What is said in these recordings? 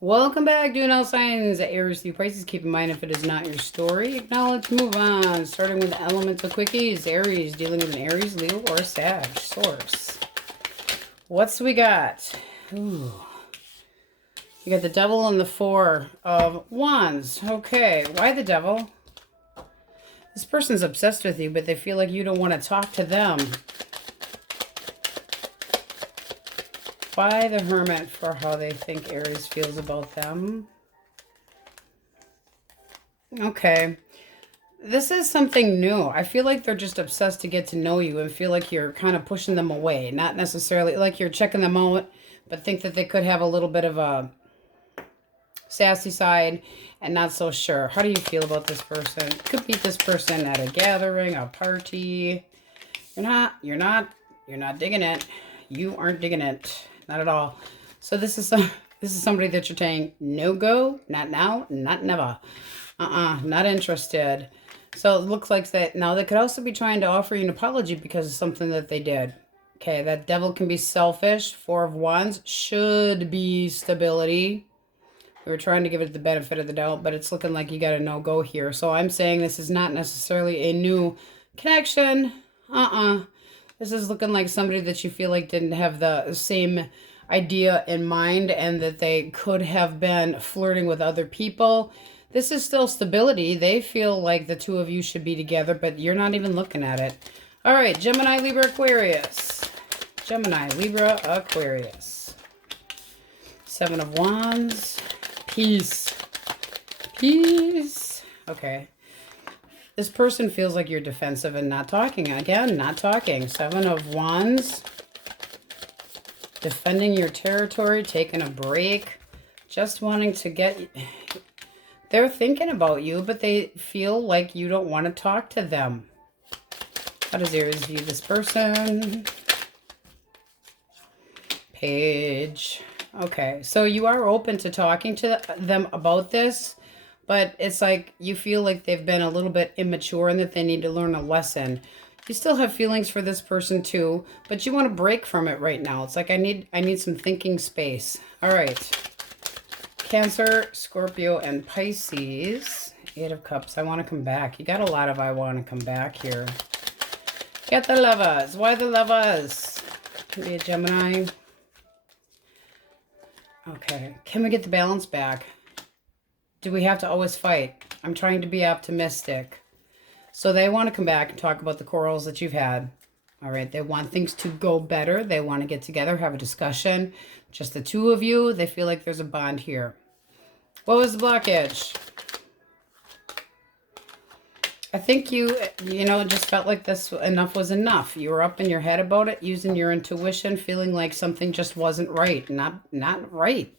Welcome back, doing all signs, Aries through Pisces. Keep in mind, if it is not your story, acknowledge, move on. Starting with elemental quickies. Aries, dealing with an Aries, Leo, or Sag source. What's we got? Ooh. You got the Devil and the Four of Wands. Okay, why the Devil? This person's obsessed with you, but they feel like you don't want to talk to them. By the Hermit for how they think Aries feels about them. Okay. This is something new. I feel like they're just obsessed to get to know you and feel like you're kind of pushing them away. Not necessarily like you're checking them out, but think that they could have a little bit of a sassy side and not so sure. How do you feel about this person? Could meet this person at a gathering, a party. You're not digging it. You aren't digging it. Not at all. So this is somebody that you're saying, no go, not now, not never. Not interested. So it looks like that. Now they could also be trying to offer you an apology because of something that they did. Okay, that Devil can be selfish. Four of Wands should be stability. We were trying to give it the benefit of the doubt, but it's looking like you got a no-go here. So I'm saying this is not necessarily a new connection. This is looking like somebody that you feel like didn't have the same idea in mind and that they could have been flirting with other people. This is still stability. They feel like the two of you should be together, but you're not even looking at it. All right, Gemini, Libra, Aquarius. Gemini, Libra, Aquarius. Seven of Wands. Peace. Peace. Okay. This person feels like you're defensive and not talking. Again, not talking. Seven of Wands. Defending your territory, taking a break. Just wanting to get... They're thinking about you, but they feel like you don't want to talk to them. How does Aries view this person? Page. Okay, so you are open to talking to them about this. But it's like you feel like they've been a little bit immature and that they need to learn a lesson. You still have feelings for this person too, but you want to break from it right now. It's like I need some thinking space. All right. Cancer, Scorpio, and Pisces. Eight of Cups. I want to come back. You got a lot of I want to come back here. Get the lovers. Why the lovers? Can be a Gemini. Okay. Can we get the balance back? Do we have to always fight? I'm trying to be optimistic. So they want to come back and talk about the quarrels that you've had. All right. They want things to go better. They want to get together, have a discussion. Just the two of you. They feel like there's a bond here. What was the blockage? I think you just felt like this enough was enough. You were up in your head about it, using your intuition, feeling like something just wasn't right. Not right.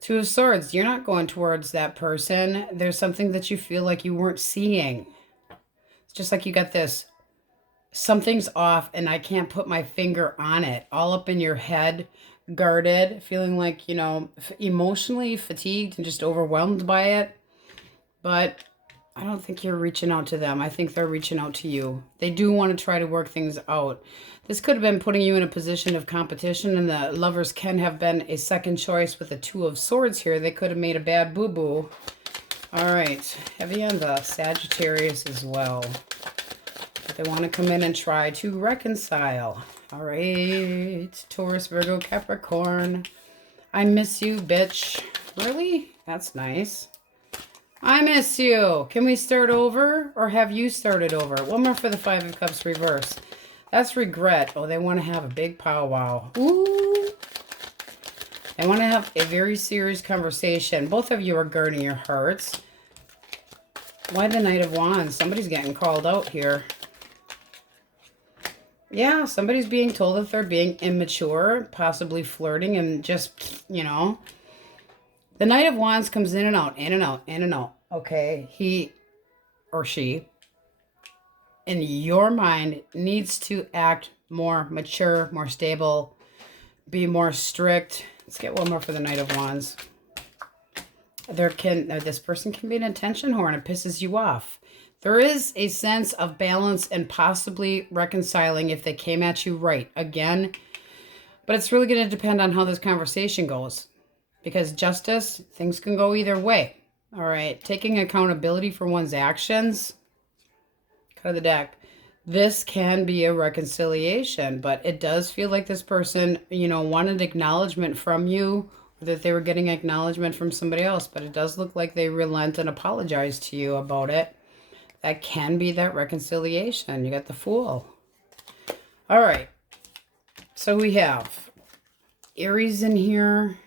Two of Swords, you're not going towards that person. There's something that you feel like you weren't seeing. It's just like you got this, something's off and I can't put my finger on it. All up in your head, guarded, feeling like, emotionally fatigued and just overwhelmed by it. But I don't think you're reaching out to them. I think they're reaching out to you. They do want to try to work things out. This could have been putting you in a position of competition, and the lovers can have been a second choice with the Two of Swords here. They could have made a bad boo-boo. All right. Heavy on the Sagittarius as well. But they want to come in and try to reconcile. All right. Taurus, Virgo, Capricorn. I miss you, bitch. Really? That's nice. I miss you. Can we start over or have you started over? One more for the Five of Cups reverse. That's regret. Oh, they want to have a big powwow. Ooh. They want to have a very serious conversation. Both of you are guarding your hearts. Why the Knight of Wands? Somebody's getting called out here. Yeah, somebody's being told that they're being immature, possibly flirting and just, The Knight of Wands comes in and out, in and out, in and out. Okay, he or she, in your mind, needs to act more mature, more stable, be more strict. Let's get one more for the Knight of Wands. This person can be an attention whore and it pisses you off. There is a sense of balance and possibly reconciling if they came at you right. Again, but it's really going to depend on how this conversation goes. Because justice, things can go either way. All right, taking accountability for one's actions. Cut of the deck. This can be a reconciliation, but it does feel like this person, you know, wanted acknowledgement from you, or that they were getting acknowledgement from somebody else, but it does look like they relent and apologize to you about it. That can be that reconciliation. You got the Fool. All right. So we have Aries in here,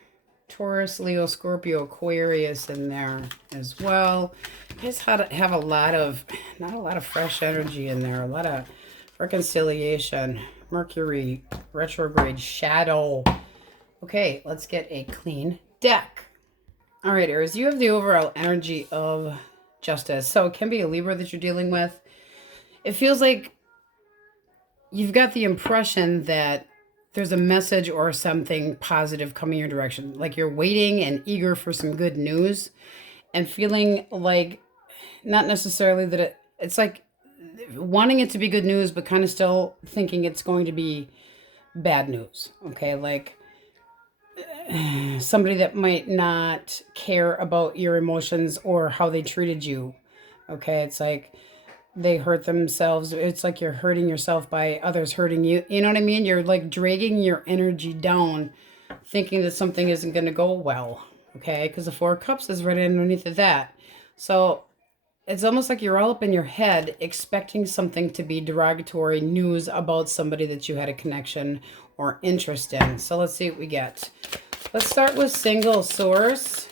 Taurus, Leo, Scorpio, Aquarius in there as well. You guys have a lot of, not a lot of fresh energy in there, a lot of reconciliation. Mercury, retrograde, shadow. Okay, let's get a clean deck. All right, Aries, you have the overall energy of justice. So it can be a Libra that you're dealing with. It feels like you've got the impression that there's a message or something positive coming your direction. Like you're waiting and eager for some good news and feeling like not necessarily that it's like wanting it to be good news, but kind of still thinking it's going to be bad news. Okay. Like somebody that might not care about your emotions or how they treated you. Okay. It's like they hurt themselves. It's like you're hurting yourself by others hurting you. You know what I mean? You're like dragging your energy down, thinking that something isn't going to go well. Okay. Because the Four of Cups is right underneath of that. So it's almost like you're all up in your head expecting something to be derogatory news about somebody that you had a connection or interest in. So let's see what we get. Let's start with single source.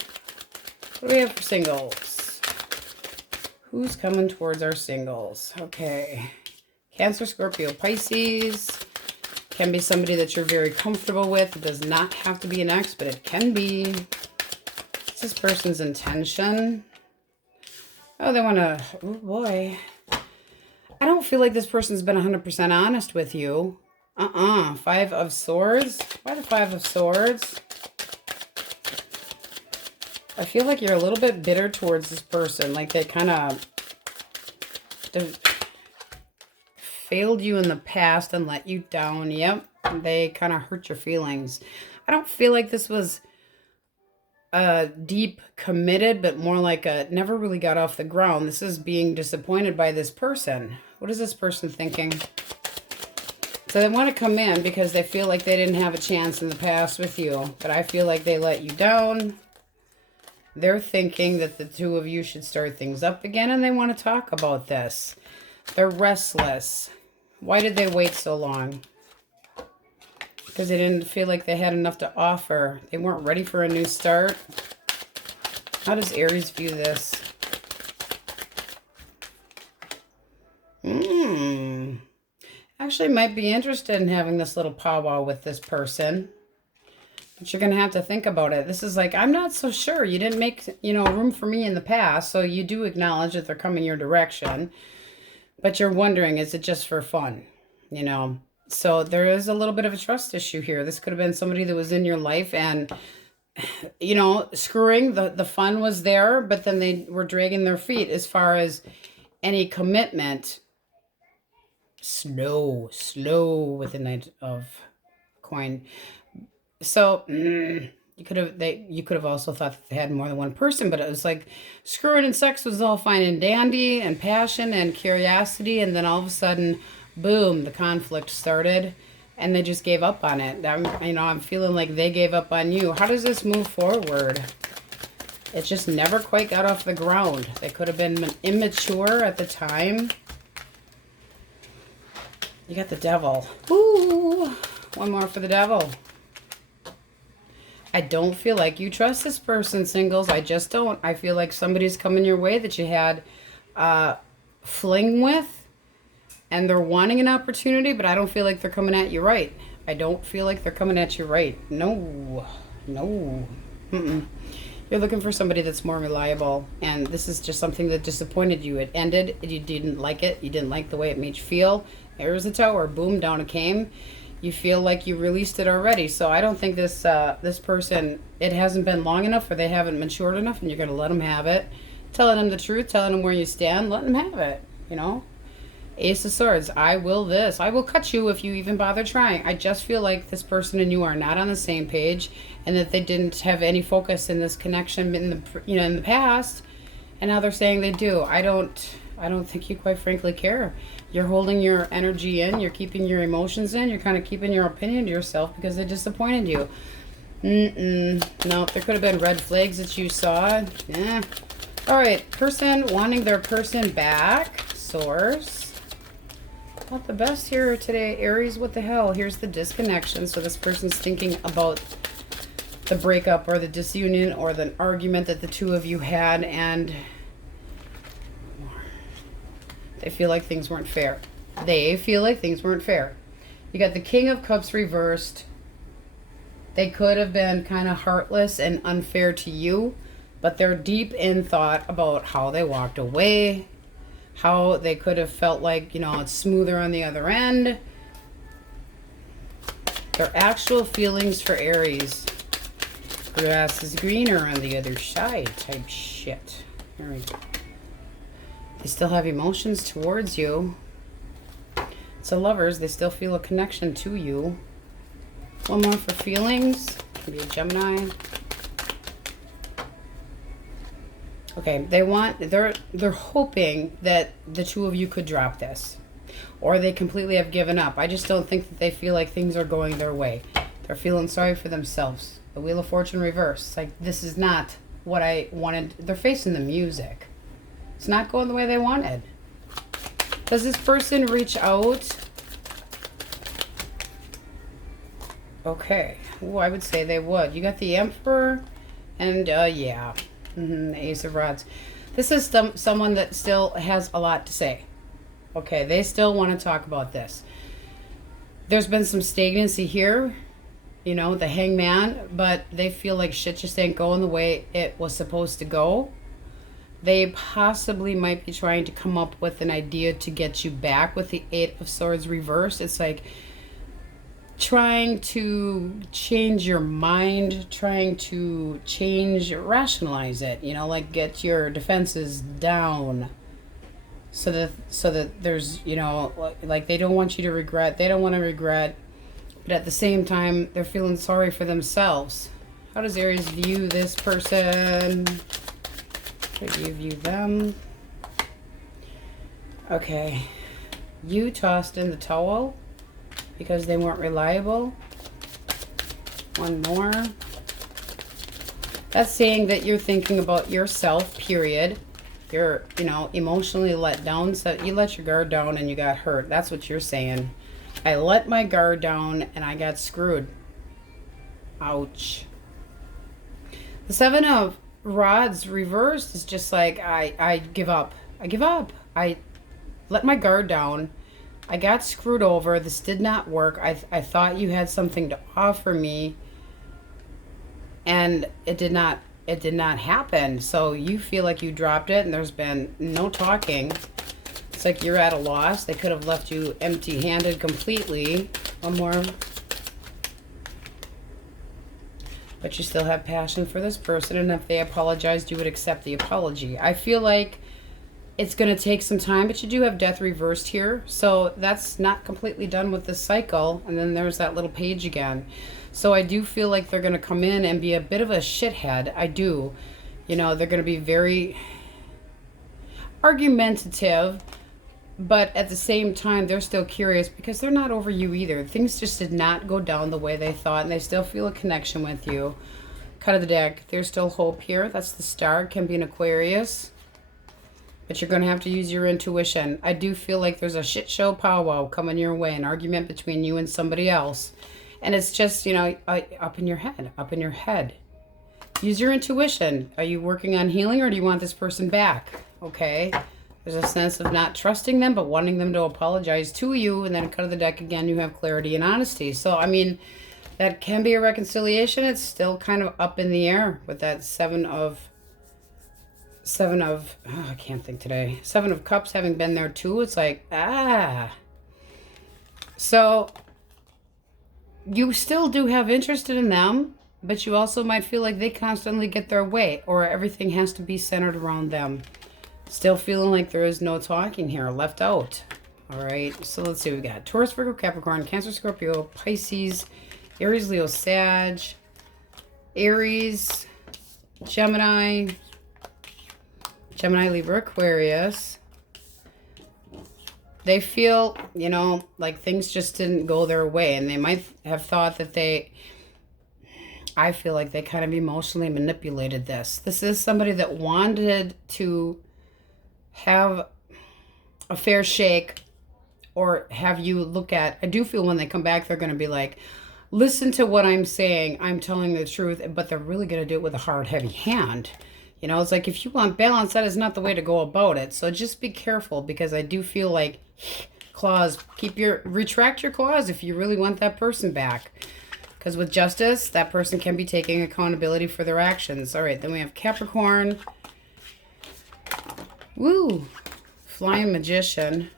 What do we have for singles? Who's coming towards our singles? Okay. Cancer, Scorpio, Pisces. Can be somebody that you're very comfortable with. It does not have to be an ex, but it can be. What's this person's intention? Oh, they want to... Oh, boy. I don't feel like this person's been 100% honest with you. Five of Swords. Why the Five of Swords? I feel like you're a little bit bitter towards this person. Like they kind of failed you in the past and let you down. Yep. They kind of hurt your feelings. I don't feel like this was deep committed, but more like a never really got off the ground. This is being disappointed by this person. What is this person thinking? So they want to come in because they feel like they didn't have a chance in the past with you. But I feel like they let you down. They're thinking that the two of you should start things up again, and they want to talk about this. They're restless. Why did they wait so long? Because they didn't feel like they had enough to offer. They weren't ready for a new start. How does Aries view this? Actually might be interested in having this little powwow with this person. But you're going to have to think about it. This is like, I'm not so sure. You didn't make, you know, room for me in the past. So you do acknowledge that they're coming your direction. But you're wondering, is it just for fun? You know, so there is a little bit of a trust issue here. This could have been somebody that was in your life and, you know, screwing. The fun was there, but then they were dragging their feet as far as any commitment. Slow with the Knight of Coin. So you could have also thought that they had more than one person, but it was like screwing and sex was all fine and dandy and passion and curiosity, and then all of a sudden, boom, the conflict started, and they just gave up on it. I'm feeling like they gave up on you. How does this move forward? It just never quite got off the ground. They could have been immature at the time. You got the Devil. Ooh, one more for the Devil. I don't feel like you trust this person, singles. I just don't. I feel like somebody's coming your way that you had fling with, and they're wanting an opportunity, but I don't feel like they're coming at you right. I don't feel like they're coming at you right. No. You're looking for somebody that's more reliable, and this is just something that disappointed you. It ended. You didn't like it. You didn't like the way it made you feel. There's the Tower. Boom, down it came. You feel like you released it already. So I don't think this person, it hasn't been long enough, or they haven't matured enough, and you're going to let them have it. Telling them the truth, telling them where you stand, letting them have it, you know. Ace of Swords. I will this. I will cut you if you even bother trying. I just feel like this person and you are not on the same page, and that they didn't have any focus in this connection in the past, and now they're saying they do. I don't think you quite frankly care. You're holding your energy in. You're keeping your emotions in. You're kind of keeping your opinion to yourself because they disappointed you. No, there could have been red flags that you saw. Yeah. All right, person wanting their person back. Source. Not the best here today, Aries. What the hell? Here's the disconnection. So this person's thinking about the breakup or the disunion or the argument that the two of you had, and they feel like things weren't fair. They feel like things weren't fair. You got the King of Cups reversed. They could have been kind of heartless and unfair to you, but they're deep in thought about how they walked away, how they could have felt like, it's smoother on the other end. Their actual feelings for Aries. Grass is greener on the other side type shit. There we go. They still have emotions towards you. It's a Lovers. They still feel a connection to you. One more for feelings. Can be a Gemini. Okay, they're hoping that the two of you could drop this, or they completely have given up. I just don't think that they feel like things are going their way. They're feeling sorry for themselves. The Wheel of Fortune reverse. It's like, this is not what I wanted. They're facing the music. It's not going the way they wanted. Does this person reach out? Okay. Oh, I would say they would. You got the Emperor and yeah. The Ace of Rods. This is someone that still has a lot to say. Okay, they still want to talk about this. There's been some stagnancy here, the Hangman, but they feel like shit just ain't going the way it was supposed to go. They possibly might be trying to come up with an idea to get you back with the Eight of Swords reversed. It's like trying to change your mind, trying to rationalize it, like get your defenses down so that there's, like they don't want you to regret. They don't want to regret, but at the same time, they're feeling sorry for themselves. How does Aries view this person? How do you view them? Okay. You tossed in the towel because they weren't reliable. One more. That's saying that you're thinking about yourself, period. You're, emotionally let down. So you let your guard down and you got hurt. That's what you're saying. I let my guard down and I got screwed. Ouch. The Seven of Rods reversed is just like, I give up. I give up. I let my guard down. I got screwed over. This did not work. I thought you had something to offer me, and it did not happen. So you feel like you dropped it and there's been no talking. It's like you're at a loss. They could have left you empty-handed completely. One more. But you still have passion for this person, and if they apologized, you would accept the apology. I feel like it's going to take some time, but you do have Death reversed here. So that's not completely done with this cycle. And then there's that little page again. So I do feel like they're going to come in and be a bit of a shithead. I do. They're going to be very argumentative, but at the same time, they're still curious because they're not over you either. Things just did not go down the way they thought, and they still feel a connection with you. Cut of the deck. There's still hope here. That's the Star. It can be an Aquarius. But you're going to have to use your intuition. I do feel like there's a shit show powwow coming your way, an argument between you and somebody else. And it's just, up in your head. Use your intuition. Are you working on healing, or do you want this person back? Okay. There's a sense of not trusting them, but wanting them to apologize to you. And then cut of the deck again, you have clarity and honesty. So, that can be a reconciliation. It's still kind of up in the air with that Seven of, I can't think today. Seven of Cups having been there too. It's like, So, you still do have interest in them, but you also might feel like they constantly get their way, or everything has to be centered around them. Still feeling like there is no talking here, left out. All right, so let's see what we got. Taurus, Virgo, Capricorn, Cancer, Scorpio, Pisces, Aries, Leo, Sag, Aries, Gemini, Libra, Aquarius. They feel, you know, like things just didn't go their way. And they might have thought that I feel like they kind of emotionally manipulated this. This is somebody that wanted to have a fair shake or have you look at. I do feel when they come back, they're going to be like, listen to what I'm saying. I'm telling the truth. But they're really going to do it with a hard, heavy hand. You know, it's like if you want balance, that is not the way to go about it. So just be careful because I do feel like claws, retract your claws if you really want that person back. Because with justice, that person can be taking accountability for their actions. All right, then we have Capricorn. Woo! Flying Magician.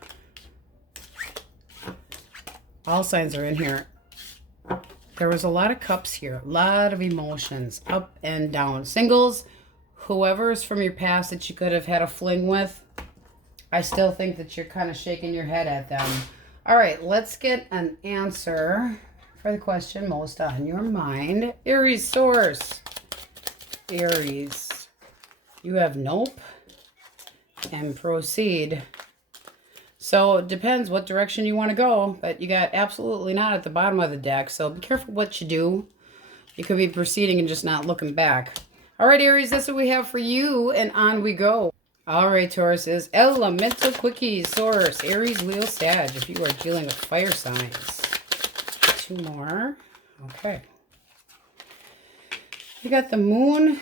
All signs are in here. There was a lot of cups here. A lot of emotions. Up and down. Singles, whoever is from your past that you could have had a fling with, I still think that you're kind of shaking your head at them. All right, let's get an answer for the question most on your mind. Aries source. Aries. You have nope and proceed. So it depends what direction you want to go, but you got absolutely not at the bottom of the deck. So be careful what you do. You could be proceeding and just not looking back. All right, Aries, that's what we have for you, and on we go. All right, Taurus is Elemental Quickies, Source, Aries, Leo, Sag, if you are dealing with fire signs. 2 more. Okay. You got the Moon.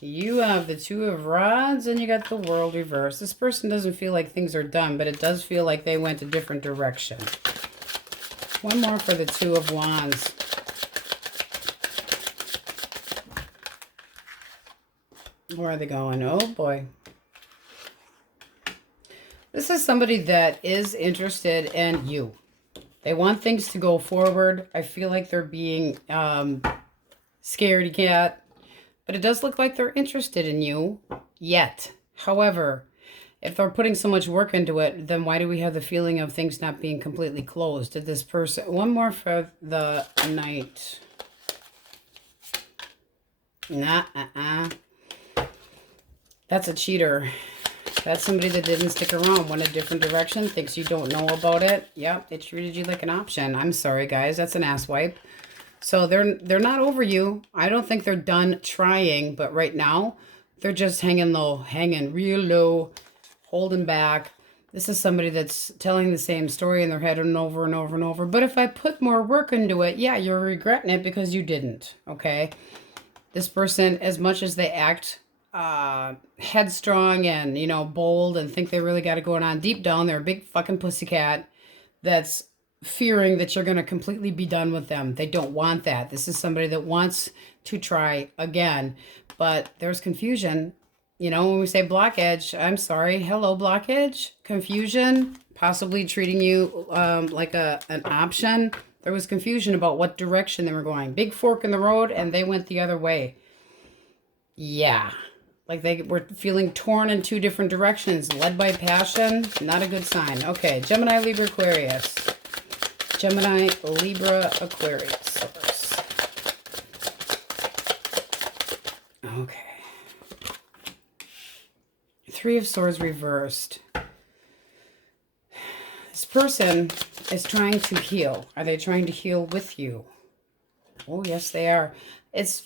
You have the 2 of Rods, and you got the World reversed. This person doesn't feel like things are done, but it does feel like they went a different direction. 1 more for the 2 of Wands. Where are they going? Oh, boy. This is somebody that is interested in you. They want things to go forward. I feel like they're being scaredy cat. But it does look like they're interested in you yet. However, if they're putting so much work into it, then why do we have the feeling of things not being completely closed? Did this person... 1 more for the Knight. That's a cheater. That's somebody that didn't stick around, went a different direction, thinks you don't know about it. Yep, they treated you like an option. I'm sorry, guys. That's an ass wipe. So they're not over you. I don't think they're done trying, but right now they're just hanging low, hanging real low, holding back. This is somebody that's telling the same story in their head and over and over and over. But if I put more work into it, yeah, you're regretting it because you didn't, okay? This person, as much as they act headstrong and, you know, bold and think they really got it going on, deep down, they're a big fucking pussycat that's fearing that you're going to completely be done with them. They don't want that. This is somebody that wants to try again, but there's confusion. You know, when we say blockage, I'm sorry. Hello, blockage, confusion, possibly treating you like an option. There was confusion about what direction they were going. Big fork in the road, and they went the other way. Yeah. Like they were feeling torn in 2 different directions, led by passion. Not a good sign. Okay, Gemini, Libra, Aquarius. Gemini, Libra, Aquarius. Okay. 3 of Swords reversed. This person is trying to heal. Are they trying to heal with you? Oh, yes, they are. It's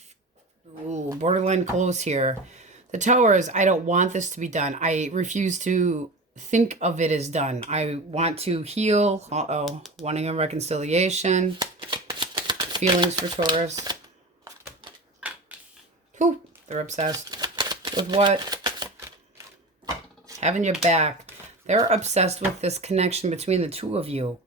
borderline close here. The Tower is, I don't want this to be done. I refuse to think of it as done. I want to heal. Uh-oh. Wanting a reconciliation. Feelings for Taurus. Whew. They're obsessed. With what? Having your back. They're obsessed with this connection between the 2 of you.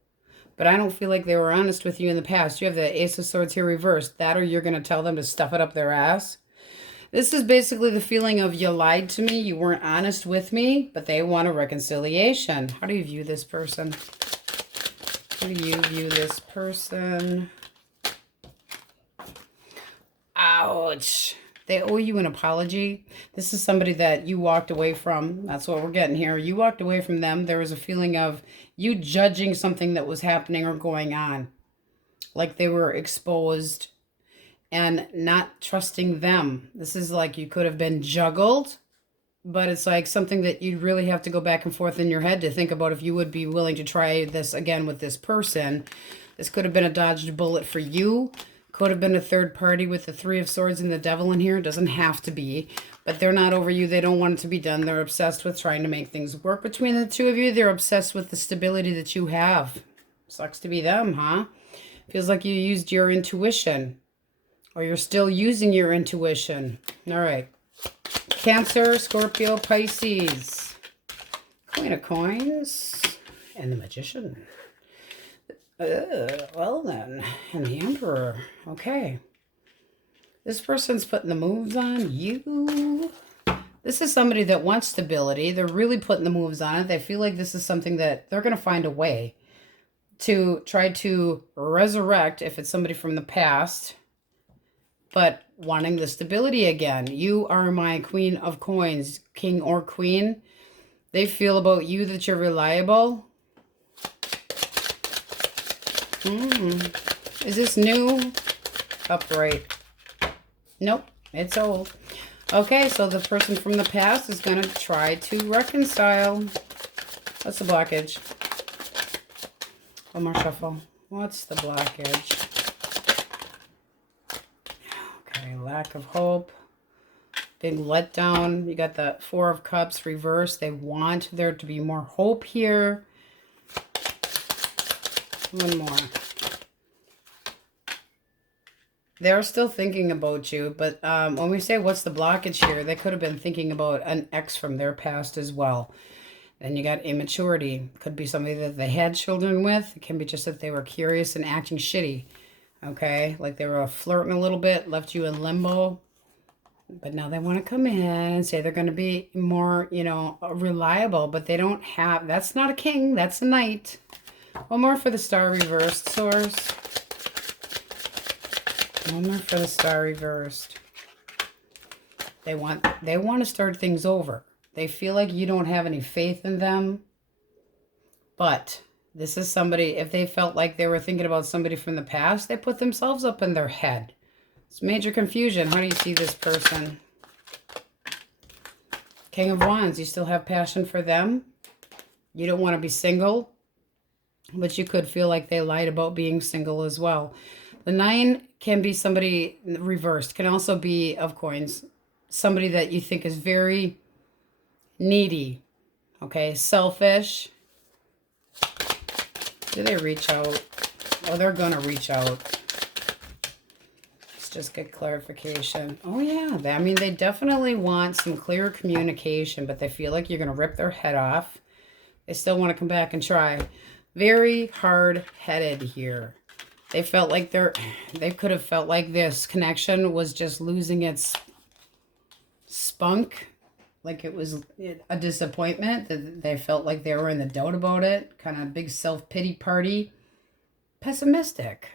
But I don't feel like they were honest with you in the past. You have the Ace of Swords here reversed. That or you're going to tell them to stuff it up their ass. This is basically the feeling of you lied to me, you weren't honest with me, but they want a reconciliation. How do you view this person? How do you view this person? Ouch. They owe you an apology. This is somebody that you walked away from. That's what we're getting here. You walked away from them. There was a feeling of you judging something that was happening or going on. Like they were exposed and not trusting them. This is like you could have been juggled, but it's like something that you'd really have to go back and forth in your head to think about if you would be willing to try this again with this person. This could have been a dodged bullet for you. Could have been a third party with the Three of Swords and the Devil in here. It doesn't have to be. But they're not over you. They don't want it to be done. They're obsessed with trying to make things work between the two of you. They're obsessed with the stability that you have. Sucks to be them, huh? Feels like you used your intuition. Or you're still using your intuition. All right. Cancer, Scorpio, Pisces. Queen of Coins. And the Magician. Well then. And the Emperor. Okay. This person's putting the moves on you. This is somebody that wants stability. They're really putting the moves on it. They feel like this is something that they're going to find a way to try to resurrect if it's somebody from the past, but wanting the stability again. You are my Queen of Coins, King or Queen. They feel about you that you're reliable. Is this new? Upright. Nope, it's old. Okay, so the person from the past is going to try to reconcile. What's the blockage? One more shuffle. What's the blockage? Okay, lack of hope. Big letdown. You got the Four of Cups reversed. They want there to be more hope here. One more. They're still thinking about you, but when we say what's the blockage here, they could have been thinking about an ex from their past as well. Then you got immaturity. Could be somebody that they had children with. It can be just that they were curious and acting shitty. Okay? Like they were flirting a little bit, left you in limbo. But now they want to come in and say they're going to be more, you know, reliable. But they don't have... That's not a king. That's a knight. One more for the Star reversed, Source. One more for the Star reversed. They want to start things over. They feel like you don't have any faith in them. But this is somebody, if they felt like they were thinking about somebody from the past, they put themselves up in their head. It's major confusion. How do you see this person? King of Wands, you still have passion for them. You don't want to be single. But you could feel like they lied about being single as well. The 9 can be somebody reversed. Can also be, of coins, somebody that you think is very needy. Okay, selfish. Do they reach out? Oh, they're going to reach out. Let's just get clarification. Oh, yeah. I mean, they definitely want some clear communication, but they feel like you're going to rip their head off. They still want to come back and try. Very hard-headed here. They felt like they could have felt like this connection was just losing its spunk. Like it was a disappointment. That they felt like they were in the doubt about it. Kind of big self-pity party. Pessimistic.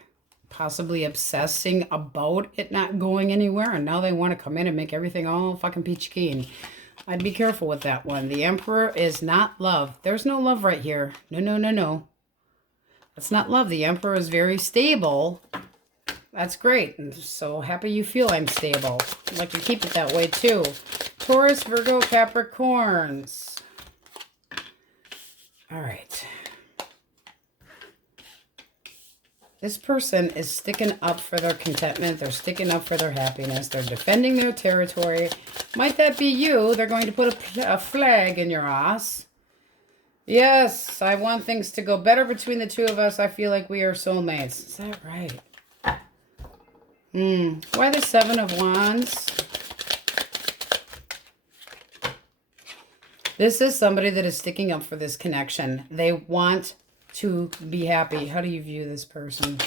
Possibly obsessing about it not going anywhere. And now they want to come in and make everything all fucking peachy keen. I'd be careful with that one. The Emperor is not love. There's no love right here. No, no, no, no. That's not love. The Emperor is very stable. That's great. I'm so happy you feel I'm stable. I'd like to keep it that way too. Taurus, Virgo, Capricorns. All right. This person is sticking up for their contentment. They're sticking up for their happiness. They're defending their territory. Might that be you? They're going to put a flag in your ass. Yes, I want things to go better between the two of us. I feel like we are soulmates. Is that right? Why the 7 of Wands? This is somebody that is sticking up for this connection. They want to be happy. How do you view this person?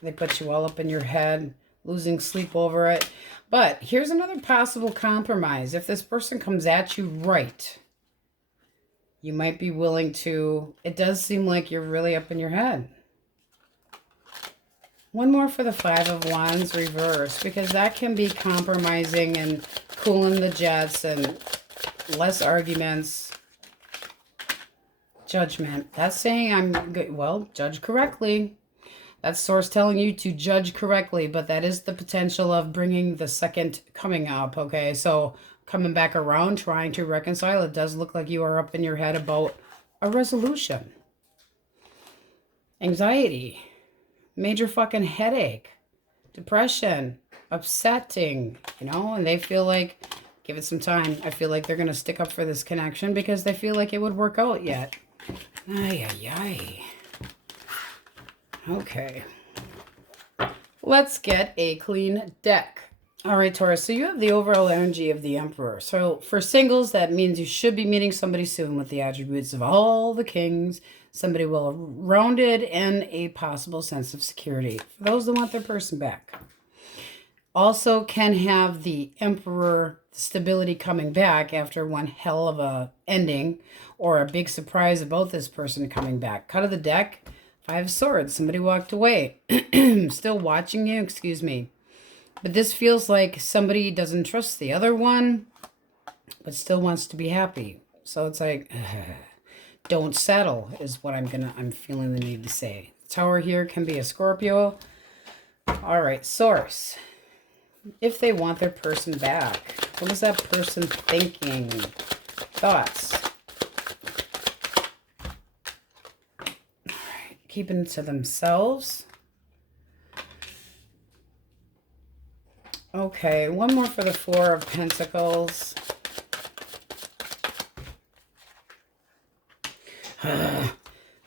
They put you all up in your head, losing sleep over it. But here's another possible compromise. If this person comes at you right, you might be willing to... It does seem like you're really up in your head. One more for the Five of Wands reverse, because that can be compromising and cooling the jets and less arguments. Judgment. That's saying I'm good. Well, judge correctly. That's source telling you to judge correctly, but that is the potential of bringing the second coming up, okay? So coming back around, trying to reconcile. It does look like you are up in your head about a resolution. Anxiety. Major fucking headache. Depression. Upsetting, you know? And they feel like, give it some time. I feel like they're going to stick up for this connection because they feel like it would work out yet. Ay, ay, ay. Okay. Let's get a clean deck. All right, Taurus. So you have the overall energy of the Emperor. So for singles, that means you should be meeting somebody soon with the attributes of all the kings. Somebody well-rounded and a possible sense of security. For those that want their person back. Also can have the Emperor stability coming back after one hell of a ending or a big surprise about this person coming back. Cut of the deck, Five of Swords. Somebody walked away. Still watching you, excuse me. But this feels like somebody doesn't trust the other one, but still wants to be happy. So it's like, don't settle is what I'm feeling the need to say. Tower here can be a Scorpio. All right, source. If they want their person back, what is that person thinking? Thoughts. All right, keeping it to themselves. Okay, one more for the Four of Pentacles.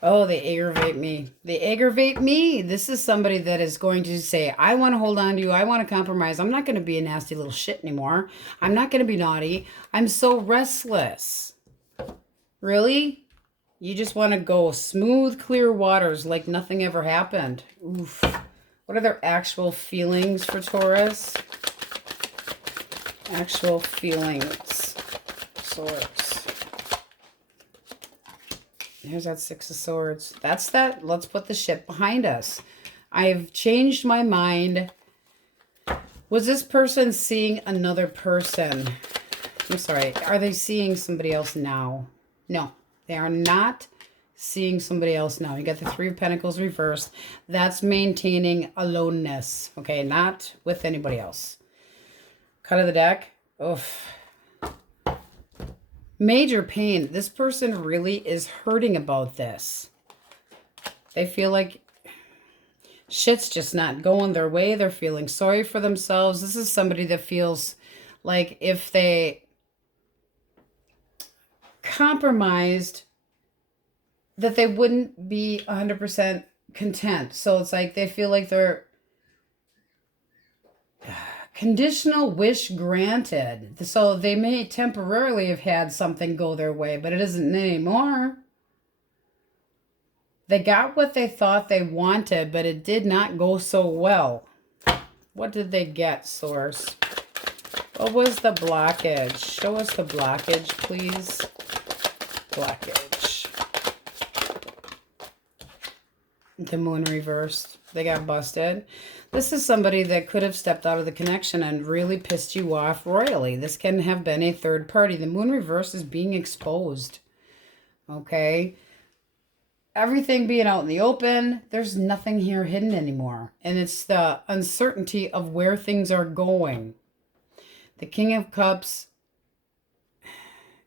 Oh, they aggravate me. They aggravate me. This is somebody that is going to say, I want to hold on to you. I want to compromise. I'm not going to be a nasty little shit anymore. I'm not going to be naughty. I'm so restless. Really? You just want to go smooth, clear waters like nothing ever happened. Oof. What are their actual feelings for Taurus? Actual feelings. Source. Here's that Six of Swords. That's that. Let's put the shit behind us. I've changed my mind. Was this person seeing another person? I'm sorry. Are they seeing somebody else now? No, they are not seeing somebody else now. You got the Three of Pentacles reversed. That's maintaining aloneness. Okay, not with anybody else. Cut of the deck. Oof. Major pain. This person really is hurting about this. They feel like shit's just not going their way. They're feeling sorry for themselves. This is somebody that feels like if they compromised, that they wouldn't be 100% content. So it's like they feel like they're conditional wish granted. So they may temporarily have had something go their way, but it isn't anymore. They got what they thought they wanted, but it did not go so well. What did they get, Source? What was the blockage? Show us the blockage, please. Blockage. The Moon reversed. They got busted. This is somebody that could have stepped out of the connection and really pissed you off royally. This can have been a third party. The Moon reverse is being exposed. Okay? Everything being out in the open, there's nothing here hidden anymore. And it's the uncertainty of where things are going. The King of Cups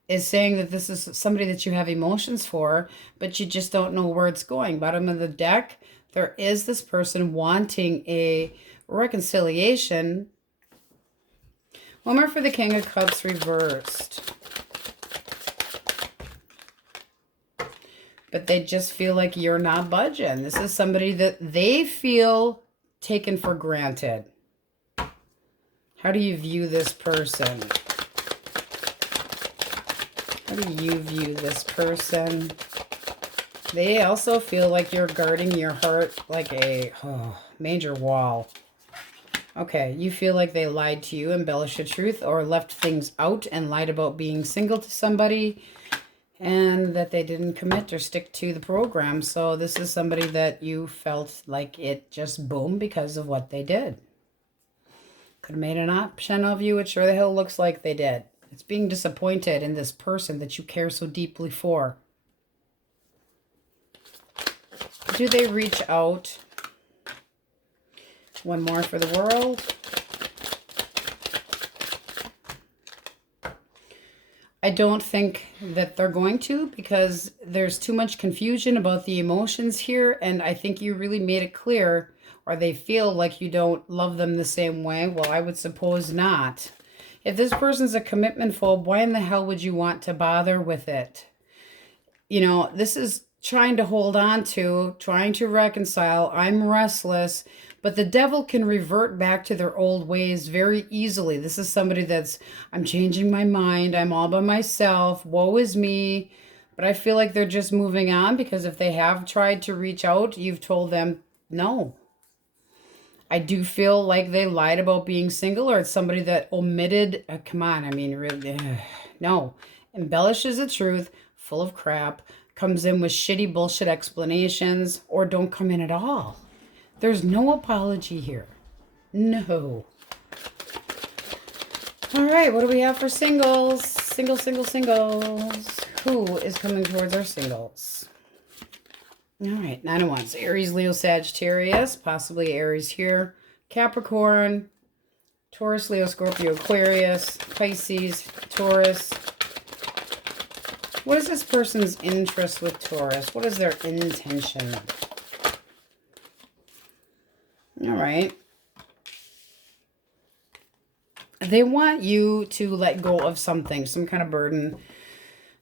is saying that this is somebody that you have emotions for, but you just don't know where it's going. Bottom of the deck, there is this person wanting a reconciliation. One more for the King of Cups reversed. But they just feel like you're not budging. This is somebody that they feel taken for granted. How do you view this person? How do you view this person? They also feel like you're guarding your heart like a major wall. Okay, you feel like they lied to you, embellished the truth, or left things out and lied about being single to somebody. and that they didn't commit or stick to the program. So this is somebody that you felt like it just boomed because of what they did. Could have made an option of you. It sure the hell looks like they did. It's being disappointed in this person that you care so deeply for. Do they reach out? One more for the world. I don't think that they're going to, because there's too much confusion about the emotions here, and I think you really made it clear, or they feel like you don't love them the same way. Well, I would suppose not. If this person's a commitment phobe, why in the hell would you want to bother with it? You know, this is trying to hold on to, trying to reconcile. I'm restless. But the devil can revert back to their old ways very easily. This is somebody that's, I'm changing my mind. I'm all by myself. Woe is me. But I feel like they're just moving on, because if they have tried to reach out, you've told them no. I do feel like they lied about being single, or it's somebody that omitted. Come on, I mean, really, no. Embellishes the truth, full of crap, comes in with shitty bullshit explanations, or don't come in at all. There's no apology here. No. All right, what do we have for singles? Singles. Who is coming towards our singles? All right, 9 of Wands. Aries, Leo, Sagittarius. Possibly Aries here. Capricorn. Taurus, Leo, Scorpio, Aquarius. Pisces, Taurus. What is this person's interest with Taurus? What is their intention? All right. They want you to let go of something, some kind of burden.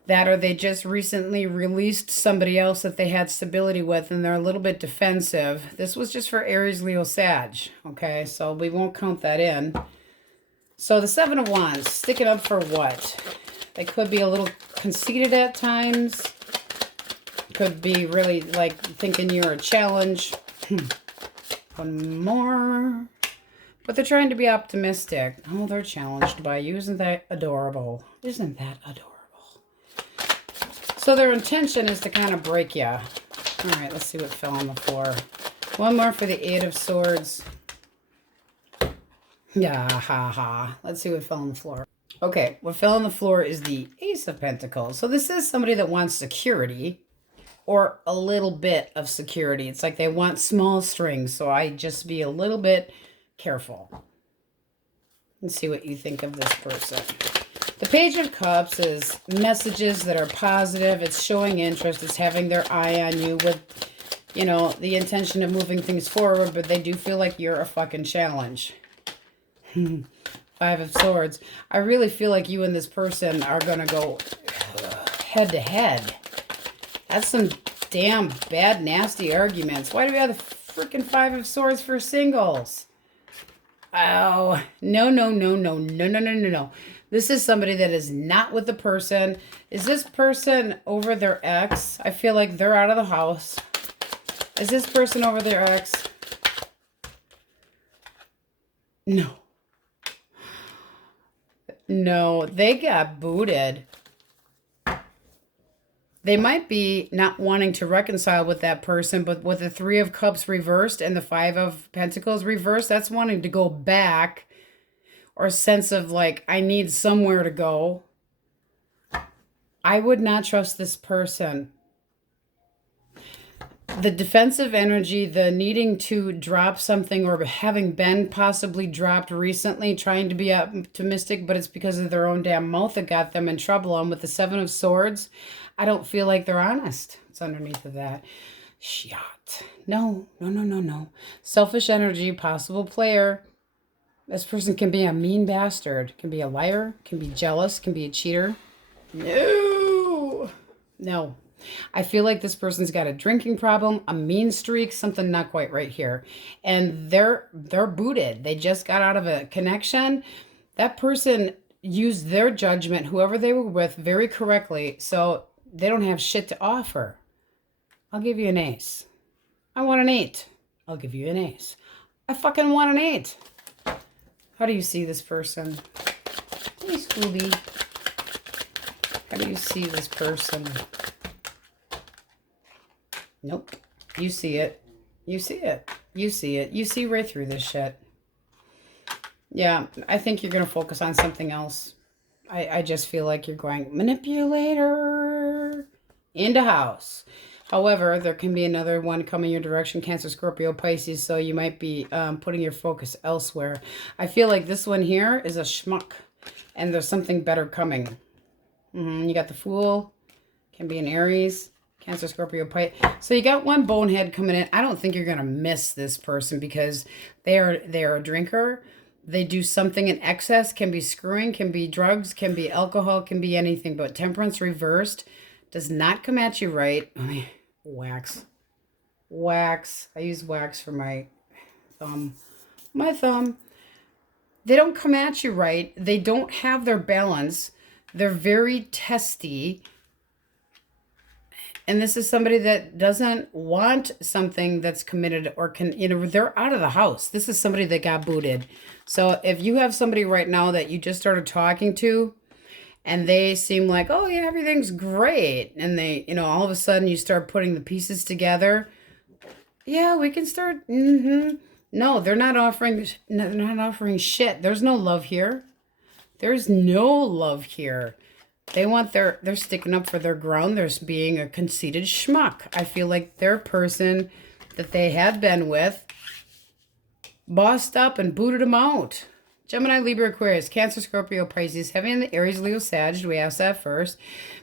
That, or they just recently released somebody else that they had stability with, and they're a little bit defensive. This was just for Aries, Leo, Sag. Okay, so we won't count that in. So the 7 of Wands, sticking up for what? They could be a little conceited at times. Could be really like thinking you're a challenge. One more. But they're trying to be optimistic. Oh, they're challenged by you. Isn't that adorable? Isn't that adorable? So their intention is to kind of break you. All right, let's see what fell on the floor. One more for the 8 of Swords. Yeah, ha ha. Let's see what fell on the floor. Okay, what fell on the floor is the Ace of Pentacles. So this is somebody that wants security, or a little bit of security. It's like they want small strings, so I just be a little bit careful. Let's see what you think of this person. The Page of Cups is messages that are positive. It's showing interest. It's having their eye on you with, you know, the intention of moving things forward, but they do feel like you're a fucking challenge. 5 of Swords. I really feel like you and this person are going to go head to head. That's some damn bad, nasty arguments. Why do we have the freaking 5 of Swords for singles? Oh, no. This is somebody that is not with the person. Is this person over their ex? I feel like they're out of the house. Is this person over their ex? No. No, they got booted. They might be not wanting to reconcile with that person, but with the 3 of Cups reversed and the 5 of Pentacles reversed, that's wanting to go back, or a sense of like, I need somewhere to go. I would not trust this person. The defensive energy, the needing to drop something, or having been possibly dropped recently, trying to be optimistic, but it's because of their own damn mouth that got them in trouble. And with the 7 of Swords, I don't feel like they're honest. It's underneath of that. Shit. No. Selfish energy, possible player. This person can be a mean bastard, can be a liar, can be jealous, can be a cheater. No. I feel like this person's got a drinking problem, a mean streak, something not quite right here. And they're booted. They just got out of a connection. That person used their judgment, whoever they were with, very correctly. So they don't have shit to offer. I'll give you an ace. I want an 8. I'll give you an ace. I fucking want an 8. How do you see this person? Hey, Scooby. How do you see this person? Nope. You see it. You see it. You see it. You see right through this shit. Yeah, I think you're going to focus on something else. I just feel like you're going, manipulator into house. However, there can be another one coming your direction, Cancer, Scorpio, Pisces, so you might be putting your focus elsewhere. I feel like this one here is a schmuck, and there's something better coming. You got the Fool, can be an Aries, Cancer, Scorpio, Pisces. So you got one bonehead coming in. I don't think you're going to miss this person because they are a drinker. They do something in excess, can be screwing, can be drugs, can be alcohol, can be anything. But temperance reversed does not come at you right. Wax. Wax. I use wax for my thumb. My thumb. They don't come at you right. They don't have their balance. They're very testy. And this is somebody that doesn't want something that's committed or can, they're out of the house. This is somebody that got booted. So if you have somebody right now that you just started talking to and they seem like, oh yeah, everything's great. And they, all of a sudden you start putting the pieces together. Yeah, we can start. No, they're not offering shit. There's no love here. There's no love here. They want they're sticking up for their ground. They're being a conceited schmuck. I feel like their person that they have been with bossed up and booted them out. Gemini, Libra, Aquarius, Cancer, Scorpio, Pisces, heavy in the Aries, Leo, Sag. We asked that first.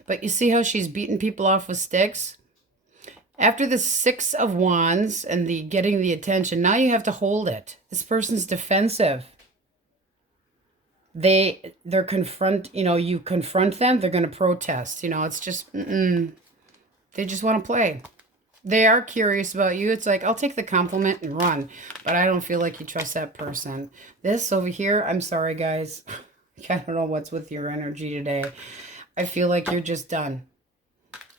But you see how she's beating people off with sticks? After the Six of Wands and the getting the attention, now you have to hold it. This person's defensive. They're confront, you confront them, they're going to protest. It's just, they just want to play. They are curious about you. It's like, I'll take the compliment and run, but I don't feel like you trust that person. This over here, I'm sorry, guys. I don't know what's with your energy today. I feel like you're just done.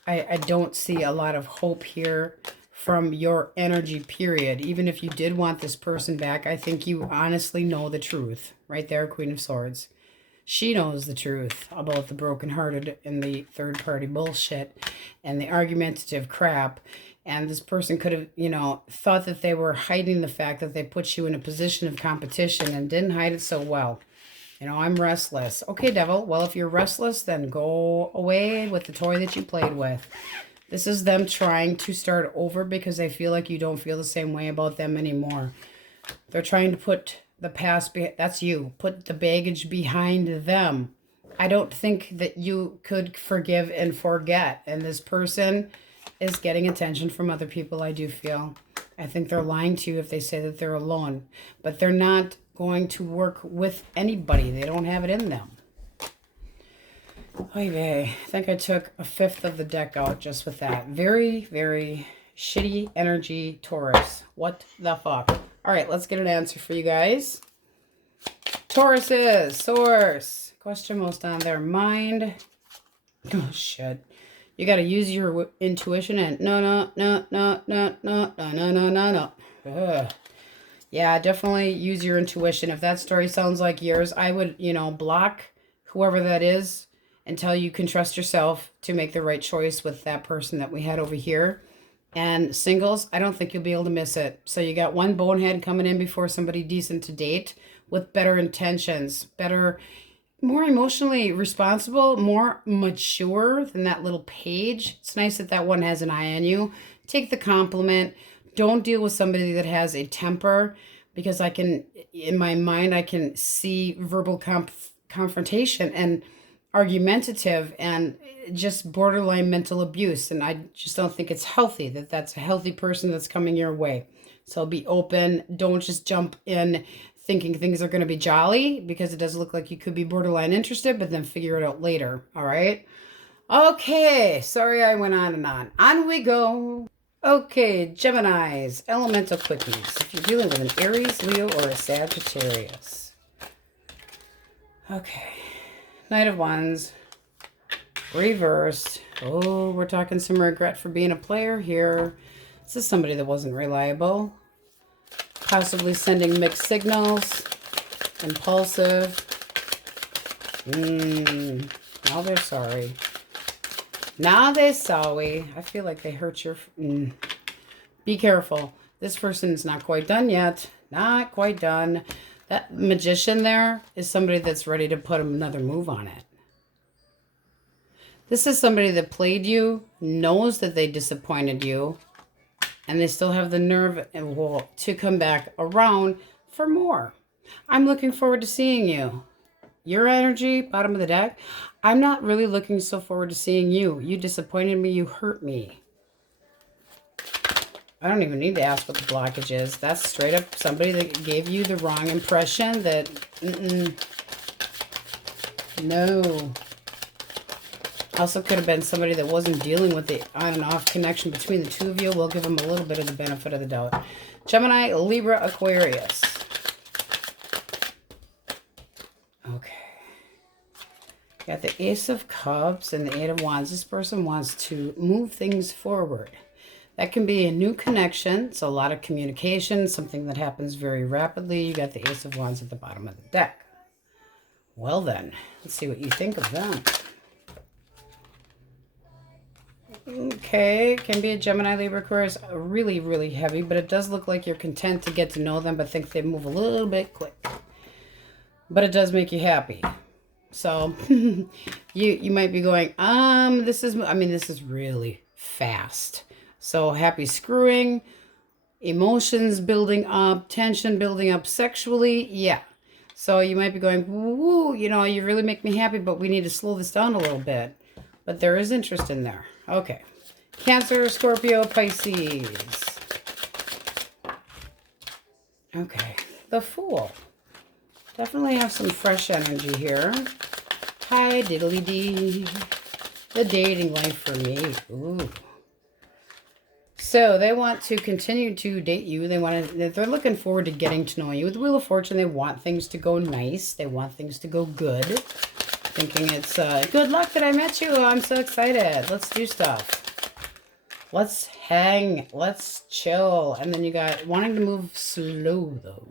I don't see a lot of hope here from your energy, period. Even if you did want this person back, I think you honestly know the truth. Right there, Queen of Swords. She knows the truth about the brokenhearted and the third-party bullshit and the argumentative crap. And this person could have, thought that they were hiding the fact that they put you in a position of competition and didn't hide it so well. I'm restless. Okay, devil. Well, if you're restless, then go away with the toy that you played with. This is them trying to start over because they feel like you don't feel the same way about them anymore. They're trying to put the past, that's you, put the baggage behind them. I don't think that you could forgive and forget. And this person is getting attention from other people, I do feel. I think they're lying to you if they say that they're alone. But they're not going to work with anybody. They don't have it in them. Oy vey. I think I took a fifth of the deck out just with that. Very, very shitty energy, Taurus. What the fuck? All right, let's get an answer for you guys. Tauruses, source. Question most on their mind. Oh, shit. You got to use your intuition and no. Ugh. Yeah, definitely use your intuition. If that story sounds like yours, I would, block whoever that is until you can trust yourself to make the right choice with that person that we had over here. And singles, I don't think you'll be able to miss it. So you got one bonehead coming in before somebody decent to date with better intentions, better, more emotionally responsible, more mature than that little page. It's nice that that one has an eye on you. Take the compliment. Don't deal with somebody that has a temper, because I can, in my mind, I can see verbal confrontation and argumentative and just borderline mental abuse. And I just don't think it's healthy, that that's a healthy person that's coming your way. So be open. Don't just jump in thinking things are going to be jolly, because it does look like you could be borderline interested, but then figure it out later. All right. Okay. Sorry I went on and on. On we go. Okay, Geminis, elemental quickies. If you're dealing with an Aries, Leo, or a Sagittarius. Okay. Knight of Wands. Reversed. Oh, we're talking some regret for being a player here. This is somebody that wasn't reliable. Possibly sending mixed signals. Impulsive. Now they're sorry. Now they sorry. I feel like they hurt your... Be careful. This person's not quite done yet. Not quite done. That magician there is somebody that's ready to put another move on it. This is somebody that played you, knows that they disappointed you, and they still have the nerve and will to come back around for more. I'm looking forward to seeing you. Your energy, bottom of the deck. I'm not really looking so forward to seeing you. You disappointed me. You hurt me. I don't even need to ask what the blockage is. That's straight up somebody that gave you the wrong impression that, no. Also could have been somebody that wasn't dealing with the on and off connection between the two of you. We'll give them a little bit of the benefit of the doubt. Gemini, Libra, Aquarius. Okay. Got the Ace of Cups and the Eight of Wands. This person wants to move things forward. That can be a new connection. It's a lot of communication, something that happens very rapidly. You got the Ace of Wands at the bottom of the deck. Well then, let's see what you think of them. Okay, can be a Gemini, Libra, Aquarius. Really, really heavy, but it does look like you're content to get to know them, but think they move a little bit quick. But it does make you happy. So, you might be going, this is really fast. So happy screwing, emotions building up, tension building up sexually. Yeah. So you might be going, woo, you know, you really make me happy, but we need to slow this down a little bit. But there is interest in there. Okay. Cancer, Scorpio, Pisces. Okay. The Fool. Definitely have some fresh energy here. Hi, diddly dee. The dating life for me. Ooh. So they want to continue to date you. They're looking forward to getting to know you. With the Wheel of Fortune, they want things to go nice. They want things to go good. Thinking it's good luck that I met you. I'm so excited. Let's do stuff. Let's hang. Let's chill. And then you got wanting to move slow though.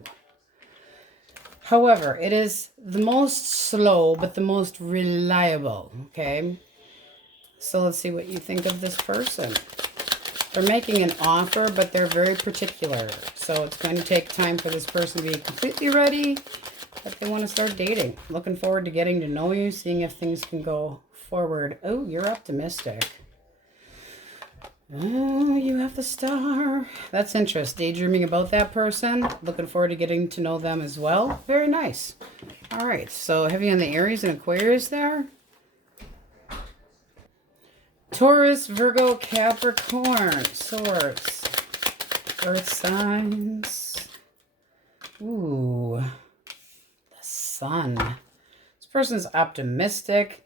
However, it is the most slow, but the most reliable. Okay. So let's see what you think of this person. They're making an offer, but they're very particular. So it's going to take time for this person to be completely ready, but they want to start dating. Looking forward to getting to know you, seeing if things can go forward. Oh, you're optimistic. Oh, you have the Star. That's interest. Daydreaming about that person. Looking forward to getting to know them as well. Very nice. All right, so heavy on the Aries and Aquarius there. Taurus, Virgo, Capricorn, Swords, Earth signs. Ooh, the Sun. This person's optimistic.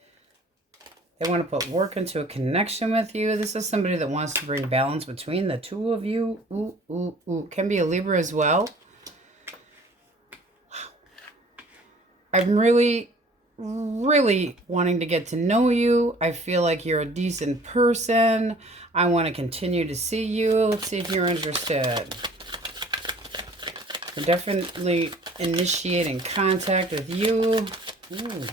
They want to put work into a connection with you. This is somebody that wants to bring balance between the two of you. Ooh, ooh, ooh. Can be a Libra as well. I'm really wanting to get to know you. I feel like you're a decent person. I want to continue to see you. Let's see if you're interested. We're definitely initiating contact with you. Ooh.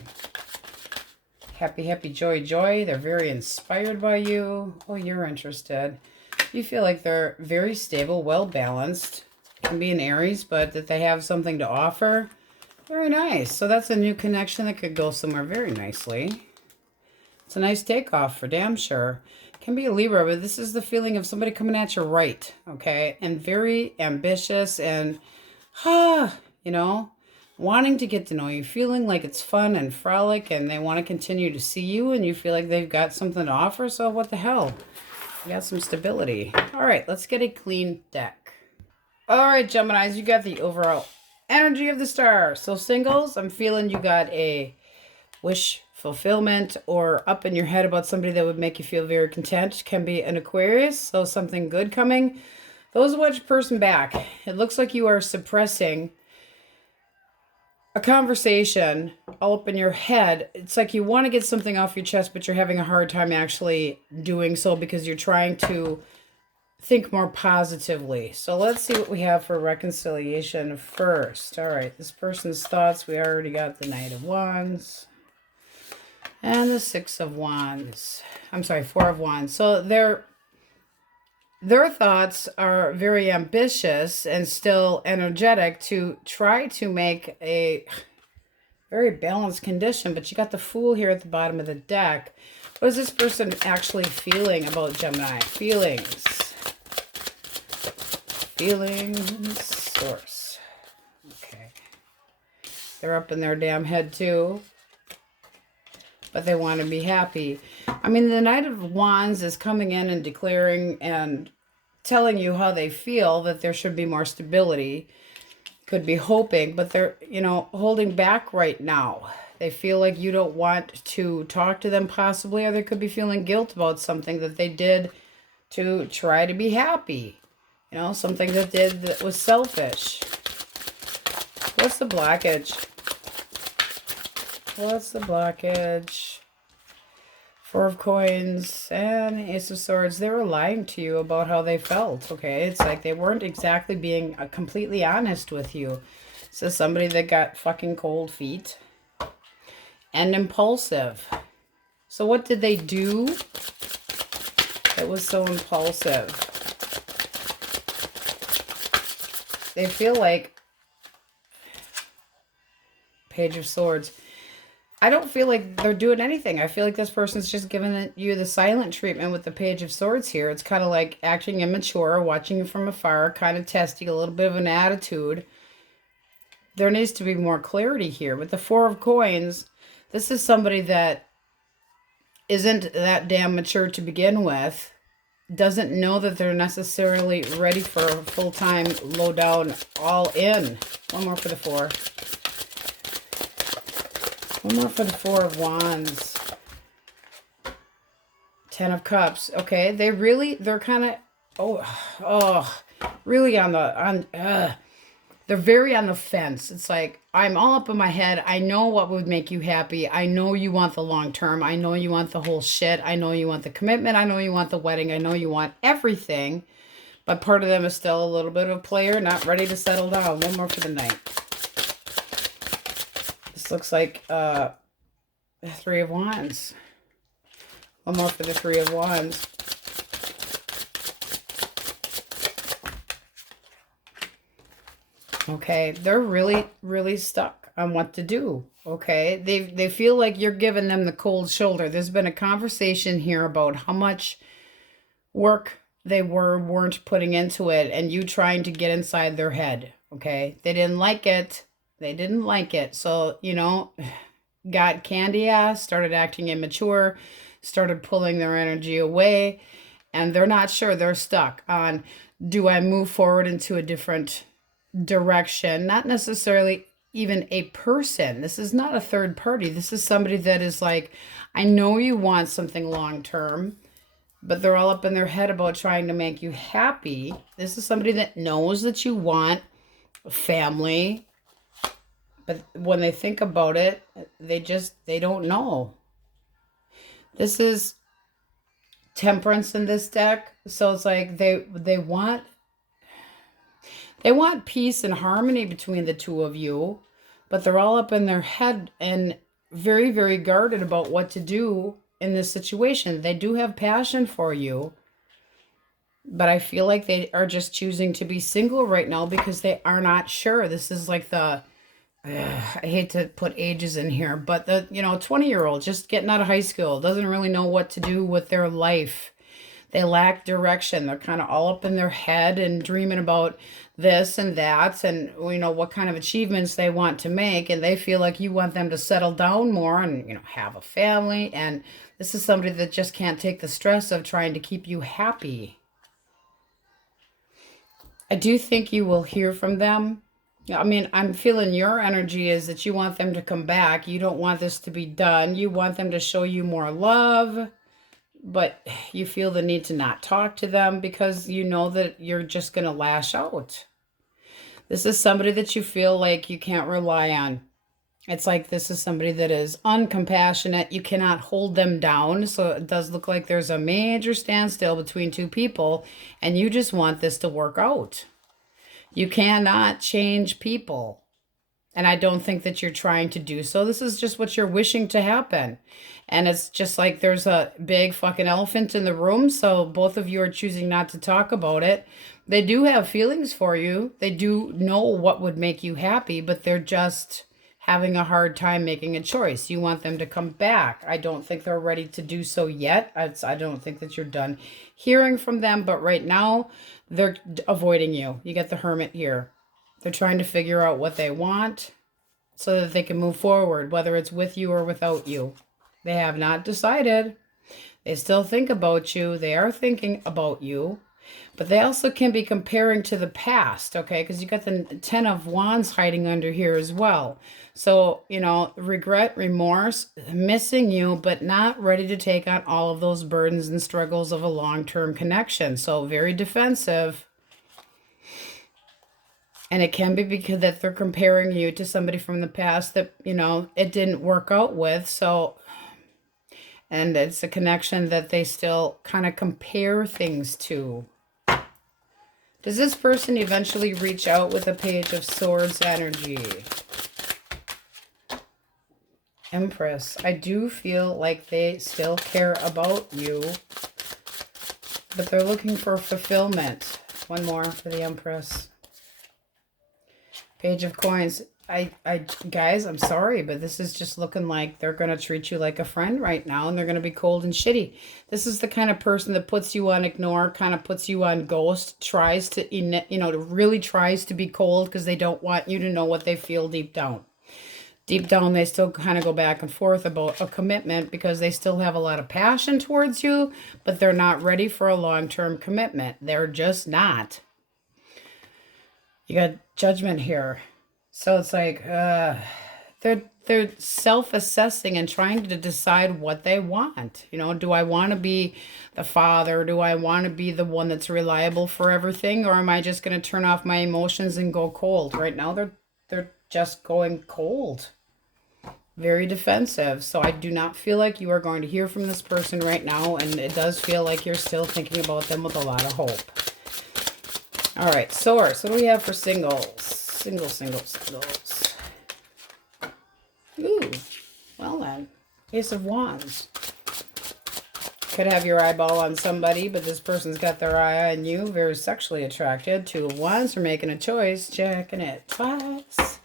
Happy, happy, joy, joy. They're very inspired by you. Oh, you're interested. You feel like they're very stable, well-balanced. Can be an Aries, but that they have something to offer. Very nice. So that's a new connection that could go somewhere very nicely. It's a nice takeoff for damn sure. Can be a Libra, but this is the feeling of somebody coming at you right, okay? And very ambitious and, you know, wanting to get to know you, feeling like it's fun and frolic, and they want to continue to see you, and you feel like they've got something to offer, so what the hell? You got some stability. All right, let's get a clean deck. All right, Geminis, you got the overall energy of the Star. So singles, I'm feeling you got a wish fulfillment or up in your head about somebody that would make you feel very content. Can be an Aquarius, so something good coming. Those watch a person back. It looks like you are suppressing a conversation all up in your head. It's like you want to get something off your chest, but you're having a hard time actually doing so because you're trying to think more positively. So let's see what we have for reconciliation first. All right, this person's thoughts. We already got the Knight of Wands. And the Six of Wands. I'm sorry, Four of Wands. So their thoughts are very ambitious and still energetic to try to make a very balanced condition. But you got the Fool here at the bottom of the deck. What is this person actually feeling about Gemini? Feelings. Feelings. Source. Okay. They're up in their damn head too. But they want to be happy. I mean, the Knight of Wands is coming in and declaring and telling you how they feel, that there should be more stability. Could be hoping, but they're, you know, holding back right now. They feel like you don't want to talk to them possibly, or they could be feeling guilt about something that they did to try to be happy. You know, something that was selfish. What's the blockage? What's the blockage? Four of Coins and Ace of Swords. They were lying to you about how they felt, okay? It's like they weren't exactly being completely honest with you. So somebody that got fucking cold feet and impulsive. So what did they do that was so impulsive? They feel like Page of Swords. I don't feel like they're doing anything. I feel like this person's just giving you the silent treatment with the Page of Swords here. It's kind of like acting immature, watching you from afar, kind of testing, a little bit of an attitude. There needs to be more clarity here. With the Four of Coins, this is somebody that isn't that damn mature to begin with, doesn't know that they're necessarily ready for a full-time, low-down, all-in. One more for the Four. One more for the Four of Wands. Ten of Cups. Okay, they're kind of, really they're very on the fence. It's like, I'm all up in my head. I know what would make you happy. I know you want the long term. I know you want the whole shit. I know you want the commitment. I know you want the wedding. I know you want everything. But part of them is still a little bit of a player, not ready to settle down. One more for the night. This looks like the Three of Wands. One more for the Three of Wands. Okay, they're really, really stuck on what to do. Okay, they feel like you're giving them the cold shoulder. There's been a conversation here about how much work they weren't putting into it, and you trying to get inside their head. Okay, they didn't like it. They didn't like it. So, you know, got candy ass, started acting immature, started pulling their energy away, and they're not sure. They're stuck on, do I move forward into a different direction? Not necessarily even a person. This is not a third party. This is somebody that is like, I know you want something long term, but they're all up in their head about trying to make you happy. This is somebody that knows that you want a family, but when they think about it, they don't know. This is Temperance in this deck. So it's like they want peace and harmony between the two of you, but they're all up in their head and very, very guarded about what to do in this situation. They do have passion for you, but I feel like they are just choosing to be single right now because they are not sure. This is like I hate to put ages in here, but the 20-year-old just getting out of high school, doesn't really know what to do with their life. They lack direction. They're kind of all up in their head and dreaming about this and that and, what kind of achievements they want to make. And they feel like you want them to settle down more and, have a family. And this is somebody that just can't take the stress of trying to keep you happy. I do think you will hear from them. I mean, I'm feeling your energy is that you want them to come back. You don't want this to be done. You want them to show you more love, but you feel the need to not talk to them because you know that you're just going to lash out. This is somebody that you feel like you can't rely on. It's like this is somebody that is uncompassionate. You cannot hold them down. So it does look like there's a major standstill between two people, and you just want this to work out. You cannot change people. And I don't think that you're trying to do so. This is just what you're wishing to happen. And it's just like there's a big fucking elephant in the room. So both of you are choosing not to talk about it. They do have feelings for you. They do know what would make you happy, but they're just having a hard time making a choice. You want them to come back. I don't think they're ready to do so yet. I don't think that you're done hearing from them. But right now, they're avoiding you. You get the Hermit here. They're trying to figure out what they want so that they can move forward, whether it's with you or without you. They have not decided. They still think about you. They are thinking about you. But they also can be comparing to the past, okay? Because you got the 10 of Wands hiding under here as well. So, you know, regret, remorse, missing you, but not ready to take on all of those burdens and struggles of a long-term connection. So very defensive. And it can be because that they're comparing you to somebody from the past that, you know, it didn't work out with. So, and it's a connection that they still kind of compare things to. Does this person eventually reach out with a Page of Swords energy? Empress. I do feel like they still care about you, but they're looking for fulfillment. One more for the Empress. Page of Coins. Guys, I'm sorry, but this is just looking like they're going to treat you like a friend right now, and they're going to be cold and shitty. This is the kind of person that puts you on ignore, kind of puts you on ghost, tries to, you know, really tries to be cold because they don't want you to know what they feel deep down. Deep down, they still kind of go back and forth about a commitment because they still have a lot of passion towards you, but they're not ready for a long-term commitment. They're just not. You got Judgment here. So it's like they're self-assessing and trying to decide what they want. You know, do I want to be the father? Do I want to be the one that's reliable for everything? Or am I just going to turn off my emotions and go cold? Right now they're just going cold. Very defensive. So I do not feel like you are going to hear from this person right now. And it does feel like you're still thinking about them with a lot of hope. All right, Source. What do we have for singles? Singles. Ooh, well then. Ace of Wands. Could have your eyeball on somebody, but this person's got their eye on you. Very sexually attracted. Two of Wands. We're making a choice. Checking it twice.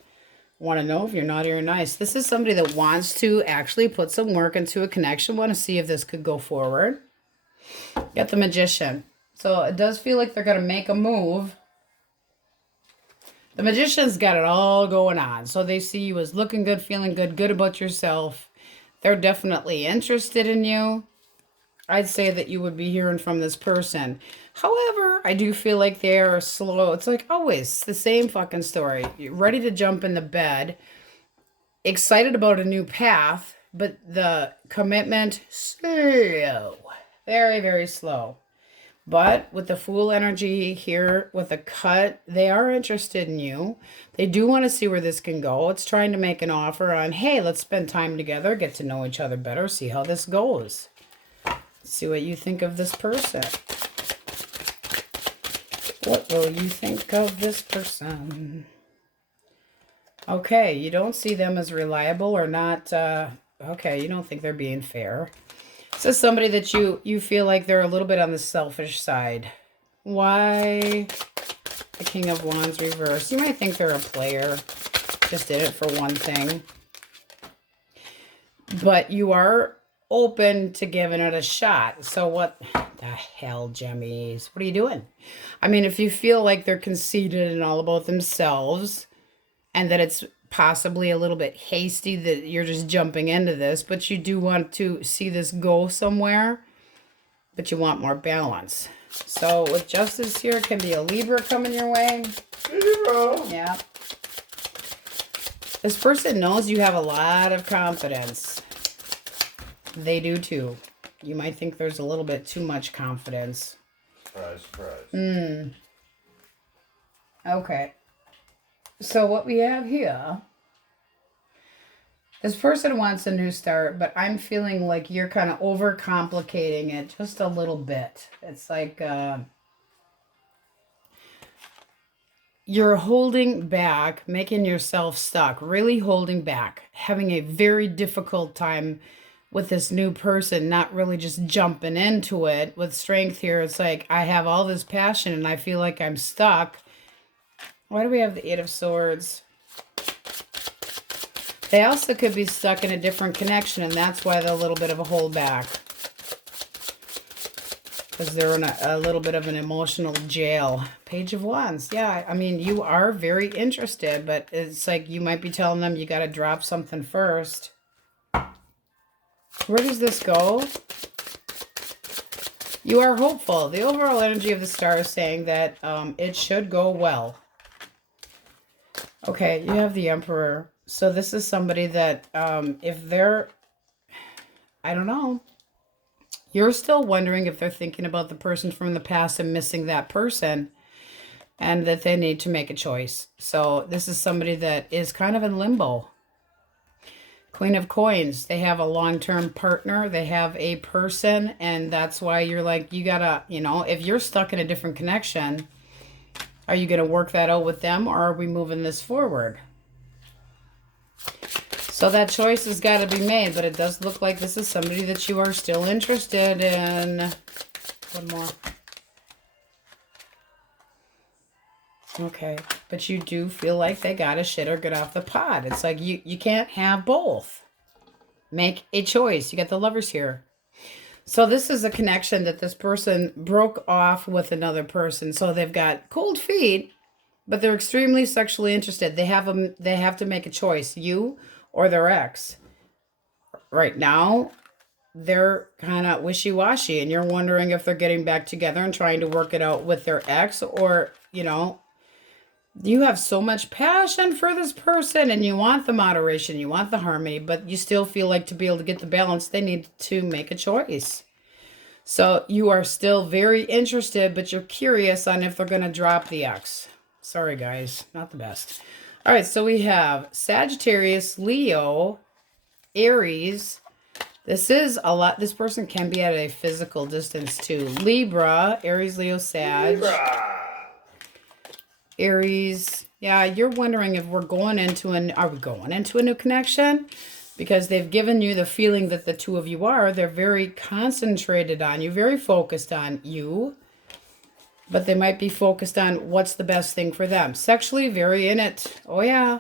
Want to know if you're naughty or nice. This is somebody that wants to actually put some work into a connection. Want to see if this could go forward. Got the Magician. So it does feel like they're going to make a move. The Magician's got it all going on. So they see you as looking good, feeling good, good about yourself. They're definitely interested in you. I'd say that you would be hearing from this person. However, I do feel like they are slow. It's like always the same fucking story. You're ready to jump in the bed. Excited about a new path. But the commitment, slow. Very, very slow. But with the Fool energy here with a cut, they are interested in you. They do want to see where this can go. It's trying to make an offer on, hey, let's spend time together, get to know each other better, see how this goes. See what you think of this person. What will you think of this person? Okay, you don't see them as reliable or not. Okay, you don't think they're being fair. So somebody that you feel like they're a little bit on the selfish side. Why the King of Wands reverse? You might think they're a player. Just did it for one thing. But you are open to giving it a shot. So what the hell, Gemmies? What are you doing? I mean, if you feel like they're conceited and all about themselves and that it's possibly a little bit hasty that you're just jumping into this, but you do want to see this go somewhere, but you want more balance. So with Justice here, can be a Libra coming your way. Libra. Yeah. This person knows you have a lot of confidence. They do too. You might think there's a little bit too much confidence. Surprise, surprise. Okay. So what we have here, this person wants a new start, but I'm feeling like you're kind of overcomplicating it just a little bit. It's like you're holding back, making yourself stuck, really holding back, having a very difficult time with this new person, not really just jumping into it with strength here. It's like, I have all this passion and I feel like I'm stuck. Why do we have the Eight of Swords? They also could be stuck in a different connection, and that's why they're a little bit of a holdback. Because they're in a little bit of an emotional jail. Page of Wands. Yeah, I mean, you are very interested, but it's like you might be telling them you got to drop something first. Where does this go? You are hopeful. The overall energy of the star is saying that it should go well. Okay, you have the Emperor. So this is somebody that if they're, I don't know. You're still wondering if they're thinking about the person from the past and missing that person and that they need to make a choice. So this is somebody that is kind of in limbo. Queen of Coins. They have a long-term partner. They have a person, and that's why you're like, you gotta, you know, if you're stuck in a different connection, are you going to work that out with them, or are we moving this forward? So that choice has got to be made, but it does look like this is somebody that you are still interested in. One more. Okay, but you do feel like they got to shit or get off the pot. It's like you can't have both. Make a choice. You got the Lovers here. So this is a connection that this person broke off with another person. So they've got cold feet, but they're extremely sexually interested. They have to make a choice, you or their ex. Right now, they're kind of wishy-washy, and you're wondering if they're getting back together and trying to work it out with their ex, or, you know, you have so much passion for this person and you want the moderation, you want the harmony, but you still feel like to be able to get the balance, they need to make a choice. So you are still very interested, but you're curious on if they're going to drop the ex. Sorry, guys. Not the best. All right, so we have Sagittarius, Leo, Aries. This is a lot. This person can be at a physical distance too. Libra, Aries, Leo, Sag. Libra. Aries. Yeah, you're wondering if we're going into are we going into a new connection? Because they've given you the feeling that the two of you are. They're very concentrated on you, very focused on you. But they might be focused on what's the best thing for them. Sexually, very in it. Oh, yeah.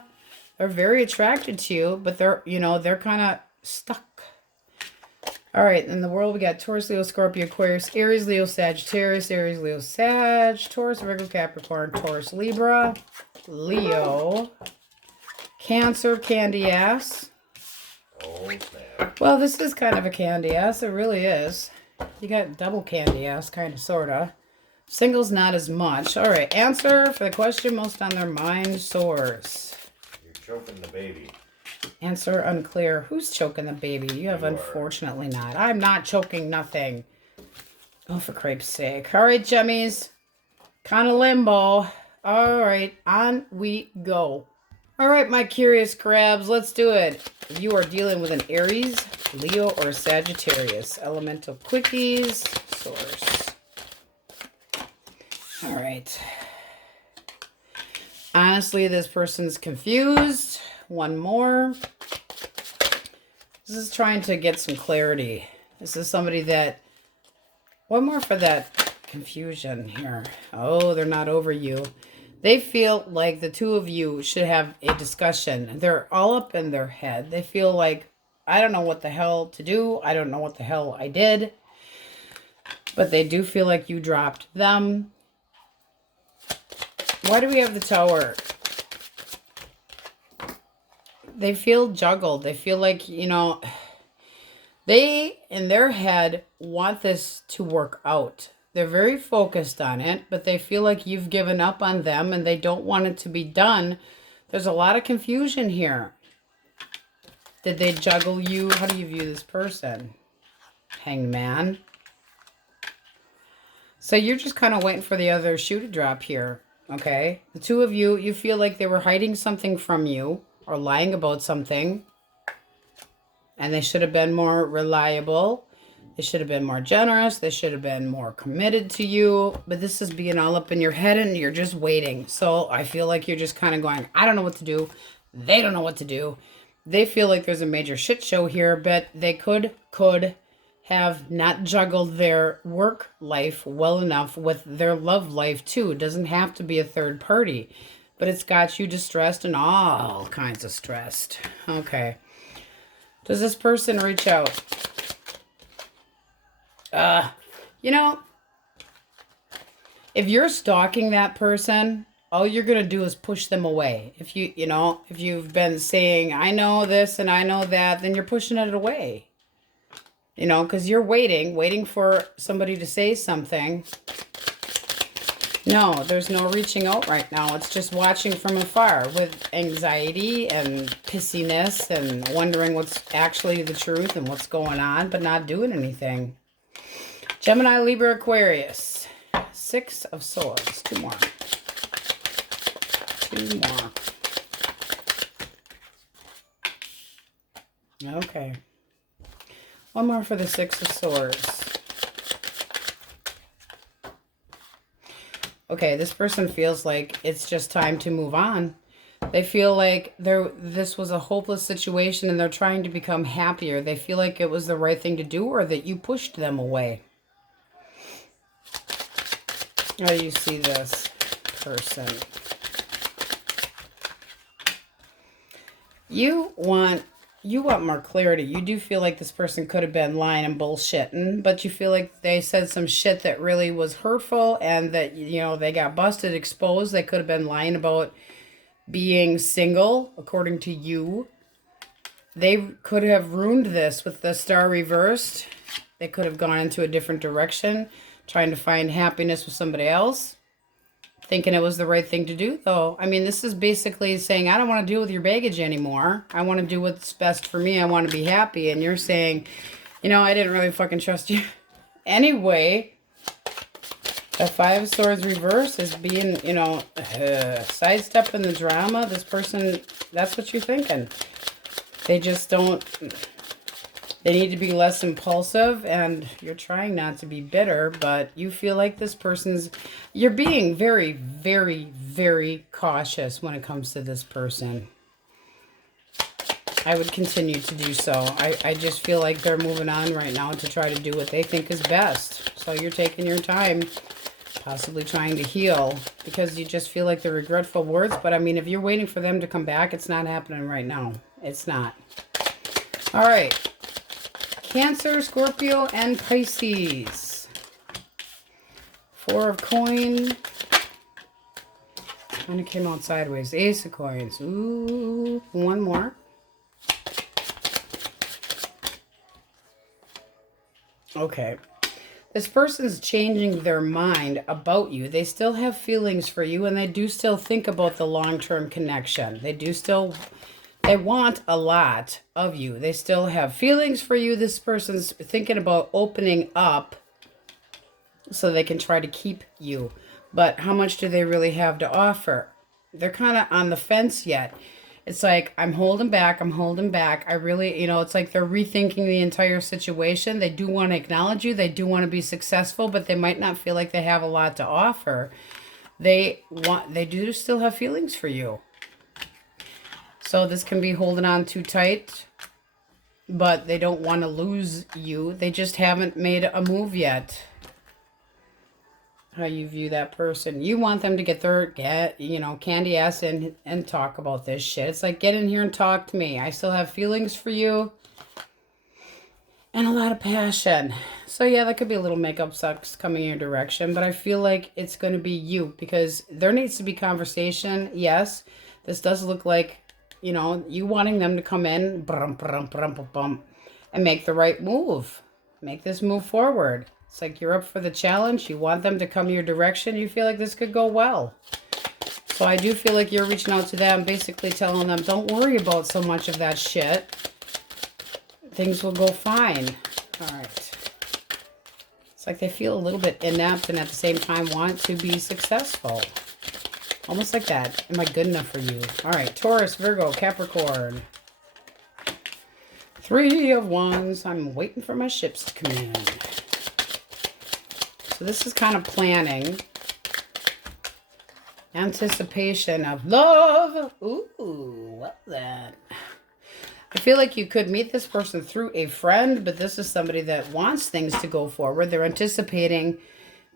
They're very attracted to you, but they're, you know, they're kind of stuck. All right, in the world, we got Taurus, Leo, Scorpio, Aquarius, Aries, Leo, Sagittarius, Aries, Leo, Sag, Taurus, Virgo, Capricorn, Taurus, Libra, Leo, Cancer, candy ass. Oh, snap. Well, this is kind of a candy ass. It really is. You got double candy ass, kind of, sort of. Singles, not as much. All right, answer for the question most on their mind, source. You're choking the baby. Answer unclear. Who's choking the baby? You have unfortunately not. I'm not choking nothing. Oh, for crepe's sake. All right, Jemmies. Kind of limbo. All right, on we go. All right, my curious crabs, let's do it. If you are dealing with an Aries, Leo, or Sagittarius, elemental quickies, source. All right. Honestly, this person's confused. One more. This is trying to get some clarity. This is somebody that... One more for that confusion here. Oh, they're not over you. They feel like the two of you should have a discussion. They're all up in their head. They feel like, I don't know what the hell to do. I don't know what the hell I did. But they do feel like you dropped them. Why do we have the Tower? They feel juggled. They feel like, you know, they, in their head, want this to work out. They're very focused on it, but they feel like you've given up on them and they don't want it to be done. There's a lot of confusion here. Did they juggle you? How do you view this person? Hanged Man. So you're just kind of waiting for the other shoe to drop here. Okay, the two of you, you feel like they were hiding something from you or lying about something, and they should have been more reliable. They should have been more generous. They should have been more committed to you. But this is being all up in your head and you're just waiting. So I feel like you're just kind of going, I don't know what to do. They don't know what to do. They feel like there's a major shit show here, but they could have not juggled their work life well enough with their love life too. It doesn't have to be a third party, but it's got you distressed and all kinds of stressed. Okay. Does this person reach out? You know, if you're stalking that person, all you're going to do is push them away. If if you've been saying, I know this and I know that, then you're pushing it away. Because you're waiting for somebody to say something. No, there's no reaching out right now. It's just watching from afar with anxiety and pissiness and wondering what's actually the truth and what's going on, but not doing anything. Gemini, Libra, Aquarius. 6 of Swords. 2 more. 2 more. Okay. 1 more for the 6 of Swords. Okay, this person feels like it's just time to move on. They feel like this was a hopeless situation and they're trying to become happier. They feel like it was the right thing to do or that you pushed them away. How do you see this person? You want more clarity. You do feel like this person could have been lying and bullshitting, but you feel like they said some shit that really was hurtful and that, they got busted, exposed. They could have been lying about being single, according to you. They could have ruined this with the star reversed. They could have gone into a different direction, trying to find happiness with somebody else. Thinking it was the right thing to do, though. I mean, this is basically saying, I don't want to deal with your baggage anymore. I want to do what's best for me. I want to be happy. And you're saying, I didn't really fucking trust you. Anyway, the 5 of Swords reverse is being, sidestepping the drama. This person, that's what you're thinking. They just don't... They need to be less impulsive, and you're trying not to be bitter, but you feel like this person's... You're being very, very, very cautious when it comes to this person. I would continue to do so. I just feel like they're moving on right now to try to do what they think is best. So you're taking your time, possibly trying to heal, because you just feel like they're regretful words. But, I mean, if you're waiting for them to come back, it's not happening right now. It's not. All right. Cancer, Scorpio, and Pisces. 4 of coins. Kind of came out sideways. Ace of coins. Ooh, 1 more. Okay. This person's changing their mind about you. They still have feelings for you, and they do still think about the long-term connection. They want a lot of you. They still have feelings for you. This person's thinking about opening up so they can try to keep you. But how much do they really have to offer? They're kind of on the fence yet. It's like, I'm holding back. I really, it's like they're rethinking the entire situation. They do want to acknowledge you. They do want to be successful, but they might not feel like they have a lot to offer. They do still have feelings for you. So this can be holding on too tight, but they don't want to lose you. They just haven't made a move yet. How you view that person. You want them to get candy ass in and talk about this shit. It's like, get in here and talk to me. I still have feelings for you. And a lot of passion. So yeah, that could be a little makeup sucks coming in your direction, but I feel like it's going to be you, because there needs to be conversation. Yes, this does look like, you wanting them to come in and make the right move. Make this move forward. It's like you're up for the challenge. You want them to come your direction. You feel like this could go well. So I do feel like you're reaching out to them, basically telling them, don't worry about so much of that shit. Things will go fine. All right. It's like they feel a little bit inept and at the same time want to be successful. Almost like that. Am I good enough for you? All right. Taurus, Virgo, Capricorn. Three of Wands. I'm waiting for my ships to come in. So this is kind of planning. Anticipation of love. Ooh, what that? I feel like you could meet this person through a friend, but this is somebody that wants things to go forward. They're anticipating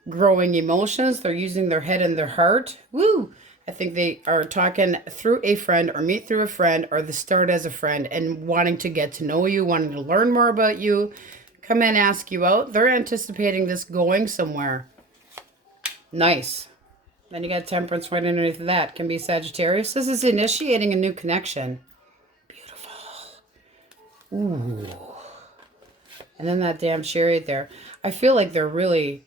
growing emotions. They're using their head and their heart. Woo! I think they are talking through a friend or meet through a friend or the start as a friend and wanting to get to know you, wanting to learn more about you, come in, ask you out. They're anticipating this going somewhere. Nice. Then you got Temperance right underneath of that. Can be Sagittarius. This is initiating a new connection. Ooh. And then that damn Chariot there. I feel like they're really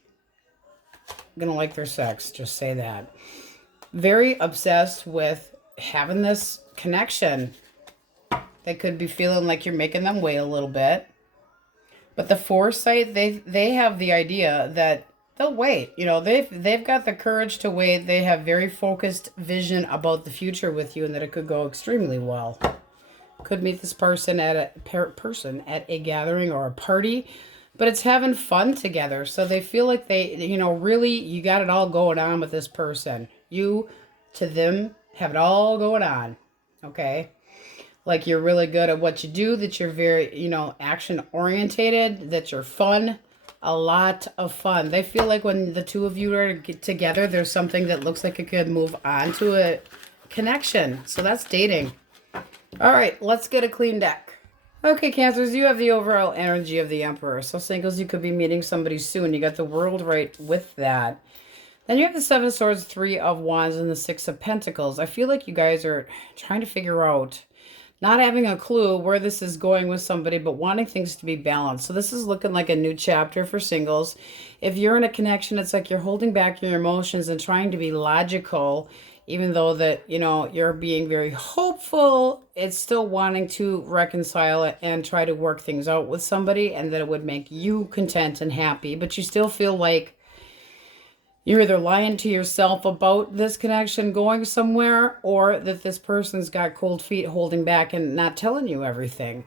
going to like their sex. Just say that. Very obsessed with having this connection. They could be feeling like you're making them wait a little bit. But the foresight, they have the idea that they'll wait. You know, they've got the courage to wait. They have very focused vision about the future with you and that it could go extremely well. Could meet this person at a gathering or a party, but it's having fun together. So they feel like they, you know, really, you got it all going on with this person. You, to them, have it all going on. Okay? Like you're really good at what you do, that you're very, you know, action orientated, that you're fun. A lot of fun. They feel like when the two of you are together, there's something that looks like it could move on to a connection. So that's dating. All right, let's get a clean deck. Okay, Cancers, you have the overall energy of the Emperor. So singles, you could be meeting somebody soon. You got the World right with that. Then you have the Seven of Swords, Three of Wands, and the Six of Pentacles. I feel like you guys are trying to figure out, not having a clue where this is going with somebody, but wanting things to be balanced. So this is looking like a new chapter for singles. If you're in a connection, it's like you're holding back your emotions and trying to be logical. Even though that, you know, you're being very hopeful, it's still wanting to reconcile it and try to work things out with somebody and that it would make you content and happy. But you still feel like you're either lying to yourself about this connection going somewhere or that this person's got cold feet holding back and not telling you everything.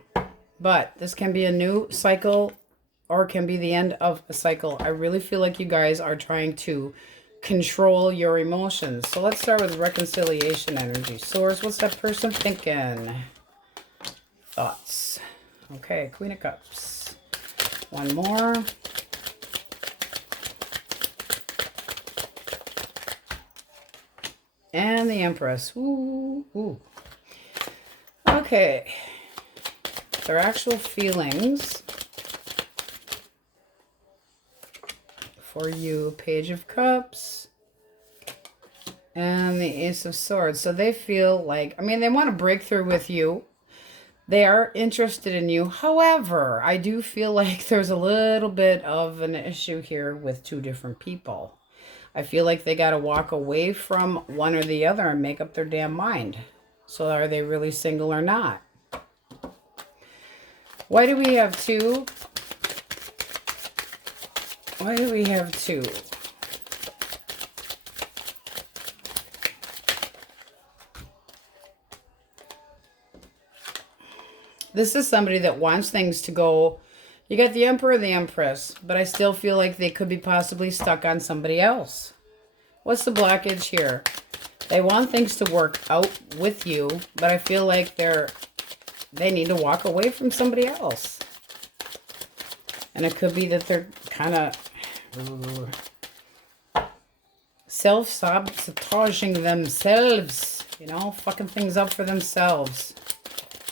But this can be a new cycle or it can be the end of a cycle. I really feel like you guys are trying to control your emotions. So let's start with reconciliation energy. Source, what's that person thinking? Thoughts. Okay, Queen of Cups. One more. And the Empress. Ooh, ooh. Okay. Their actual feelings for you. Page of Cups. And the Ace of Swords. So they feel like, I mean, they want to break through with you. They are interested in you. However, I do feel like there's a little bit of an issue here with two different people. I feel like they got to walk away from one or the other and make up their damn mind. So are they really single or not? Why do we have two? Why do we have two? This is somebody that wants things to go. You got the Emperor and the Empress, but I still feel like they could be possibly stuck on somebody else. What's the blockage here? They want things to work out with you, but I feel like they need to walk away from somebody else. And it could be that they're kind of self-sabotaging themselves, you know, fucking things up for themselves.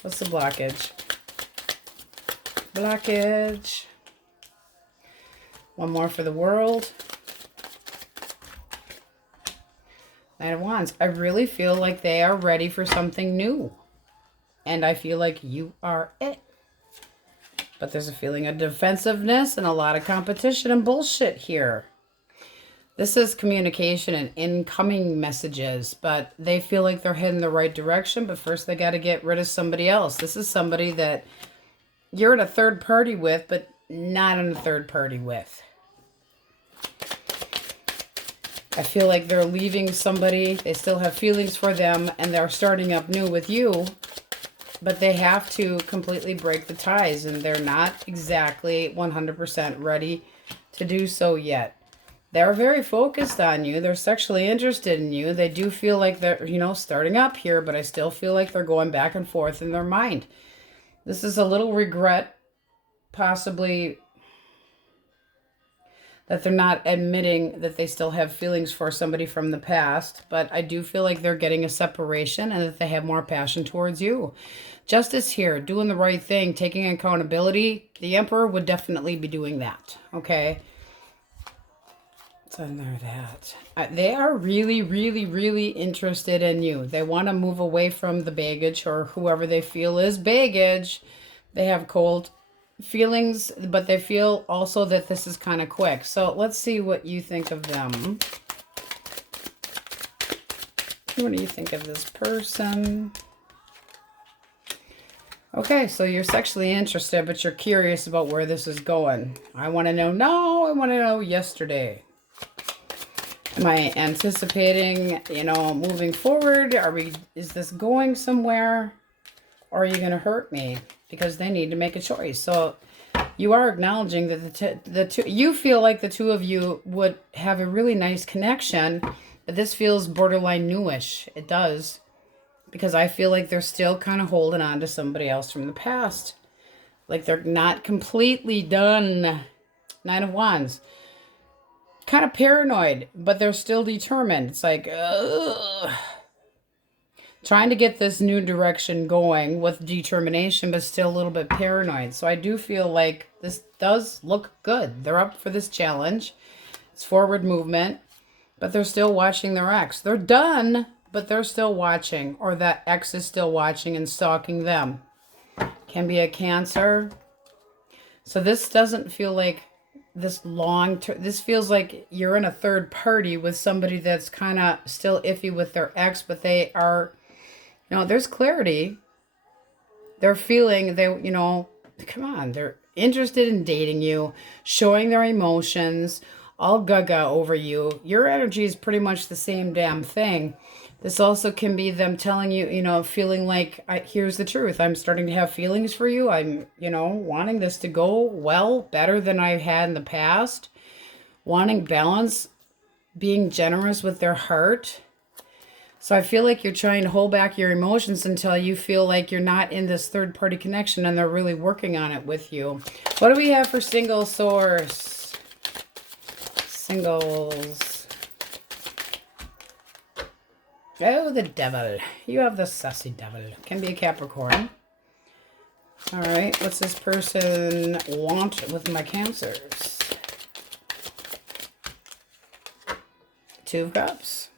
What's the blockage? Blockage. One more for the World. Knight of Wands. I really feel like they are ready for something new. And I feel like you are it. But there's a feeling of defensiveness and a lot of competition and bullshit here. This is communication and incoming messages, but they feel like they're heading the right direction, but first they got to get rid of somebody else. This is somebody that you're in a third party with, but not in a third party with. I feel like they're leaving somebody. They still have feelings for them, and they're starting up new with you. but they have to completely break the ties, and they're not exactly 100% ready to do so yet. They're very focused on you. They're sexually interested in you. They do feel like they're, starting up here, but I still feel like they're going back and forth in their mind. This is a little regret, possibly, that they're not admitting that they still have feelings for somebody from the past, but I do feel like they're getting a separation and that they have more passion towards you. Justice here, doing the right thing, taking accountability. The Emperor would definitely be doing that, okay? So there that. They are really, really, really interested in you. They want to move away from the baggage or whoever they feel is baggage. They have cold feelings, but they feel also that this is kind of quick. So let's see what you think of them. What do you think of this person? Okay, so you're sexually interested, but you're curious about where this is going. I want to know now. I want to know yesterday. Am I anticipating, moving forward? Is this going somewhere? Or are you going to hurt me? Because they need to make a choice. So you are acknowledging that the two, you feel like the two of you would have a really nice connection, but this feels borderline newish. It does. Because I feel like they're still kind of holding on to somebody else from the past. Like they're not completely done. Nine of Wands. Kind of paranoid, but they're still determined. It's like, ugh. Trying to get this new direction going with determination, but still a little bit paranoid. So I do feel like this does look good. They're up for this challenge. It's forward movement, but they're still watching their ex. They're done, but they're still watching, or that ex is still watching and stalking them. Can be a Cancer. So this doesn't feel like this long term. This feels like you're in a third party with somebody that's kind of still iffy with their ex, but they are, there's clarity. They're feeling, come on, they're interested in dating you, showing their emotions, all gaga over you. Your energy is pretty much the same damn thing. This also can be them telling you, feeling like, here's the truth. I'm starting to have feelings for you. I'm, wanting this to go well, better than I've had in the past. Wanting balance, being generous with their heart. So I feel like you're trying to hold back your emotions until you feel like you're not in this third-party connection and they're really working on it with you. What do we have for single source? Singles. Oh, the devil. You have the sassy devil. Can be a Capricorn. All right. What's this person want with my Cancers? Two of Cups.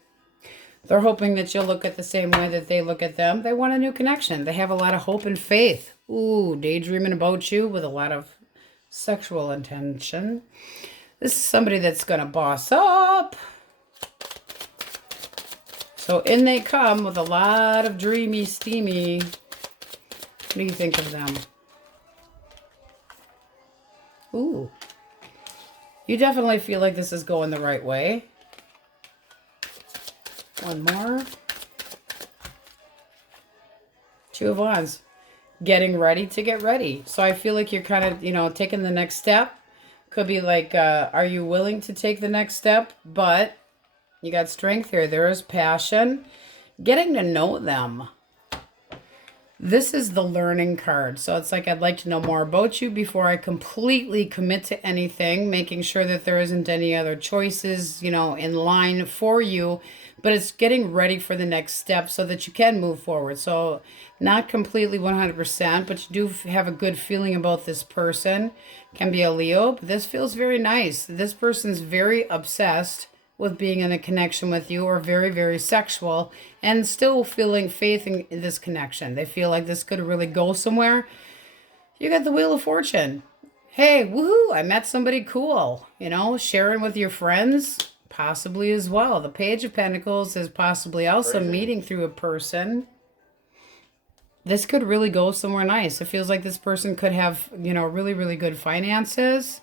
They're hoping that you'll look at the same way that they look at them. They want a new connection. They have a lot of hope and faith. Ooh, daydreaming about you with a lot of sexual intention. This is somebody that's going to boss up. So in they come with a lot of dreamy, steamy. What do you think of them? Ooh. You definitely feel like this is going the right way. One more. Two of Wands. Getting ready to get ready. So I feel like you're kind of, taking the next step. Could be like, are you willing to take the next step? But you got strength here. There is passion. Getting to know them. This is the learning card. So it's like, I'd like to know more about you before I completely commit to anything. Making sure that there isn't any other choices, in line for you. But it's getting ready for the next step so that you can move forward. So not completely 100%, but you do have a good feeling about this person. Can be a Leo, but this feels very nice. This person's very obsessed with being in a connection with you, or very, very sexual, and still feeling faith in this connection. They feel like this could really go somewhere. You got the Wheel of Fortune. Hey, woohoo, I met somebody cool. Sharing with your friends, possibly as well. The Page of Pentacles is possibly also meeting through a person. This could really go somewhere nice. It feels like this person could have, really, really good finances.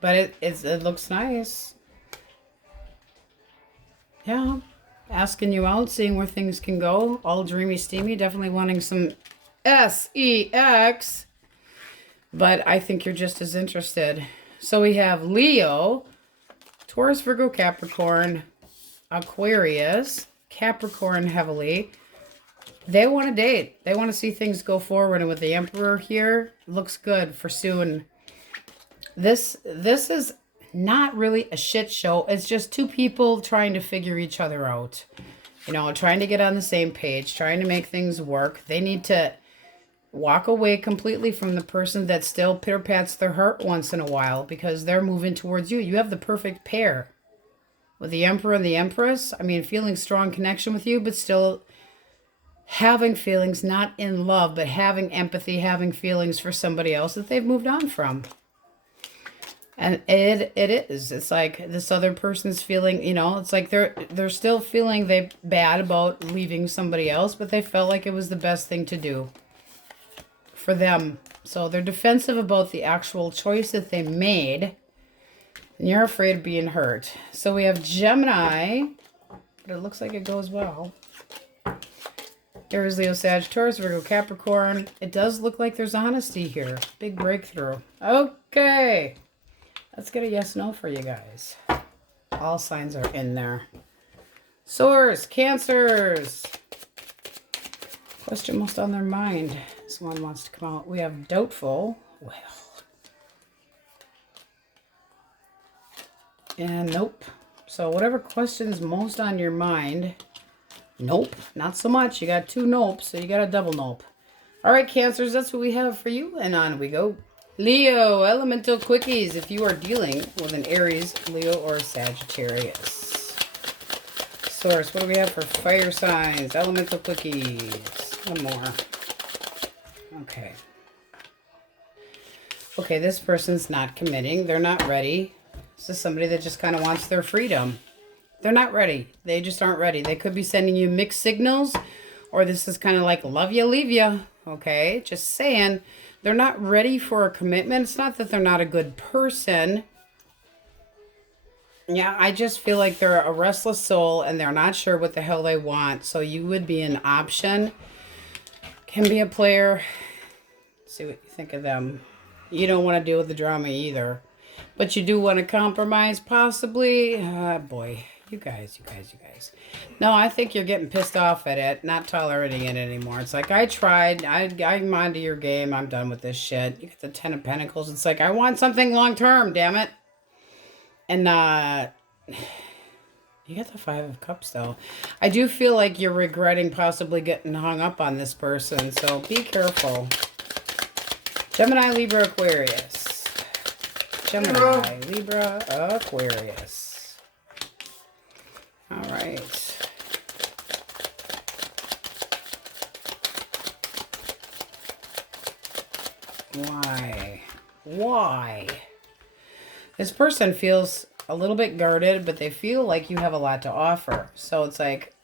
But it looks nice. Yeah. asking you out, seeing where things can go. All dreamy, steamy. Definitely wanting some sex. But I think you're just as interested. So we have Leo, Taurus, Virgo, Capricorn, Aquarius, Capricorn heavily. They want to date. They want to see things go forward. And with the Emperor here, looks good for soon. This is not really a shit show. It's just two people trying to figure each other out. You know, trying to get on the same page, trying to make things work. They need to walk away completely from the person that still pitter-pats their heart once in a while because they're moving towards you. You have the perfect pair. With the Emperor and the Empress, I mean, feeling strong connection with you, but still having feelings, not in love, but having empathy, having feelings for somebody else that they've moved on from. And it is. It's like this other person's feeling, you know, it's like they're still feeling bad about leaving somebody else, but they felt like it was the best thing to do for them. So they're defensive about the actual choice that they made. And you're afraid of being hurt. So we have Gemini, but it looks like it goes well. Aries, Leo, Sagittarius, Virgo, Capricorn. It does look like there's honesty here. Big breakthrough. Okay. Let's get a yes, no for you guys. All signs are in there. Source, Cancers. Question most on their mind. This one wants to come out. We have doubtful. Well. And nope. So whatever question's most on your mind. Nope. Not so much. You got two nopes, so you got a double nope. All right, Cancers, that's what we have for you. And on we go. Leo, elemental quickies. If you are dealing with an Aries, Leo, or Sagittarius. Source, what do we have for fire signs? Elemental quickies. One more. Okay. Okay, this person's not committing. They're not ready. This is somebody that just kind of wants their freedom. They're not ready. They just aren't ready. They could be sending you mixed signals, or this is kind of like love you, leave you. Okay, just saying. They're not ready for a commitment. It's not that they're not a good person. Yeah, I just feel like they're a restless soul and they're not sure what the hell they want. So you would be an option. Can be a player. Let's see what you think of them. You don't want to deal with the drama either. But you do want to compromise, possibly. Boy, you guys. No, I think you're getting pissed off at it, not tolerating it anymore. It's like, I tried. I'm onto your game. I'm done with this shit. You get the 10 of Pentacles. It's like, I want something long-term, damn it. And, you got the 5 of Cups, though. I do feel like you're regretting possibly getting hung up on this person, so be careful. Gemini, Libra, Aquarius. Gemini, Libra, Aquarius. All right. Why? This person feels a little bit guarded, but they feel like you have a lot to offer. So it's like,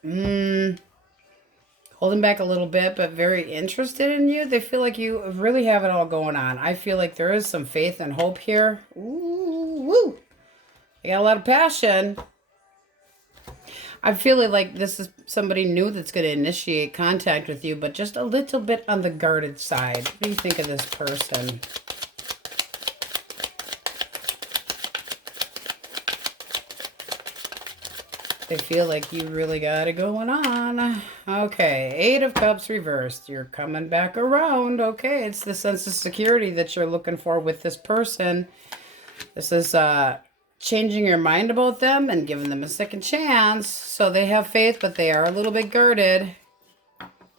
holding back a little bit, but very interested in you. They feel like you really have it all going on. I feel like there is some faith and hope here. Ooh, woo. They got a lot of passion. I'm feeling like this is somebody new that's going to initiate contact with you, but just a little bit on the guarded side. What do you think of this person? They feel like you really got it going on. Okay, 8 of Cups reversed. You're coming back around. Okay, it's the sense of security that you're looking for with this person. This is changing your mind about them and giving them a second chance. So they have faith, but they are a little bit guarded.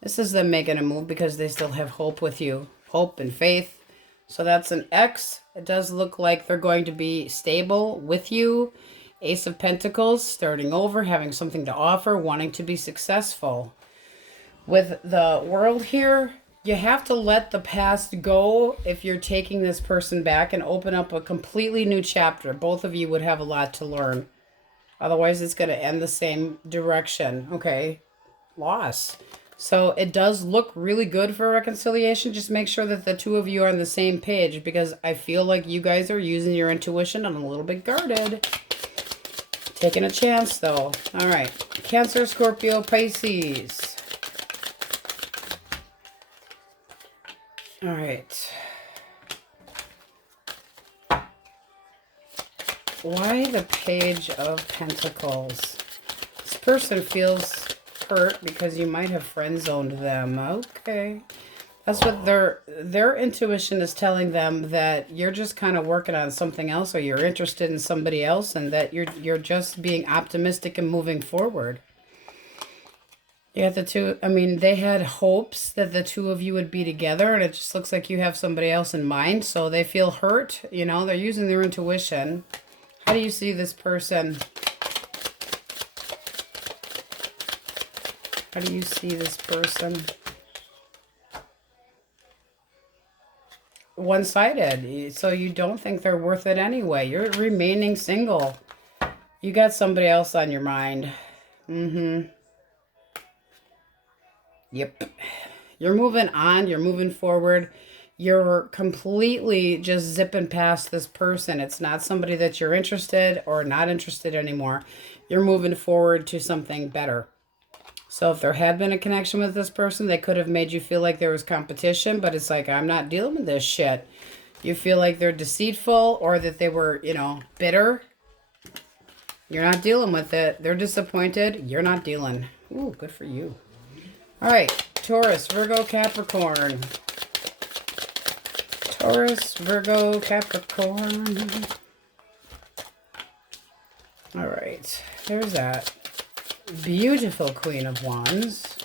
This is them making a move because they still have hope with you. Hope and faith. So that's an X. It does look like they're going to be stable with you. Ace of Pentacles, starting over, having something to offer, wanting to be successful. With the World here, you have to let the past go if you're taking this person back and open up a completely new chapter. Both of you would have a lot to learn. Otherwise, it's going to end the same direction. Okay, loss. So it does look really good for reconciliation. Just make sure that the two of you are on the same page, because I feel like you guys are using your intuition and a little bit guarded. Taking a chance, though. All right. Cancer, Scorpio, Pisces. All right. Why the Page of Pentacles? This person feels hurt because you might have friend-zoned them. Okay. That's what their intuition is telling them, that you're just kind of working on something else, or you're interested in somebody else, and that you're just being optimistic and moving forward. You got the two, I mean, they had hopes that the two of you would be together, and it just looks like you have somebody else in mind, so they feel hurt, you know, they're using their intuition. How do you see this person? How do you see this person? One-sided, so you don't think they're worth it anyway. You're remaining single. You got somebody else on your mind. Yep. You're moving on. You're moving forward. You're completely just zipping past this person. It's not somebody that you're interested or not interested anymore. You're moving forward to something better. So if there had been a connection with this person, they could have made you feel like there was competition, but it's like, I'm not dealing with this shit. You feel like they're deceitful, or that they were, you know, bitter. You're not dealing with it. They're disappointed. You're not dealing. Ooh, good for you. All right, Taurus, Virgo, Capricorn. Taurus, Virgo, Capricorn. All right, there's that. Beautiful Queen of Wands.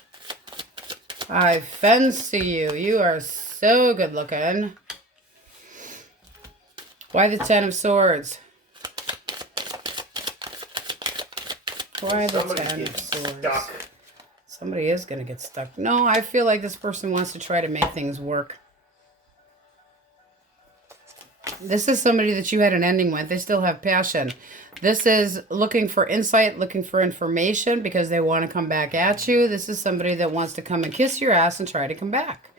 I fancy you. You are so good looking. Why the Ten of Swords? Why the Ten of Swords? Stuck. Somebody is going to get stuck. No, I feel like this person wants to try to make things work. This is somebody that you had an ending with. They still have passion. This is looking for insight, looking for information because they want to come back at you. This is somebody that wants to come and kiss your ass and try to come back.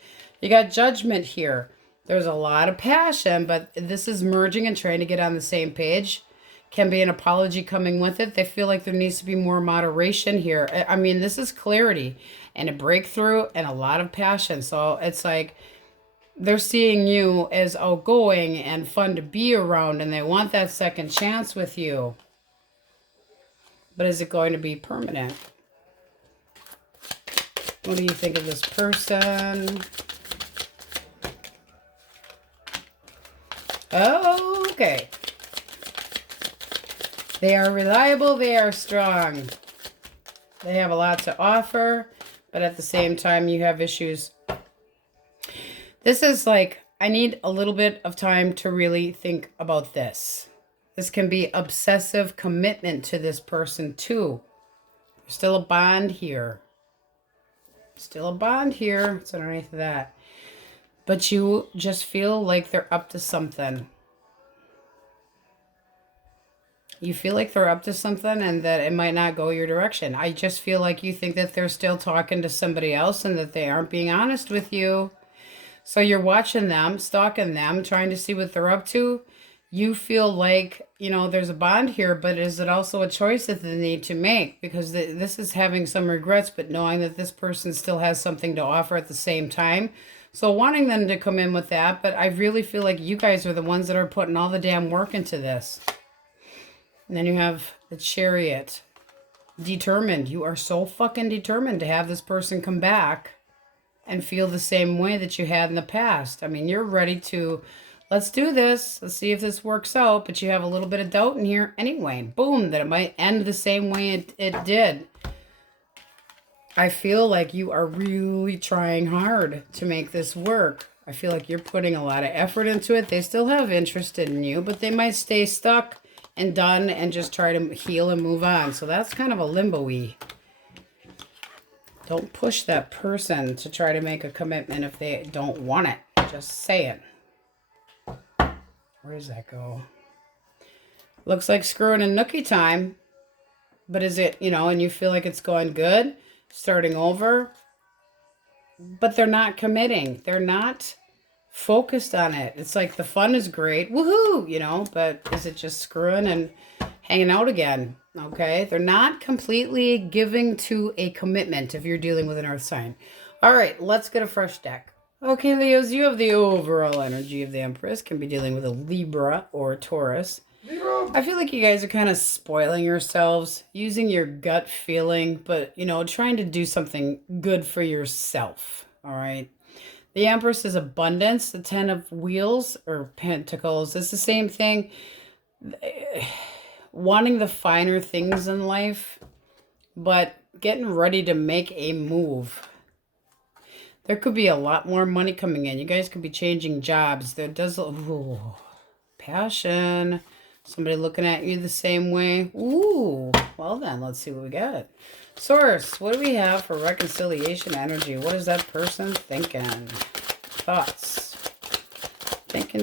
You got Judgment here. There's a lot of passion, but this is merging and trying to get on the same page. Can be an apology coming with it. They feel like there needs to be more moderation here. I mean, this is clarity and a breakthrough and a lot of passion. So it's like they're seeing you as outgoing and fun to be around, and they want that second chance with you. But is it going to be permanent? What do you think of this person? Okay. They are reliable. They are strong. They have a lot to offer, but at the same time, you have issues. This is like, I need a little bit of time to really think about this. This can be obsessive commitment to this person too. There's still a bond here. Still a bond here. It's underneath of that. But you just feel like they're up to something. You feel like they're up to something and that it might not go your direction. I just feel like you think that they're still talking to somebody else and that they aren't being honest with you. So you're watching them, stalking them, trying to see what they're up to. You feel like, you know, there's a bond here, but is it also a choice that they need to make? Because this is having some regrets, but knowing that this person still has something to offer at the same time. So wanting them to come in with that, but I really feel like you guys are the ones that are putting all the damn work into this. And then you have the Chariot. Determined. You are so fucking determined to have this person come back and feel the same way that you had in the past. I mean, you're ready to, let's do this. Let's see if this works out. But you have a little bit of doubt in here anyway. Boom, that it might end the same way it did. I feel like you are really trying hard to make this work. I feel like you're putting a lot of effort into it. They still have interest in you, but they might stay stuck and done and just try to heal and move on. So that's kind of a limbo-y. Don't push that person to try to make a commitment if they don't want it. Just say it. Where does that go? Looks like screwing and nookie time. But is it, you know, and you feel like it's going good, starting over. But they're not committing. They're not focused on it. It's like the fun is great. Woohoo! You know, but is it just screwing and hanging out again. Okay, they're not completely giving to a commitment if you're dealing with an earth sign. All right, let's get a fresh deck. Okay, Leos, you have the overall energy of the Empress. Can be dealing with a Libra or a Taurus. I feel like you guys are kind of spoiling yourselves, using your gut feeling, but, you know, trying to do something good for yourself. All right. The Empress is abundance. The 10 of Wheels or Pentacles is the same thing. Wanting the finer things in life, but getting ready to make a move. There could be a lot more money coming in. You guys could be changing jobs. There does... Ooh, passion. Somebody looking at you the same way. Ooh. Well then, let's see what we got. Source, what do we have for reconciliation energy? What is that person thinking? Thoughts. Thinking.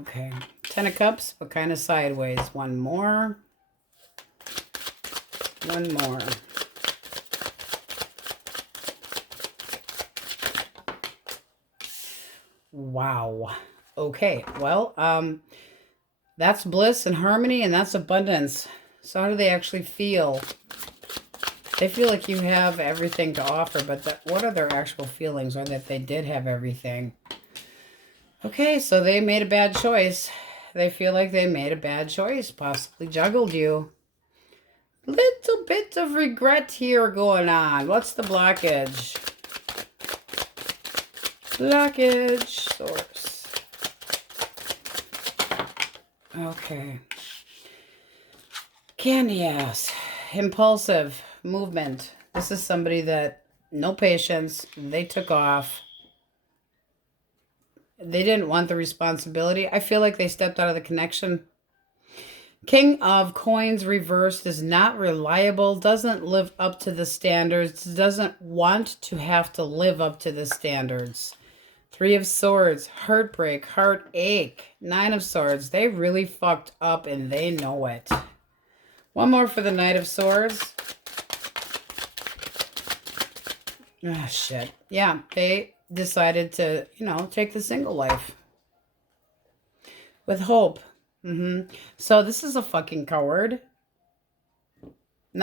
Okay. 10 of Cups, but kind of sideways. One more. Wow. Okay. Well, that's bliss and harmony, and that's abundance. So how do they actually feel? They feel like you have everything to offer, but what are their actual feelings? Or that they did have everything? Okay, so they made a bad choice. They feel like they made a bad choice, possibly juggled you. Little bit of regret here going on. What's the blockage? Blockage source. Okay. Candy ass. Impulsive movement. This is somebody that no patience. They took off. They didn't want the responsibility. I feel like they stepped out of the connection. King of Coins reversed is not reliable, doesn't live up to the standards, doesn't want to have to live up to the standards. 3 of Swords, heartbreak, heartache. 9 of Swords, they really fucked up and they know it. One more for the Knight of Swords. Ah, shit. Yeah, they decided to, you know, take the single life. With hope. So this is a fucking coward. They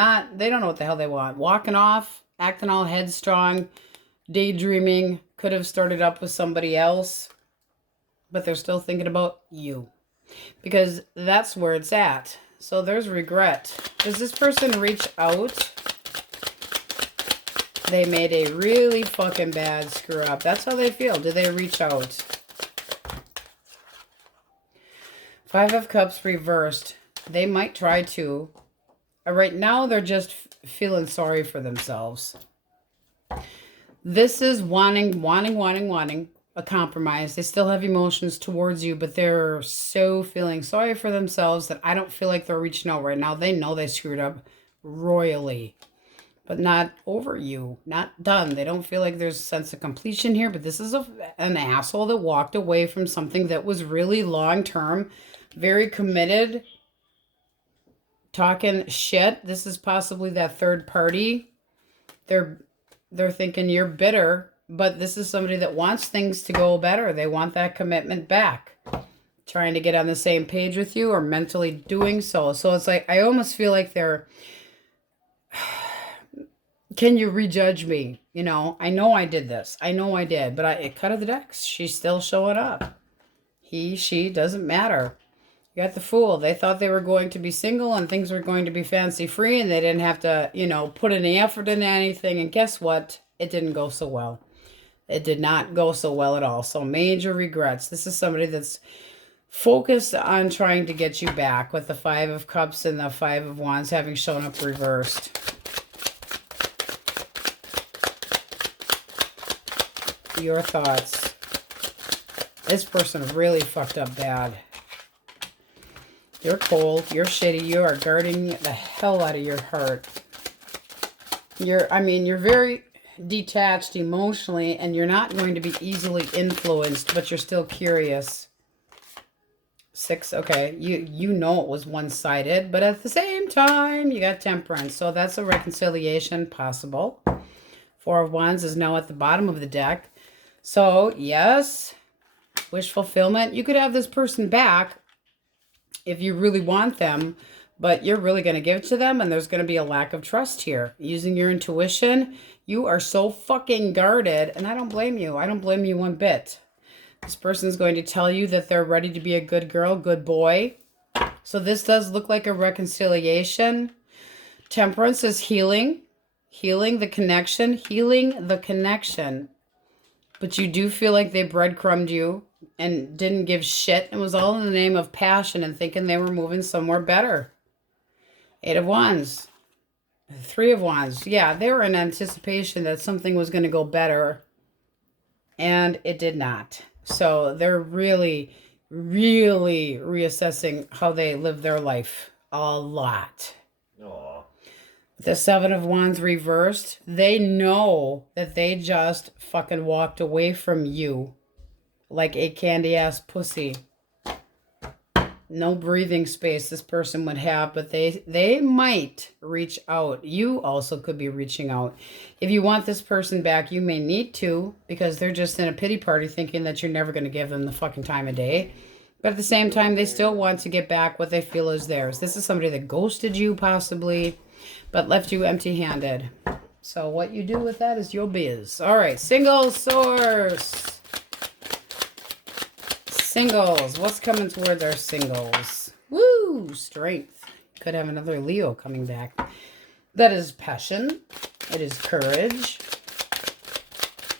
don't know what the hell they want. Walking off, acting all headstrong, daydreaming, could have started up with somebody else, but they're still thinking about you. Because that's where it's at. So there's regret. Does this person reach out? They made a really fucking bad screw up. That's how they feel. Do they reach out? 5 of Cups reversed. They might try to. Right now, they're just feeling sorry for themselves. This is wanting a compromise. They still have emotions towards you, but they're so feeling sorry for themselves that I don't feel like they're reaching out right now. They know they screwed up royally, but not over you. Not done. They don't feel like there's a sense of completion here, but this is an asshole that walked away from something that was really long-term, very committed, talking shit. This is possibly that third party. They're thinking you're bitter, but this is somebody that wants things to go better. They want that commitment back. Trying to get on the same page with you or mentally doing so. So it's like, I almost feel like they're, can you rejudge me? You know I did this. I know I did, but it cut of the decks. She's still showing up. He, she, doesn't matter. You got the Fool. They thought they were going to be single and things were going to be fancy free and they didn't have to, you know, put any effort into anything. And guess what? It didn't go so well. It did not go so well at all. So major regrets. This is somebody that's focused on trying to get you back with the 5 of Cups and the 5 of Wands having shown up reversed. Your thoughts. This person really fucked up bad. You're cold. You're shitty. You are guarding the hell out of your heart. You're very detached emotionally, and you're not going to be easily influenced, but you're still curious. 6, okay. You know it was one-sided, but at the same time, you got Temperance. So that's a reconciliation possible. 4 of Wands is now at the bottom of the deck. So, yes, wish fulfillment. You could have this person back, if you really want them, but you're really going to give it to them, and there's going to be a lack of trust here. Using your intuition, you are so fucking guarded, and I don't blame you. I don't blame you one bit. This person is going to tell you that they're ready to be a good girl, good boy. So this does look like a reconciliation. Temperance is healing. Healing the connection. Healing the connection. But you do feel like they breadcrumbed you and didn't give shit. It was all in the name of passion and thinking they were moving somewhere better. 8 of Wands. 3 of Wands. Yeah, they were in anticipation that something was going to go better. And it did not. So they're really, really reassessing how they live their life. A lot. Aw. The 7 of Wands reversed. They know that they just fucking walked away from you like a candy-ass pussy. No breathing space this person would have, but they might reach out. You also could be reaching out. If you want this person back, you may need to, because they're just in a pity party thinking that you're never going to give them the fucking time of day. But at the same time, they still want to get back what they feel is theirs. This is somebody that ghosted you, possibly, but left you empty-handed. So what you do with that is your biz. All right, single source. Singles. What's coming towards our singles? Woo! Strength. Could have another Leo coming back. That is passion. It is courage.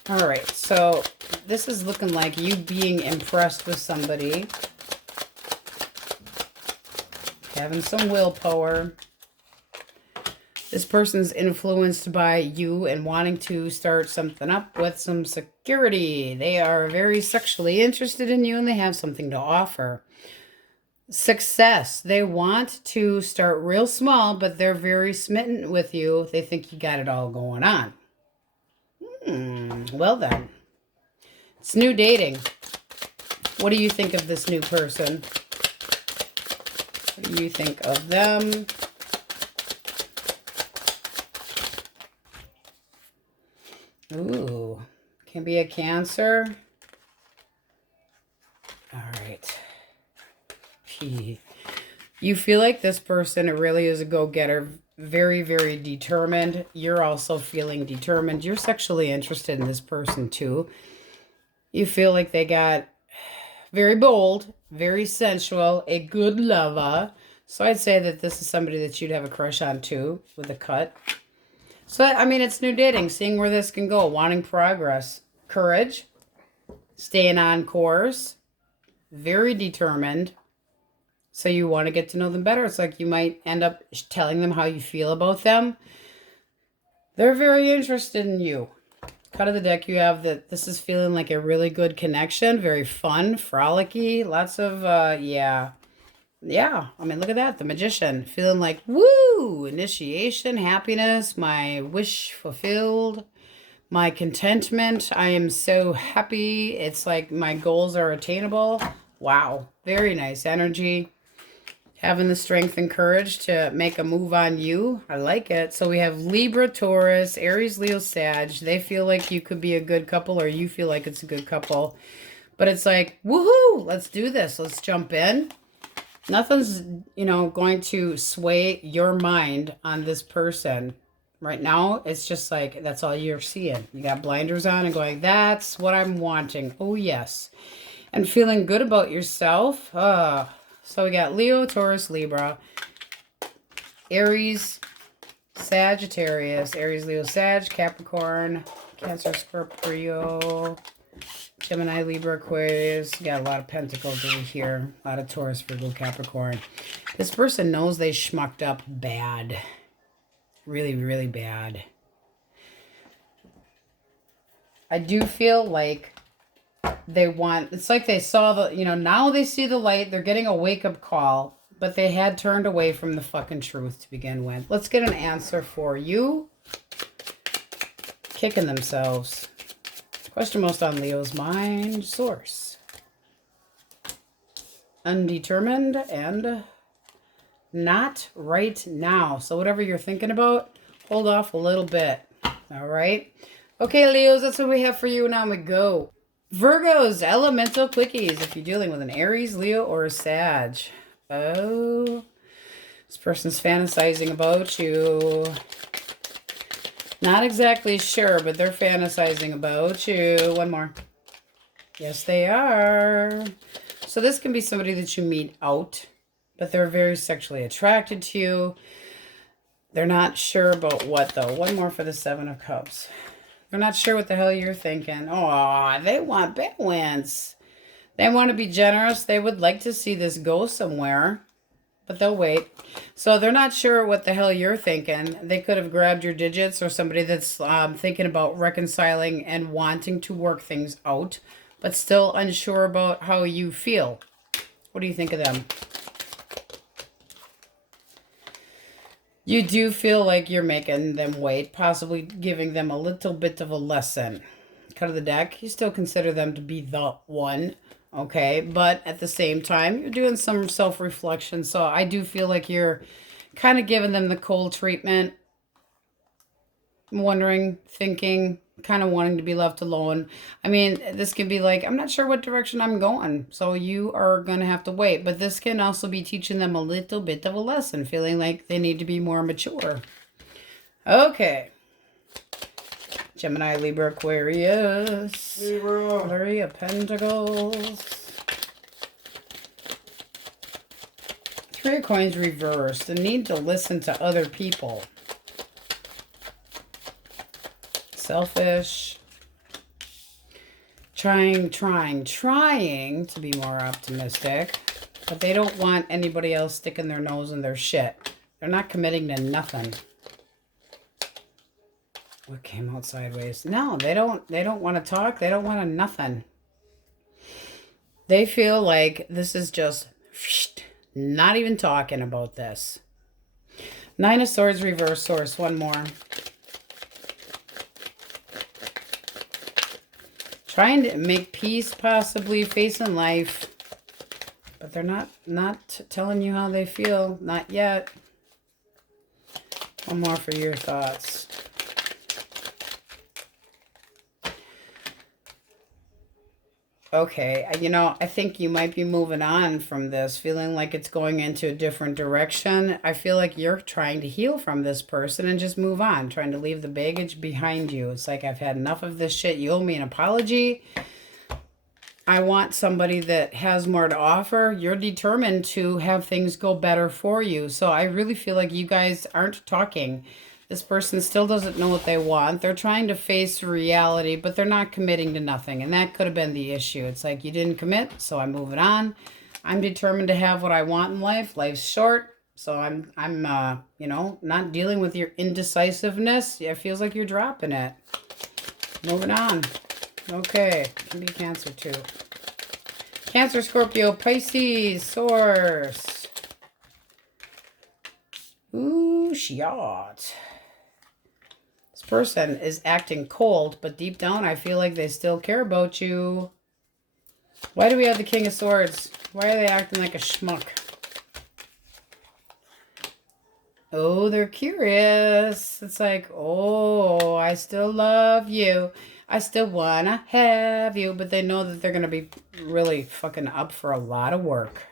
All right. So this is looking like you being impressed with somebody. Having some willpower. This person's influenced by you and wanting to start something up with some security. They are very sexually interested in you and they have something to offer. Success. They want to start real small, but they're very smitten with you. They think you got it all going on. Well then. It's new dating. What do you think of this new person? What do you think of them? Ooh, can be a Cancer. All right. You feel like this person really is a go-getter, very, very determined. You're also feeling determined. You're sexually interested in this person too. You feel like they got very bold, very sensual, a good lover. So I'd say that this is somebody that you'd have a crush on too, with a cut. So, I mean, it's new dating, seeing where this can go, wanting progress, courage, staying on course, very determined. So you want to get to know them better. It's like you might end up telling them how you feel about them. They're very interested in you. Cut of the deck, you have that this is feeling like a really good connection, very fun, frolicky, lots of, yeah. Yeah, I mean, look at that. The Magician. Feeling like, woo, initiation, happiness, my wish fulfilled, my contentment. I am so happy. It's like my goals are attainable. Wow, very nice energy. Having the strength and courage to make a move on you. I like it. So we have Libra, Taurus, Aries, Leo, Sag. They feel like you could be a good couple, or you feel like it's a good couple. But it's like, woohoo, let's do this. Let's jump in. Nothing's, going to sway your mind on this person. Right now, it's just like, that's all you're seeing. You got blinders on and going, that's what I'm wanting. Oh, yes. And feeling good about yourself. So we got Leo, Taurus, Libra, Aries, Sagittarius, Aries, Leo, Sag, Capricorn, Cancer, Scorpio, Gemini, Libra, Aquarius. Got a lot of pentacles over here. A lot of Taurus, Virgo, Capricorn. This person knows they schmucked up bad. Really, really bad. I do feel like they want, it's like they saw the, now they see the light. They're getting a wake-up call, but they had turned away from the fucking truth to begin with. Let's get an answer for you. Kicking themselves. Question most on Leo's mind. Source. Undetermined and not right now. So whatever you're thinking about, hold off a little bit. All right. Okay, Leos, that's what we have for you. Now we go. Virgos, elemental quickies. If you're dealing with an Aries, Leo, or a Sag. Oh, this person's fantasizing about you. Not exactly sure, but they're fantasizing about you. One more. Yes, they are. So this can be somebody that you meet out, but they're very sexually attracted to you. They're not sure about what, though. One more for the Seven of Cups. They're not sure what the hell you're thinking. Oh, they want balance. They want to be generous. They would like to see this go somewhere, but they'll wait. So they're not sure what the hell you're thinking. They could have grabbed your digits, or somebody that's thinking about reconciling and wanting to work things out, but still unsure about how you feel. What do you think of them? You do feel like you're making them wait, possibly giving them a little bit of a lesson. Cut of the deck, you still consider them to be the one, okay? But at the same time, you're doing some self-reflection. So I do feel like you're kind of giving them the cold treatment, wondering, thinking, kind of wanting to be left alone. I mean, this can be like, I'm not sure what direction I'm going, so you are going to have to wait. But this can also be teaching them a little bit of a lesson, feeling like they need to be more mature. Okay. Gemini, Libra, Aquarius. Libra. 3 of Pentacles. 3 of Coins reversed. The need to listen to other people. Selfish. Trying to be more optimistic. But they don't want anybody else sticking their nose in their shit. They're not committing to nothing. What came out sideways? No, they don't want to talk. They don't want to nothing. They feel like this is just not even talking about this. 9 of Swords reverse, source. One more. Trying to make peace, possibly facing life. But they're not telling you how they feel. Not yet. One more for your thoughts. Okay, you know, I think you might be moving on from this, feeling like it's going into a different direction. I feel like you're trying to heal from this person and just move on, trying to leave the baggage behind you. It's like, I've had enough of this shit. You owe me an apology. I want somebody that has more to offer. You're determined to have things go better for you. So I really feel like you guys aren't talking. This person still doesn't know what they want. They're trying to face reality, but they're not committing to nothing. And that could have been the issue. It's like, you didn't commit, so I'm moving on. I'm determined to have what I want in life. Life's short, so I'm you know, not dealing with your indecisiveness. It feels like you're dropping it. Moving on. Okay, can be Cancer too. Cancer, Scorpio, Pisces, Source. Ooh, shot. This person is acting cold, but deep down I feel like they still care about you. Why do we have the King of Swords? Why are they acting like a schmuck? Oh, they're curious. It's like, oh, I still love you. I still want to have you. But they know that they're going to be really fucking up for a lot of work.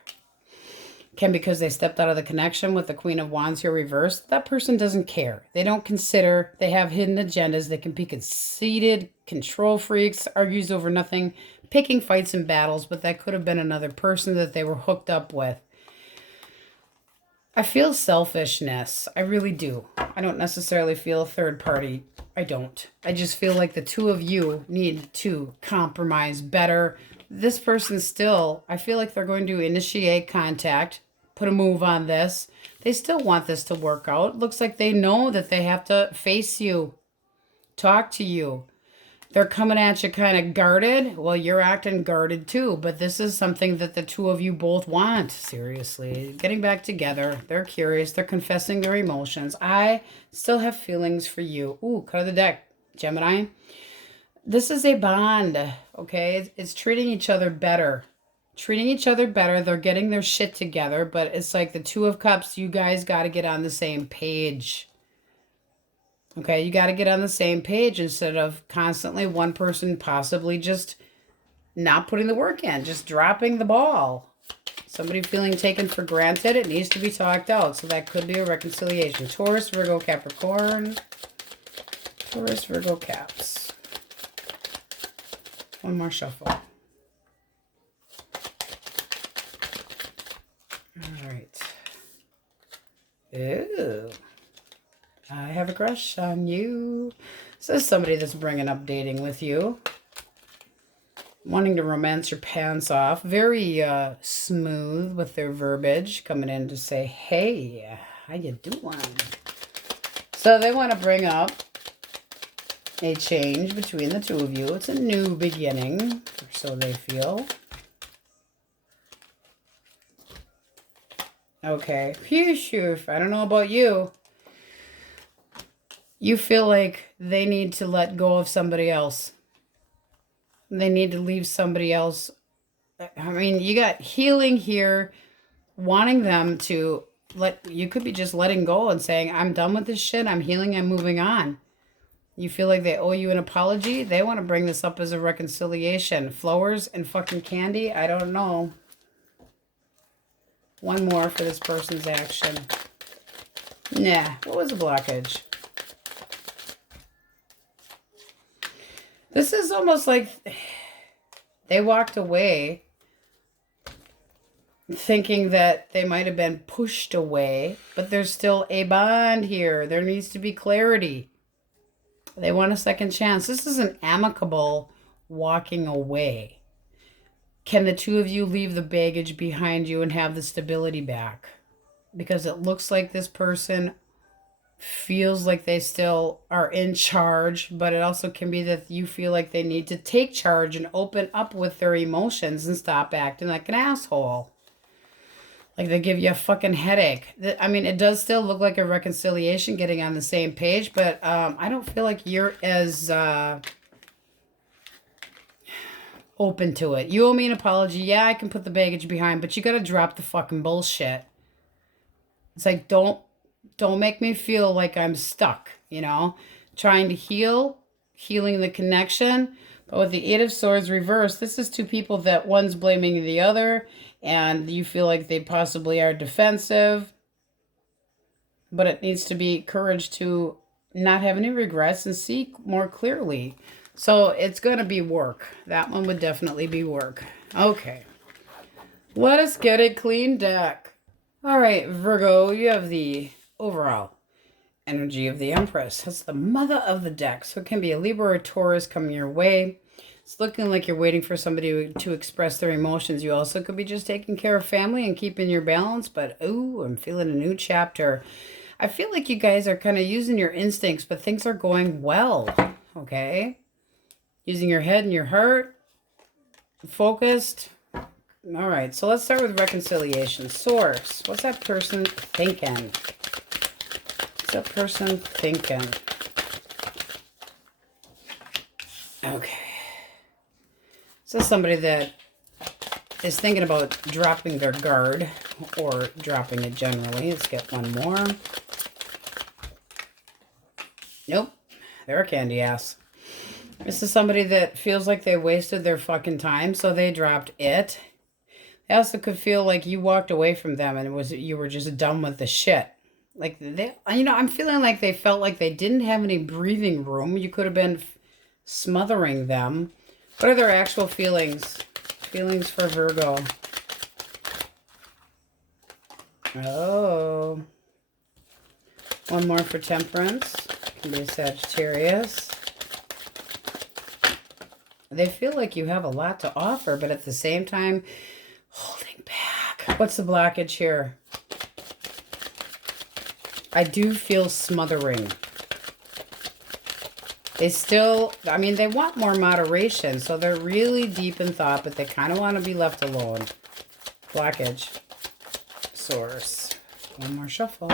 Can because they stepped out of the connection with the Queen of Wands here reversed. That person doesn't care. They don't consider. They have hidden agendas. They can be conceited, control freaks, argues over nothing, picking fights and battles. But that could have been another person that they were hooked up with. I feel selfishness. I really do. I don't necessarily feel a third party. I don't. I just feel like the two of you need to compromise better. This person still, I feel like they're going to initiate contact, put a move on this. They still want this to work out. Looks like they know that they have to face you, talk to you. They're coming at you kind of guarded. Well, you're acting guarded too, but this is something that the two of you both want. Seriously, getting back together. They're curious. They're confessing their emotions. I still have feelings for you. Ooh, cut of the deck, Gemini. This is a bond, okay? It's treating each other better. Treating each other better. They're getting their shit together, but it's like the Two of Cups. You guys got to get on the same page. Okay, you got to get on the same page instead of constantly one person possibly just not putting the work in, just dropping the ball. Somebody feeling taken for granted. It needs to be talked out. So that could be a reconciliation. Taurus, Virgo, Capricorn. Taurus, Virgo, Caps. One more shuffle. All right. Ew. I have a crush on you. This is somebody that's bringing up dating with you. Wanting to romance your pants off. Very smooth with their verbiage. Coming in to say, hey, how you doing? So they want to bring up a change between the two of you. It's a new beginning, or so they feel. Okay. Phew, I don't know about you. You feel like they need to let go of somebody else. They need to leave somebody else. I mean, you got healing here, wanting them to you could be just letting go and saying, I'm done with this shit. I'm healing. I'm moving on. You feel like they owe you an apology. They want to bring this up as a reconciliation. Flowers and fucking candy. I don't know. One more for this person's action. Nah. What was the blockage? This is almost like they walked away thinking that they might have been pushed away, but there's still a bond here. There needs to be clarity. They want a second chance. This is an amicable walking away. Can the two of you leave the baggage behind you and have the stability back? Because it looks like this person feels like they still are in charge, but it also can be that you feel like they need to take charge and open up with their emotions and stop acting like an asshole. Like they give you a fucking headache. I mean, it does still look like a reconciliation, getting on the same page, but I don't feel like you're as open to it. You owe me an apology. Yeah, I can put the baggage behind, but you got to drop the fucking bullshit. It's like, don't make me feel like I'm stuck, you know? Trying to healing the connection. But with the Eight of Swords reversed, this is two people that one's blaming the other, and you feel like they possibly are defensive. But it needs to be courage to not have any regrets and see more clearly. So it's going to be work. That one would definitely be work. Okay. Let us get a clean deck. All right, Virgo, you have the overall energy of the Empress. That's the mother of the deck. So it can be a Libra or a Taurus coming your way. It's looking like you're waiting for somebody to express their emotions. You also could be just taking care of family and keeping your balance. But, ooh, I'm feeling a new chapter. I feel like you guys are kind of using your instincts, but things are going well. Okay? Using your head and your heart. Focused. All right, so let's start with reconciliation. Source. What's that person thinking? What's that person thinking? Okay. So somebody that is thinking about dropping their guard or dropping it generally. Let's get one more. Nope. They're a candy ass. This is somebody that feels like they wasted their fucking time, so they dropped it. They also could feel like you walked away from them and you were just done with the shit. Like, I'm feeling like they felt like they didn't have any breathing room. You could have been smothering them. What are their actual feelings? Feelings for Virgo. Oh. One more for Temperance. Can be a Sagittarius. They feel like you have a lot to offer, but at the same time, holding back. What's the blockage here? I do feel smothering. They still, they want more moderation, so they're really deep in thought, but they kind of want to be left alone. Blockage. Source. One more shuffle.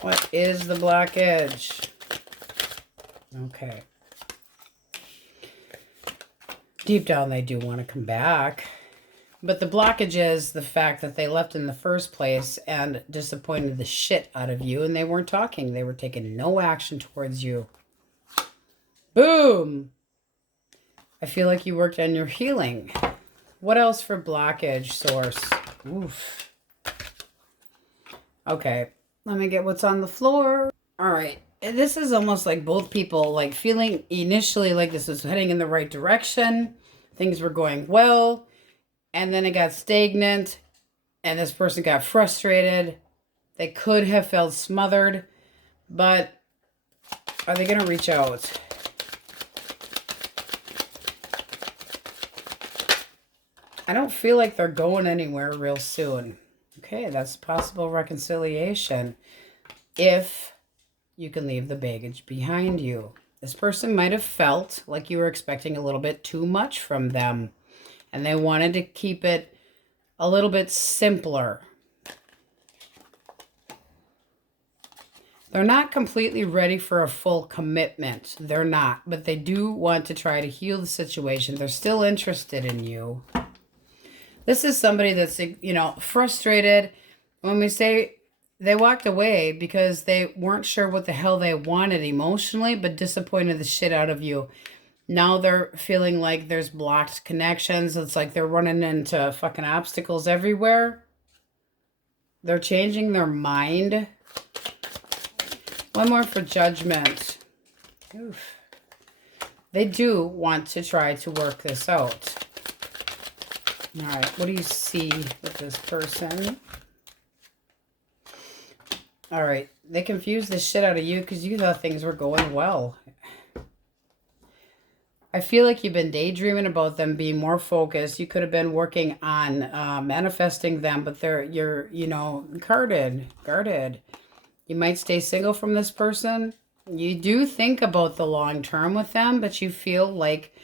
What is the blockage? Okay. Deep down, they do want to come back. But the blockage is the fact that they left in the first place and disappointed the shit out of you, and they weren't talking. They were taking no action towards you. Boom! I feel like you worked on your healing. What else for blockage, source? Oof. Okay, let me get what's on the floor. All right. This is almost like both people like feeling initially like this was heading in the right direction. Things were going well. And then it got stagnant. And this person got frustrated. They could have felt smothered. But are they going to reach out? I don't feel like they're going anywhere real soon. Okay, that's possible reconciliation. If you can leave the baggage behind you. This person might have felt like you were expecting a little bit too much from them. And they wanted to keep it a little bit simpler. They're not completely ready for a full commitment. They're not. But they do want to try to heal the situation. They're still interested in you. This is somebody that's, you know, frustrated. When we say they walked away because they weren't sure what the hell they wanted emotionally, but disappointed the shit out of you. Now they're feeling like there's blocked connections. It's like they're running into fucking obstacles everywhere. They're changing their mind. One more for judgment. Oof. They do want to try to work this out. All right, what do you see with this person? All right, they confused the shit out of you because you thought things were going well. I feel like you've been daydreaming about them being more focused. You could have been working on manifesting them, but you're, you know, guarded. You might stay single from this person. You do think about the long term with them, but you feel like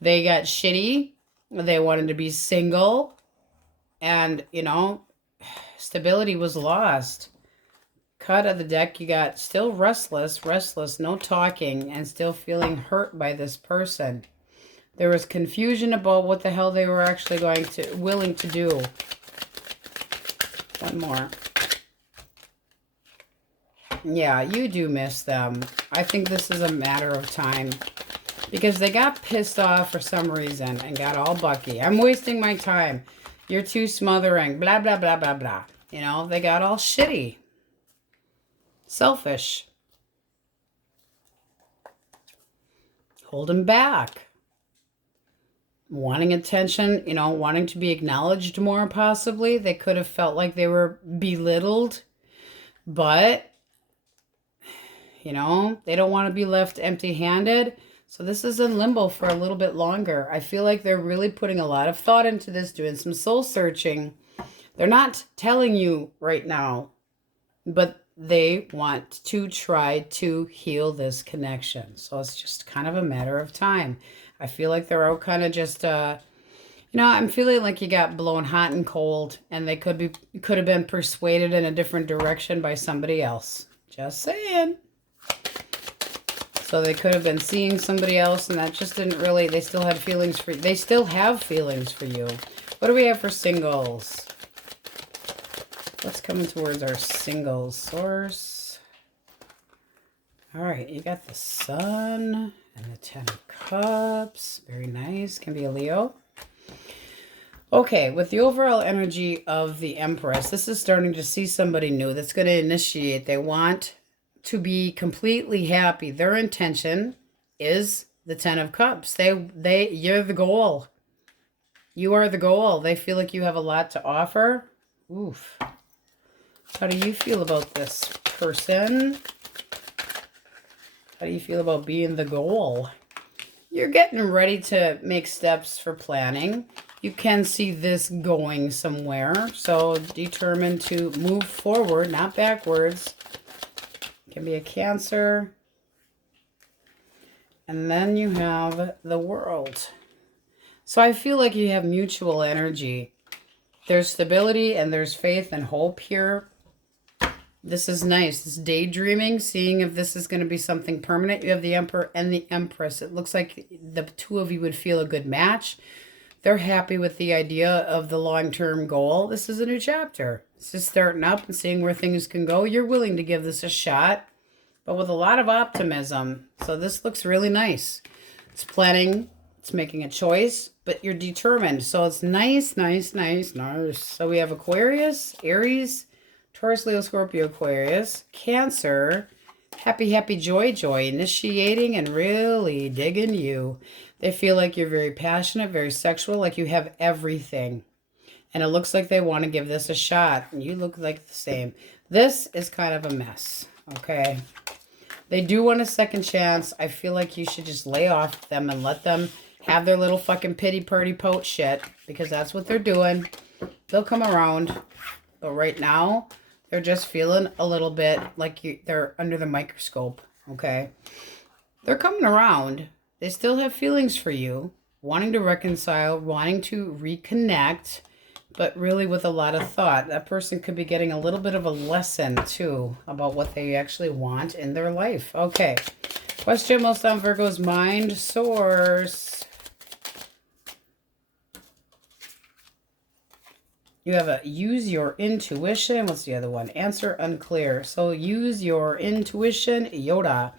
they got shitty. They wanted to be single. And, you know, stability was lost. Cut of the deck, you got still restless, no talking, and still feeling hurt by this person. There was confusion about what the hell they were actually willing to do. One more. Yeah, you do miss them. I think this is a matter of time. Because they got pissed off for some reason and got all bucky. I'm wasting my time. You're too smothering. Blah, blah, blah, blah, blah. You know, they got all shitty. Selfish. Holding back. Wanting attention, you know, wanting to be acknowledged more possibly. They could have felt like they were belittled. But, you know, they don't want to be left empty-handed. So this is in limbo for a little bit longer. I feel like they're really putting a lot of thought into this, doing some soul searching. They're not telling you right now, but they want to try to heal this connection. So it's just kind of a matter of time. I feel like they're all kind of just, you know, I'm feeling like you got blown hot and cold, and they could have been persuaded in a different direction by somebody else. Just saying. So they could have been seeing somebody else, and that just didn't really, they still had feelings for you. They still have feelings for you. What do we have for singles? What's coming towards our singles source? All right, you got the Sun and the Ten of Cups. Very nice. Can be a Leo. Okay, with the overall energy of the Empress, this is starting to see somebody new that's going to initiate. They want to be completely happy. Their intention is the Ten of Cups. You're the goal. You are the goal. They feel like you have a lot to offer. Oof. How do you feel about this person? How do you feel about being the goal? You're getting ready to make steps for planning. You can see this going somewhere. So determined to move forward, not backwards. Can be a Cancer. And then you have the World. So I feel like you have mutual energy. There's stability and there's faith and hope here. This is nice. This daydreaming, seeing if this is going to be something permanent. You have the Emperor and the Empress. It looks like the two of you would feel a good match. They're happy with the idea of the long-term goal. This is a new chapter. This is starting up and seeing where things can go. You're willing to give this a shot, but with a lot of optimism. So this looks really nice. It's planning. It's making a choice. but you're determined. So it's nice, nice, nice, nice. So we have Aquarius, Aries, Taurus, Leo, Scorpio, Aquarius, Cancer, happy, happy, joy, joy, initiating and really digging you. They feel like you're very passionate, very sexual, like you have everything. And it looks like they want to give this a shot. And you look like the same. This is kind of a mess, okay? They do want a second chance. I feel like you should just lay off them and let them have their little fucking pity-party-pote shit, because that's what they're doing. They'll come around. But right now, they're just feeling a little bit like they're under the microscope, okay? They're coming around. They still have feelings for you, wanting to reconcile, wanting to reconnect, but really with a lot of thought. That person could be getting a little bit of a lesson, too, about what they actually want in their life. Okay. Question most on Virgo's mind. Source. You have a use your intuition. What's the other one? Answer unclear. So use your intuition, Yoda.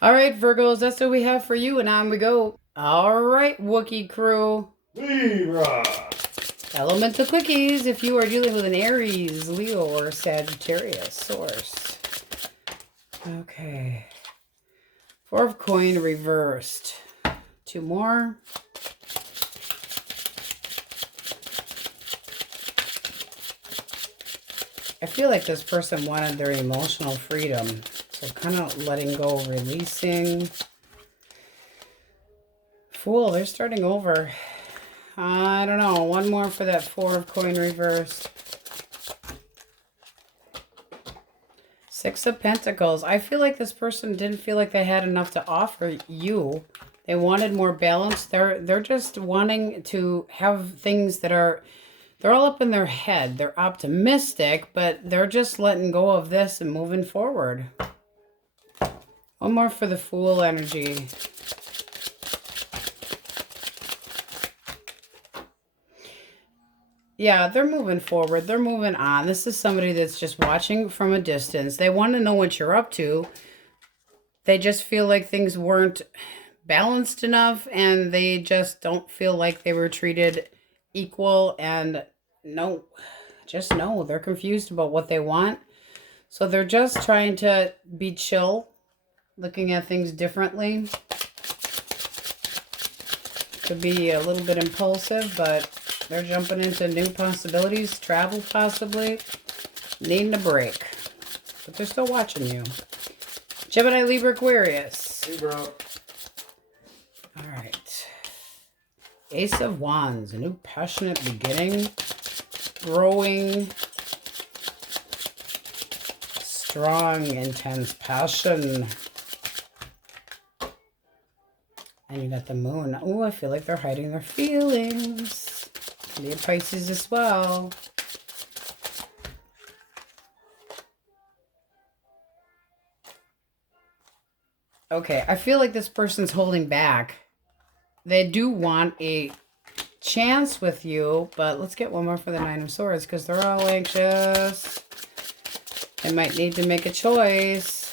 All right, Virgos, that's what we have for you. And on we go. All right, Wookiee crew. Libra. Elemental quickies if you are dealing with an Aries, Leo, or Sagittarius source. Okay. 4 of coin reversed. 2 more. I feel like this person wanted their emotional freedom. So kind of letting go, releasing. Fool, they're starting over. I don't know. 1 more for that 4 of coin reversed. 6 of pentacles. I feel like this person didn't feel like they had enough to offer you. They wanted more balance. They're just wanting to have things that are, they're all up in their head. They're optimistic, but they're just letting go of this and moving forward. 1 more for the Fool energy. Yeah, they're moving forward. They're moving on. This is somebody that's just watching from a distance. They want to know what you're up to. They just feel like things weren't balanced enough, and they just don't feel like they were treated equal. And no, just no, they're confused about what they want. So they're just trying to be chill, looking at things differently. Could be a little bit impulsive, but they're jumping into new possibilities, travel possibly, needing a break. But they're still watching you. Gemini, Libra, Aquarius. Libra. All right. Ace of Wands, a new passionate beginning, growing, strong, intense passion. And you got the Moon. Oh, I feel like they're hiding their feelings. Can be a Pisces as well. Okay, I feel like this person's holding back. They do want a chance with you, but let's get 1 more for the 9 of Swords because they're all anxious. They might need to make a choice.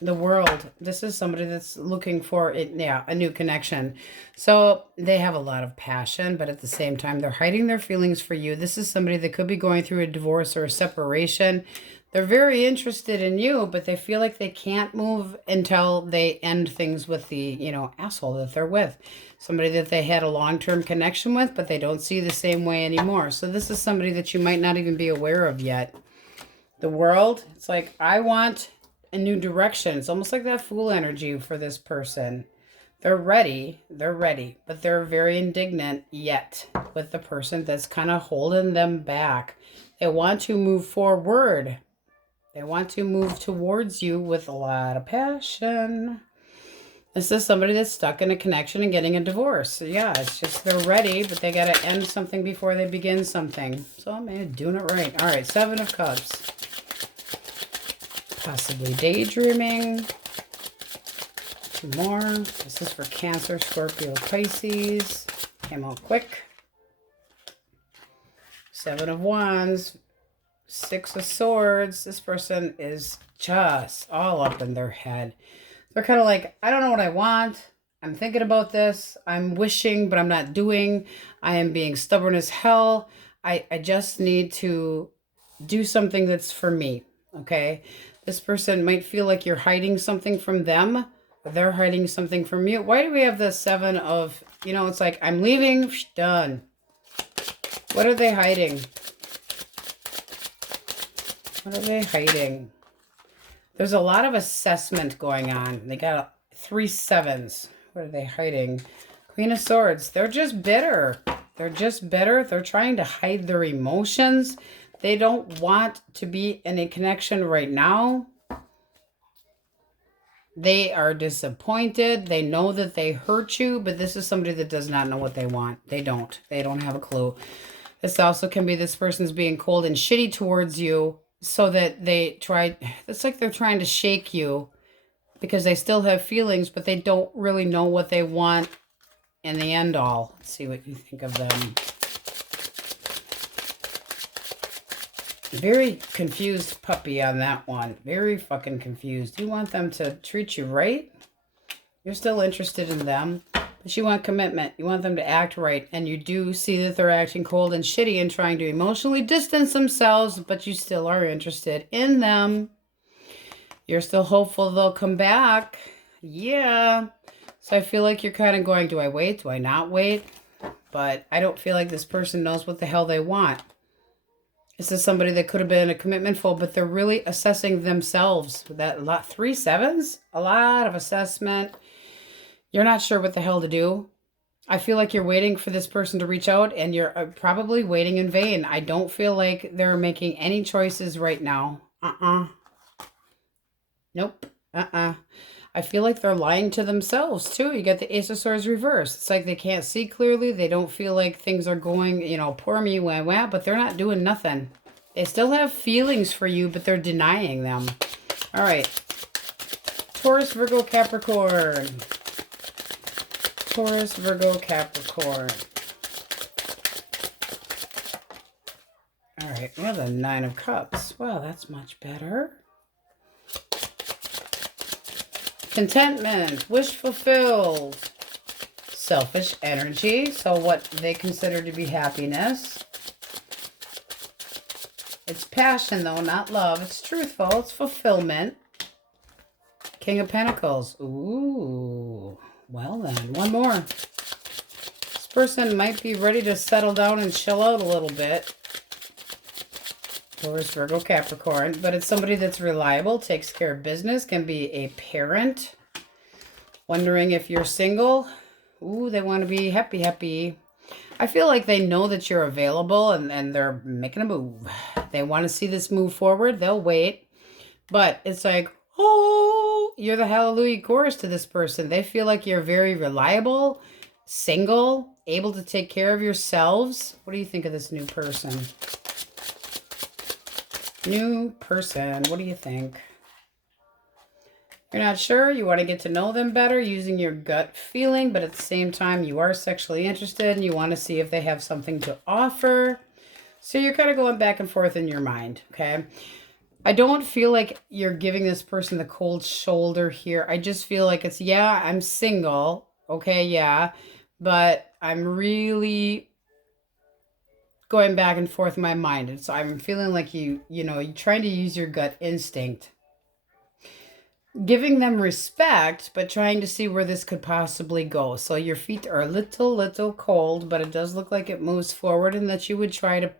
The World. This is somebody that's looking for it, yeah, a new connection. So they have a lot of passion, but at the same time, they're hiding their feelings for you. This is somebody that could be going through a divorce or a separation. They're very interested in you, but they feel like they can't move until they end things with the, you know, asshole that they're with. Somebody that they had a long-term connection with, but they don't see the same way anymore. So this is somebody that you might not even be aware of yet. The World. It's like, I want a new direction. It's almost like that Fool energy for this person. They're ready, but they're very indignant yet with the person that's kind of holding them back. They want to move forward. They want to move towards you with a lot of passion. This is somebody that's stuck in a connection and getting a divorce. So yeah, it's just they're ready, but they got to end something before they begin something. So I'm doing it right. All right, 7 of Cups. Possibly daydreaming. 2 more. This is for Cancer, Scorpio, Pisces. Came out quick. 7 of Wands. 6 of Swords. This person is just all up in their head. They're kind of like, I don't know what I want. I'm thinking about this. I'm wishing, but I'm not doing. I am being stubborn as hell. I just need to do something that's for me. Okay. This person might feel like you're hiding something from them. Or they're hiding something from you. Why do we have the 7 of, you know, it's like, I'm leaving. Done. What are they hiding? What are they hiding? There's a lot of assessment going on. They got 3 7s. What are they hiding? Queen of Swords. They're just bitter. They're just bitter. They're trying to hide their emotions. They don't want to be in a connection right now. They are disappointed. They know that they hurt you, but this is somebody that does not know what they want. They don't. They don't have a clue. This also can be this person's being cold and shitty towards you so that they try. It's like they're trying to shake you because they still have feelings, but they don't really know what they want in the end all. Let's see what you think of them. Very confused puppy on that one. Very fucking confused. You want them to treat you right? You're still interested in them, but you want commitment. You want them to act right, and you do see that they're acting cold and shitty and trying to emotionally distance themselves, but you still are interested in them. You're still hopeful they'll come back. Yeah. So I feel like you're kind of going, do I wait? Do I not wait? But I don't feel like this person knows what the hell they want. This is somebody that could have been a commitment full, but they're really assessing themselves. That lot 3 7s, a lot of assessment. You're not sure what the hell to do. I feel like you're waiting for this person to reach out, and you're probably waiting in vain. I don't feel like they're making any choices right now. Nope. I feel like they're lying to themselves too. You get the Ace of Swords reversed. It's like they can't see clearly. They don't feel like things are going, you know, poor me, wah, wah, but they're not doing nothing. They still have feelings for you, but they're denying them. All right. Taurus, Virgo, Capricorn. Taurus, Virgo, Capricorn. All right. Well, the 9 of Cups. Well, that's much better. Contentment, wish fulfilled, selfish energy, so what they consider to be happiness. It's passion, though, not love. It's truthful. It's fulfillment. King of Pentacles. Ooh, well then, one more. This person might be ready to settle down and chill out a little bit. Taurus, Virgo, Capricorn, but it's somebody that's reliable, takes care of business, can be a parent. Wondering if you're single. Ooh, they want to be happy. I feel like they know that you're available and they're making a move. They want to see this move forward. They'll wait. But it's like, oh, you're the hallelujah chorus to this person. They feel like you're very reliable, single, able to take care of yourselves. What do you think of this new person? New person, what do you think? You're not sure, you want to get to know them better using your gut feeling, but at the same time you are sexually interested and you want to see if they have something to offer. So you're kind of going back and forth in your mind, okay? I don't feel like you're giving this person the cold shoulder here. I just feel like it's, yeah, I'm single, okay, yeah, but I'm really going back and forth in my mind. And so I'm feeling like you're trying to use your gut instinct. Giving them respect, but trying to see where this could possibly go. So your feet are a little cold, but it does look like it moves forward and that you would try to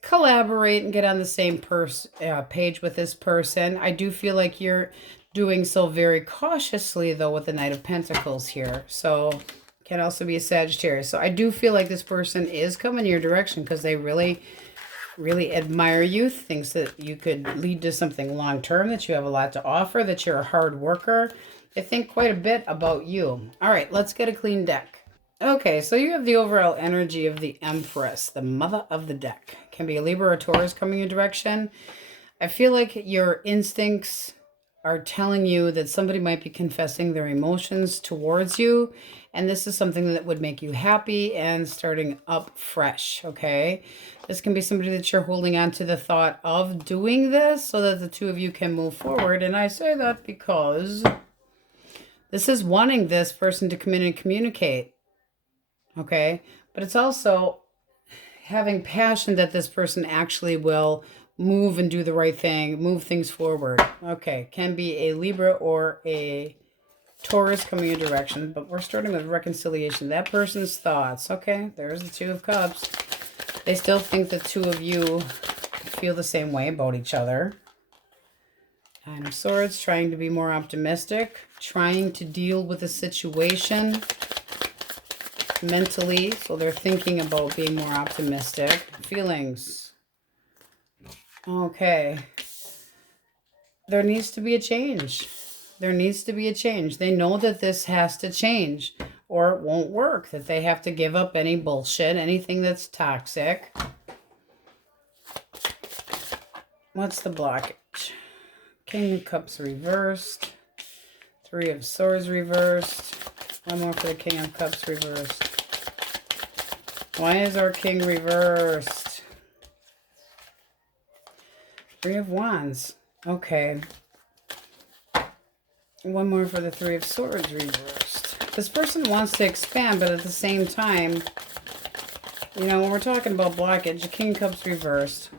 collaborate and get on the same page with this person. I do feel like you're doing so very cautiously, though, with the Knight of Pentacles here. So can also be a Sagittarius. So I do feel like this person is coming your direction because they really admire you, thinks that you could lead to something long-term, that you have a lot to offer, that you're a hard worker. They think quite a bit about you. All right, let's get a clean deck. Okay, so you have the overall energy of the Empress, the mother of the deck. Can be a Libra or Taurus coming your direction. I feel like your instincts are telling you that somebody might be confessing their emotions towards you, and this is something that would make you happy and starting up fresh, okay? This can be somebody that you're holding on to the thought of doing this so that the two of you can move forward, and I say that because This is wanting this person to come in and communicate. Okay? But it's also having passion that this person actually will move and do the right thing, move things forward. Okay, can be a Libra or a Taurus coming your direction, but we're starting with reconciliation. That person's thoughts. Okay, there's the Two of Cups. They still think the two of you feel the same way about each other. Nine of Swords, trying to be more optimistic, trying to deal with the situation mentally, so they're thinking about being more optimistic. Feelings. Okay. There needs to be a change. There needs to be a change. They know that this has to change or it won't work, that they have to give up any bullshit, anything that's toxic. What's the blockage? King of Cups reversed. Three of Swords reversed. One more for the King of Cups reversed. Why is our King reversed? Three of Wands. Okay. One more for the Three of Swords reversed. This person wants to expand, but at the same time, you know, when we're talking about blockage, the King of Cups reversed.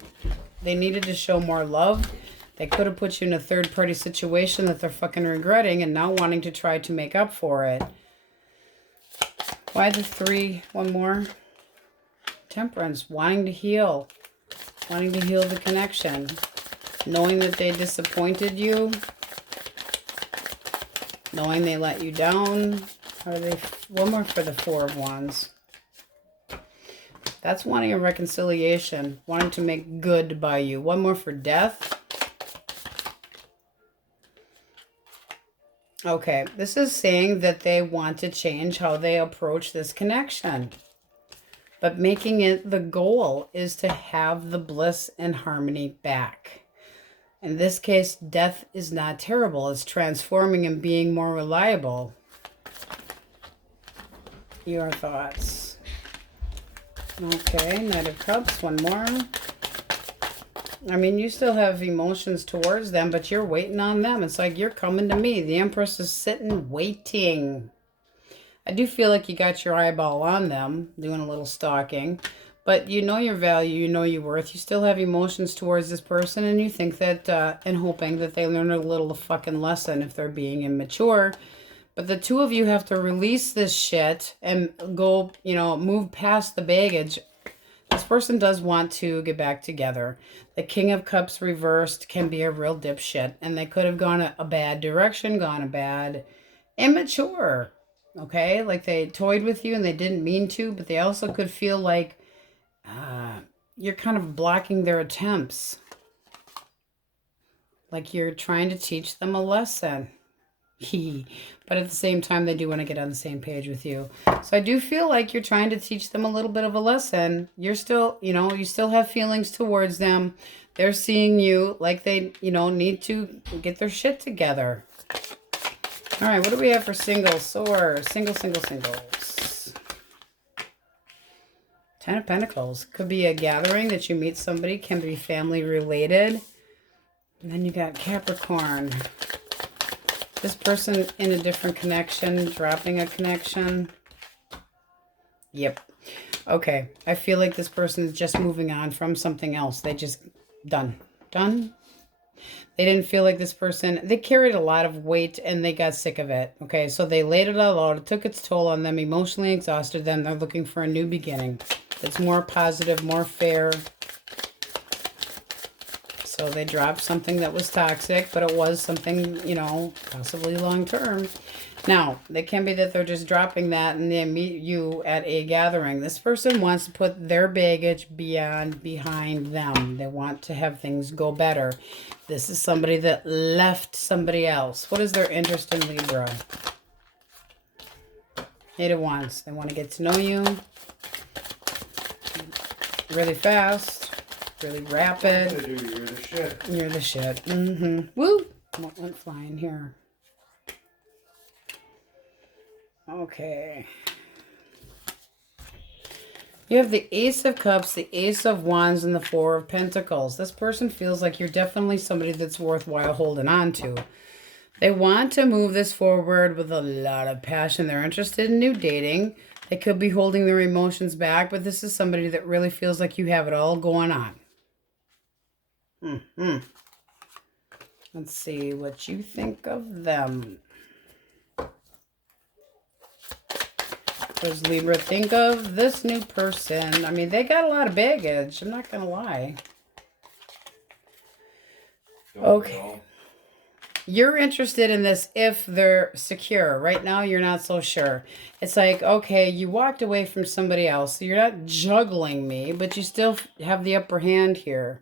They needed to show more love. They could have put you in a third-party situation that they're fucking regretting and now wanting to try to make up for it. Why the three? One more. Temperance. Wanting to heal. Wanting to heal the connection. Knowing that they disappointed you. Knowing they let you down. Are they? One more for the Four of Wands. That's wanting a reconciliation. Wanting to make good by you. One more for Death. Okay, this is saying that they want to change how they approach this connection. But making it the goal is to have the bliss and harmony back. In this case, death is not terrible. It's transforming and being more reliable. Your thoughts. Okay, Knight of Cups, one more. I mean, you still have emotions towards them, but you're waiting on them. It's like you're coming to me. The Empress is sitting, waiting. I do feel like you got your eyeball on them, doing a little stalking. But you know your value, you know your worth. You still have emotions towards this person, and you think that, and hoping that they learn a little fucking lesson if they're being immature. But the two of you have to release this shit and go, you know, move past the baggage. This person does want to get back together. The King of Cups reversed can be a real dipshit. And they could have gone a bad direction, gone a bad immature. Okay? Like they toyed with you and they didn't mean to. But they also could feel like you're kind of blocking their attempts. Like you're trying to teach them a lesson. But at the same time, they do want to get on the same page with you. So I do feel like you're trying to teach them a little bit of a lesson. You're still, you know, you still have feelings towards them. They're seeing you like they, you know, need to get their shit together. All right, what do we have for singles? Or singles. Ten of Pentacles. Could be a gathering that you meet somebody. Can be family related. And then you got Capricorn. This person in a different connection, dropping a connection. Yep. Okay. I feel like this person is just moving on from something else. They just, done. They didn't feel like this person, they carried a lot of weight and they got sick of it. Okay. So they laid it all out. It took its toll on them, emotionally exhausted them. They're looking for a new beginning. It's more positive, more fair. So they dropped something that was toxic, but it was something, you know, possibly long-term. Now, it can be that they're just dropping that and they meet you at a gathering. This person wants to put their baggage behind them. They want to have things go better. This is somebody that left somebody else. What is their interest in Libra? Eight of Wands. They want to get to know you really fast. Really rapid. You're the shit. You're the shit. Woo! What went flying here? Okay. You have the Ace of Cups, the Ace of Wands, and the Four of Pentacles. This person feels like you're definitely somebody that's worthwhile holding on to. They want to move this forward with a lot of passion. They're interested in new dating. They could be holding their emotions back, but this is somebody that really feels like you have it all going on. Let's see what you think of them. What does Libra think of this new person? I mean, they got a lot of baggage. I'm not going to lie. Okay. You're interested in this if they're secure. Right now, you're not so sure. It's like, okay, you walked away from somebody else. So you're not juggling me, but you still have the upper hand here.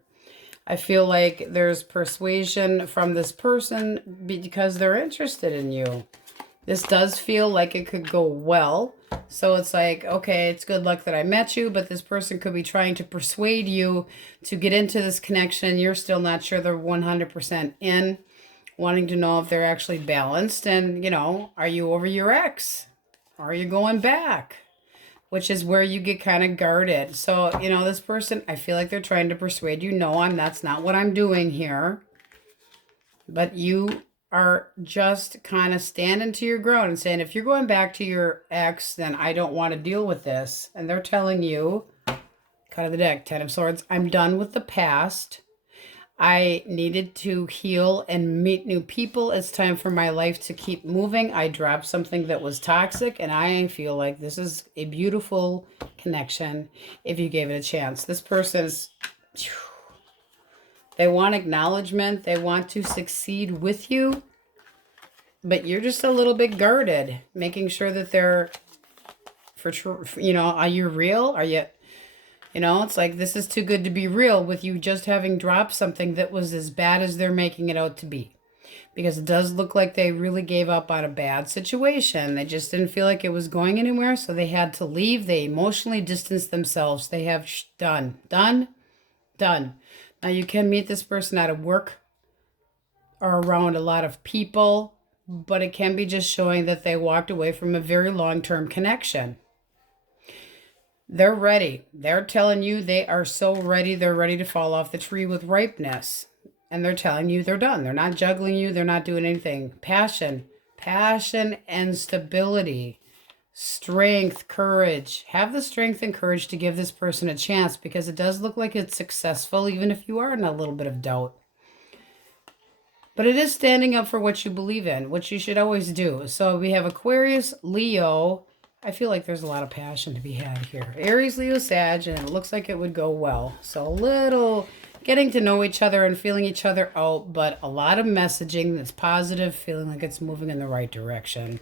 I feel like there's persuasion from this person because they're interested in you. This does feel like it could go well. So it's like, okay, it's good luck that I met you, but this person could be trying to persuade you to get into this connection. You're still not sure they're 100% in, wanting to know if they're actually balanced. And, you know, are you over your ex? Are you going back? Which is where you get kind of guarded. So, you know, this person, I feel like they're trying to persuade you, no, that's not what I'm doing here. But you are just kind of standing to your ground and saying, if you're going back to your ex, then I don't want to deal with this. And they're telling you, cut of the deck, Ten of Swords, I'm done with the past. I needed to heal and meet new people. It's time for my life to keep moving. I dropped something that was toxic, and I feel like this is a beautiful connection if you gave it a chance. This person's, they want acknowledgement. They want to succeed with you, but you're just a little bit guarded, making sure that they're, for true, you know, are you real? Are you... You know, it's like, this is too good to be real with you just having dropped something that was as bad as they're making it out to be. Because it does look like they really gave up on a bad situation. They just didn't feel like it was going anywhere, so they had to leave. They emotionally distanced themselves. They have done. Now, you can meet this person out of work or around a lot of people, but it can be just showing that they walked away from a very long-term connection. They're ready. They're telling you they are so ready. They're ready to fall off the tree with ripeness. And they're telling you they're done. They're not juggling you. They're not doing anything. Passion and stability. Strength, courage. Have the strength and courage to give this person a chance, because it does look like it's successful, even if you are in a little bit of doubt. But it is standing up for what you believe in, which you should always do. So we have Aquarius, Leo. I feel like there's a lot of passion to be had here. Aries, Leo, Sag, and it looks like it would go well. So a little getting to know each other and feeling each other out, but a lot of messaging that's positive, feeling like it's moving in the right direction.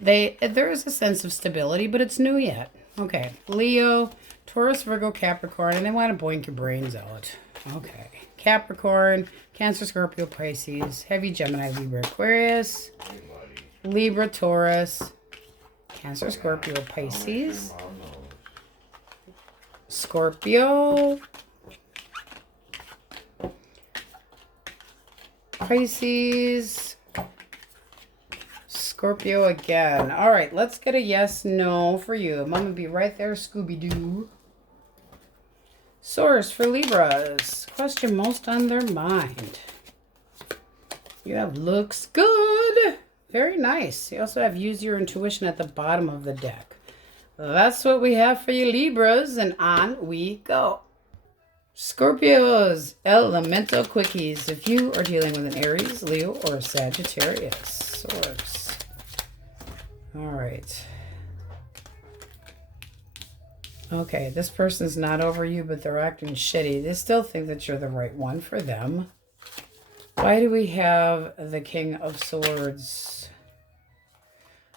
There is a sense of stability, but it's new yet. Okay, Leo, Taurus, Virgo, Capricorn, and they want to boink your brains out. Okay, Capricorn, Cancer, Scorpio, Pisces, Heavy Gemini, Libra, Aquarius, Libra, Taurus, Cancer, Scorpio, Pisces, Scorpio, Pisces, Scorpio again. All right, let's get a yes, no for you. I'm going to be right there, Scooby-Doo. Source for Libras. Question most on their mind. You have looks good. Very nice. You also have use your intuition at the bottom of the deck. That's what we have for you, Libras, and on we go. Scorpios, elemental quickies. If you are dealing with an Aries, Leo, or Sagittarius. Source. All right. Okay, this person's not over you, but they're acting shitty. They still think that you're the right one for them. Why do we have the King of Swords?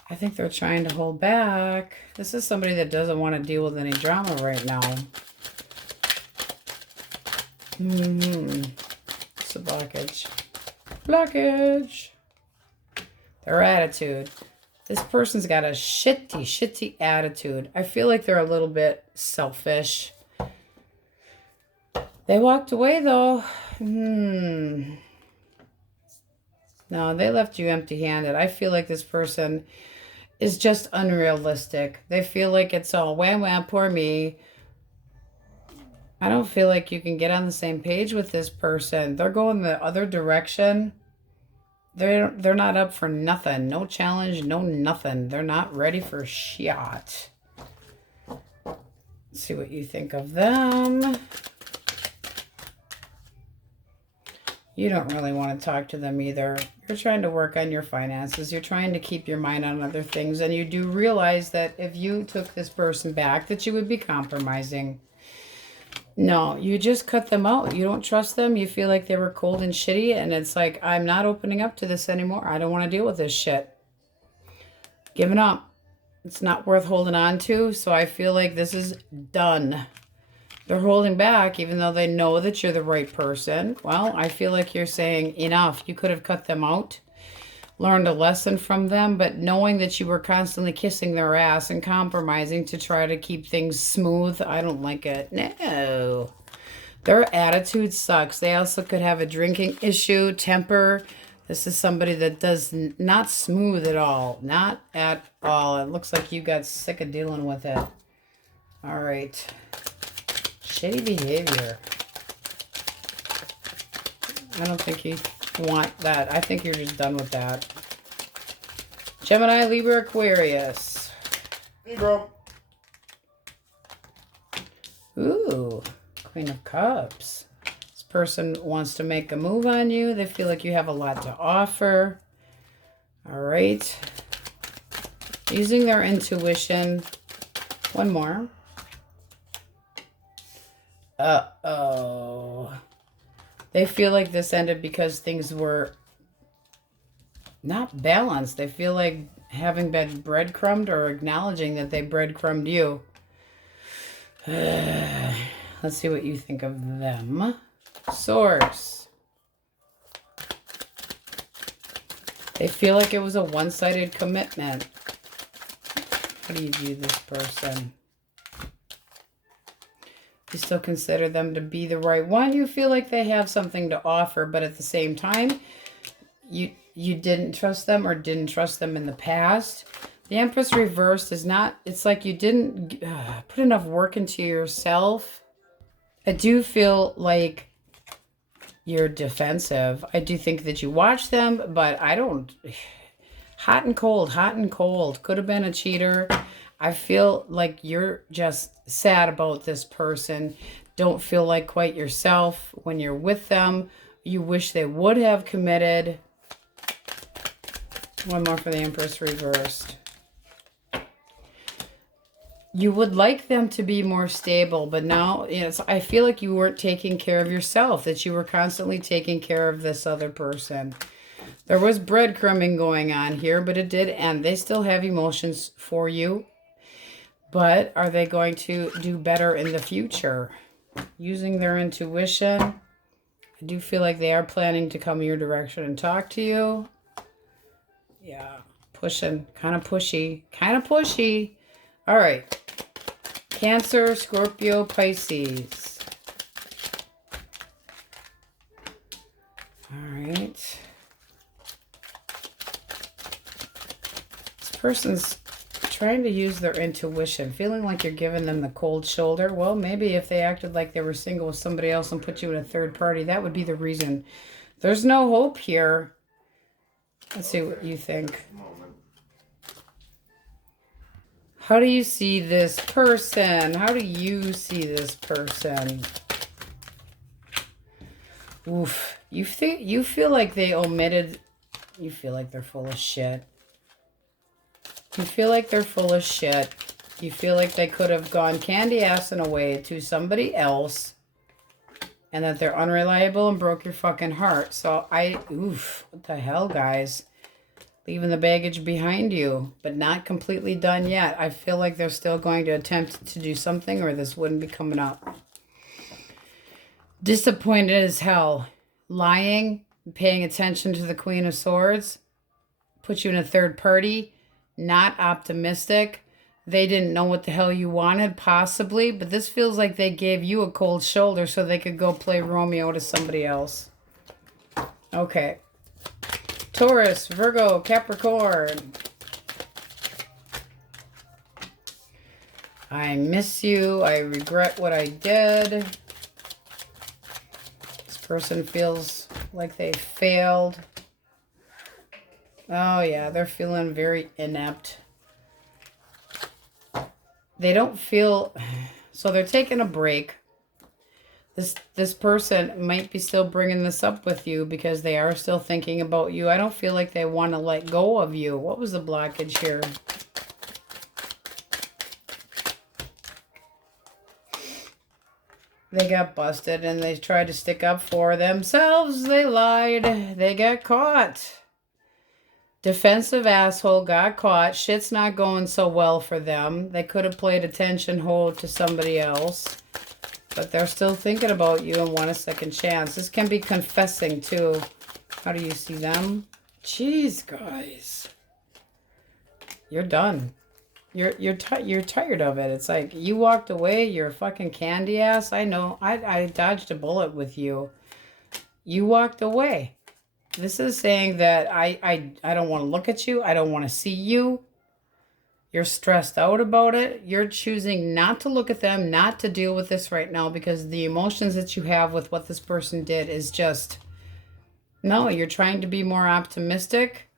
I think they're trying to hold back. This is somebody that doesn't want to deal with any drama right now. It's a blockage. Blockage. Their attitude. This person's got a shitty attitude. I feel like they're a little bit selfish. They walked away though. No, they left you empty-handed. I feel like this person is just unrealistic. They feel like it's all wham wham, poor me. I don't feel like you can get on the same page with this person. They're going the other direction. They're not up for nothing. No challenge, no nothing. They're not ready for shit. Let's see what you think of them. You don't really want to talk to them either. You're trying to work on your finances. You're trying to keep your mind on other things. And you do realize that if you took this person back, that you would be compromising. No, you just cut them out. You don't trust them. You feel like they were cold and shitty. And it's like, I'm not opening up to this anymore. I don't want to deal with this shit. Giving up. It's not worth holding on to. So I feel like this is done. They're holding back even though they know that you're the right person. Well, I feel like you're saying enough. You could have cut them out, learned a lesson from them, but knowing that you were constantly kissing their ass and compromising to try to keep things smooth, I don't like it. No. Their attitude sucks. They also could have a drinking issue, temper. This is somebody that does not smooth at all. Not at all. It looks like you got sick of dealing with it. All right. Shitty behavior. I don't think you want that. I think you're just done with that. Gemini, Libra, Aquarius. Libra. Ooh, Queen of Cups. This person wants to make a move on you. They feel like you have a lot to offer. All right. Using their intuition. One more. Uh-oh. They feel like this ended because things were not balanced. They feel like having been breadcrumbed or acknowledging that they breadcrumbed you. Let's see what you think of them. Source. They feel like it was a one-sided commitment. How do you view this person? You still consider them to be the right one. You feel like they have something to offer, but at the same time, you didn't trust them or didn't trust them in the past. The Empress reversed is not, it's like you didn't put enough work into yourself. I do feel like you're defensive. I do think that you watch them, but I don't. Hot and cold, hot and cold. Could have been a cheater. I feel like you're just sad about this person. Don't feel like quite yourself when you're with them. You wish they would have committed. One more for the Empress reversed. You would like them to be more stable, but now I feel like you weren't taking care of yourself, that you were constantly taking care of this other person. There was breadcrumbing going on here, but it did end. They still have emotions for you. But are they going to do better in the future? Using their intuition. I do feel like they are planning to come your direction and talk to you. Yeah, pushing. Kind of pushy. Kind of pushy. All right. Cancer, Scorpio, Pisces. All right. This person's trying to use their intuition, feeling like you're giving them the cold shoulder. Well, maybe if they acted like they were single with somebody else and put you in a third party, that would be the reason. There's no hope here. Let's see what you think. How do you see this person? How do you see this person? Oof. You feel like they omitted. You feel like they're full of shit. You feel like they're full of shit. You feel like they could have gone candy-assing away to somebody else and that they're unreliable and broke your fucking heart. So oof, what the hell, guys? Leaving the baggage behind you, but not completely done yet. I feel like they're still going to attempt to do something or this wouldn't be coming up. Disappointed as hell. Lying, paying attention to the Queen of Swords, put you in a third party. Not optimistic. They didn't know what the hell you wanted, possibly, but this feels like they gave you a cold shoulder so they could go play Romeo to somebody else. Okay. Taurus, Virgo, Capricorn. I miss you. I regret what I did. This person feels like they failed. Oh, yeah, they're feeling very inept. They don't feel... So they're taking a break. This person might be still bringing this up with you because they are still thinking about you. I don't feel like they want to let go of you. What was the blockage here? They got busted and they tried to stick up for themselves. They lied. They got caught. Defensive asshole got caught. Shit's not going so well for them. They could have played attention hold to somebody else. But they're still thinking about you and want a second chance. This can be confessing too. How do you see them? Jeez, guys. You're done. You're tired of it. It's like you walked away. You're a fucking candy ass. I know. I dodged a bullet with you. You walked away. This is saying that I don't want to look at you. I don't want to see you. You're stressed out about it. You're choosing not to look at them, not to deal with this right now because the emotions that you have with what this person did is just... No, you're trying to be more optimistic.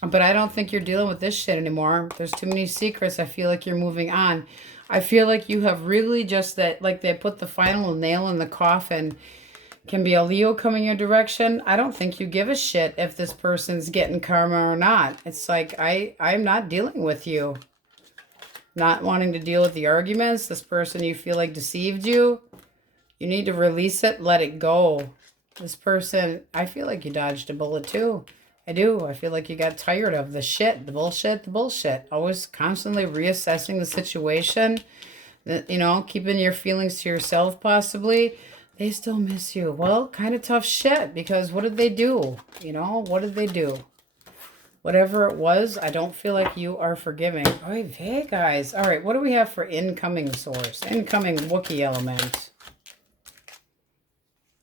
But I don't think you're dealing with this shit anymore. There's too many secrets. I feel like you're moving on. I feel like you have really just that, like they put the final nail in the coffin. Can be a Leo coming your direction. I don't think you give a shit if this person's getting karma or not. It's like, I'm not dealing with you. Not wanting to deal with the arguments. This person you feel like deceived you. You need to release it. Let it go. This person, I feel like you dodged a bullet too. I do. I feel like you got tired of the shit, the bullshit. Always constantly reassessing the situation. You know, keeping your feelings to yourself possibly. They still miss you. Well, kind of tough shit because what did they do? You know, what did they do? Whatever it was, I don't feel like you are forgiving. Oh, hey, guys. All right, what do we have for incoming source? Incoming Wookiee element.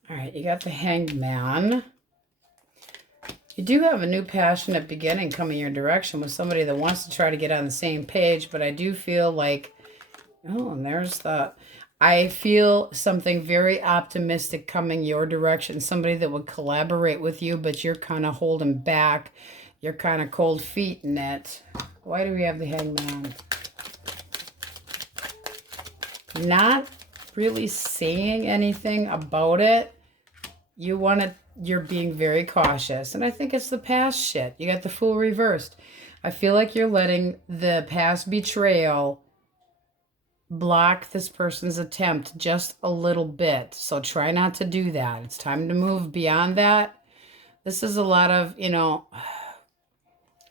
All right, you got the Hanged Man. You do have a new passionate beginning coming your direction with somebody that wants to try to get on the same page, but I do feel like, oh, and there's the, I feel something very optimistic coming your direction, somebody that would collaborate with you, but you're kind of holding back. You're kind of cold feet in it. Why do we have the Hangman? Not really saying anything about it. You want to, you're being very cautious. And I think it's the past shit. You got the Fool reversed. I feel like you're letting the past betrayal block this person's attempt just a little bit. So try not to do that. It's time to move beyond that. This is a lot of, you know,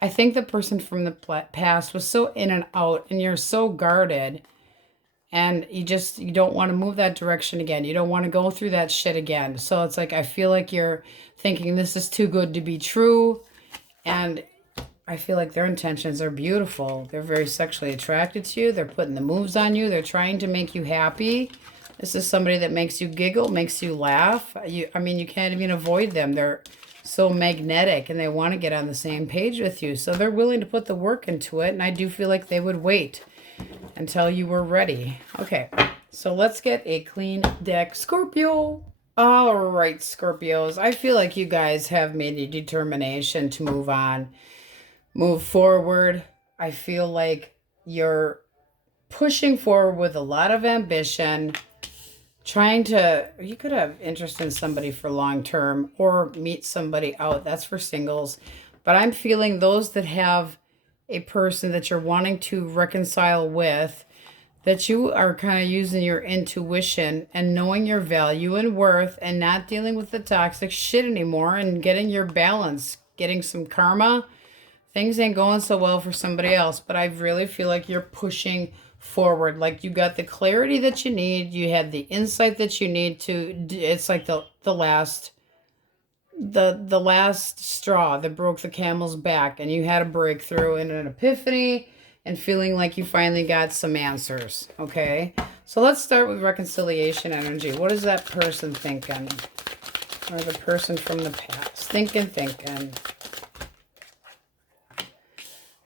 I think the person from the past was so in and out and you're so guarded. And you don't want to move that direction again. You don't want to go through that shit again. So it's like, I feel like you're thinking this is too good to be true. And I feel like their intentions are beautiful. They're very sexually attracted to you. They're putting the moves on you. They're trying to make you happy. This is somebody that makes you giggle, makes you laugh. I mean, you can't even avoid them. They're so magnetic and they want to get on the same page with you. So they're willing to put the work into it. And I do feel like they would wait until you were ready. Okay, so let's get a clean deck. Scorpio. All right, Scorpios. I feel like you guys have made a determination to move on, move forward. I feel like you're pushing forward with a lot of ambition, trying to, you could have interest in somebody for long term or meet somebody out. That's for singles. But I'm feeling those that have a person that you're wanting to reconcile with, that you are kind of using your intuition and knowing your value and worth and not dealing with the toxic shit anymore and getting your balance, getting some karma. Things ain't going so well for somebody else, but I really feel like you're pushing forward. Like you got the clarity that you need. You had the insight that you need to, it's like the last straw that broke the camel's back, and you had a breakthrough and an epiphany and feeling like you finally got some answers. Okay, so let's start with reconciliation energy. What is that person thinking, or the person from the past thinking?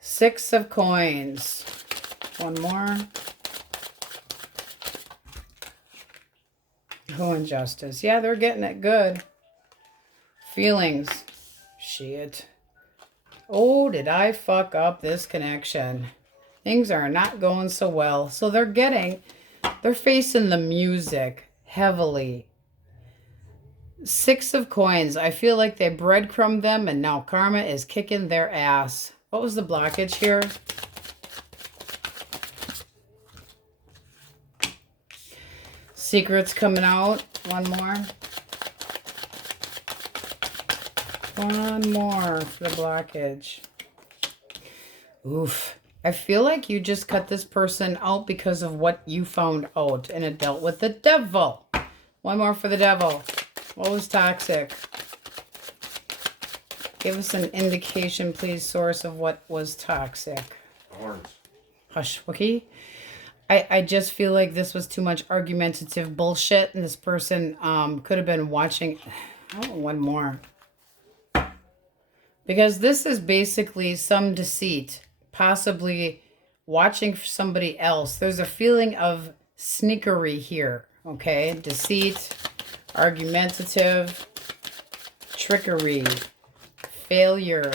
Six of Coins. One more. Oh, Injustice. Yeah, they're getting it good. Feelings. shit. Oh, did I fuck up this connection? Things are not going so well. So they're facing the music heavily. 6 of coins. I feel like they breadcrumbed them and now karma is kicking their ass. What was the blockage here? Secrets coming out. One more. One more for the blockage. Oof. I feel like you just cut this person out because of what you found out, and it dealt with the devil. One more for the devil. What was toxic? Give us an indication, please, source, of what was toxic. Horns. Hush, Wookie. I just feel like this was too much argumentative bullshit, and this person could have been watching. Oh, one more. Because this is basically some deceit, possibly watching for somebody else. There's a feeling of sneakery here, okay? Deceit, argumentative, trickery, failure,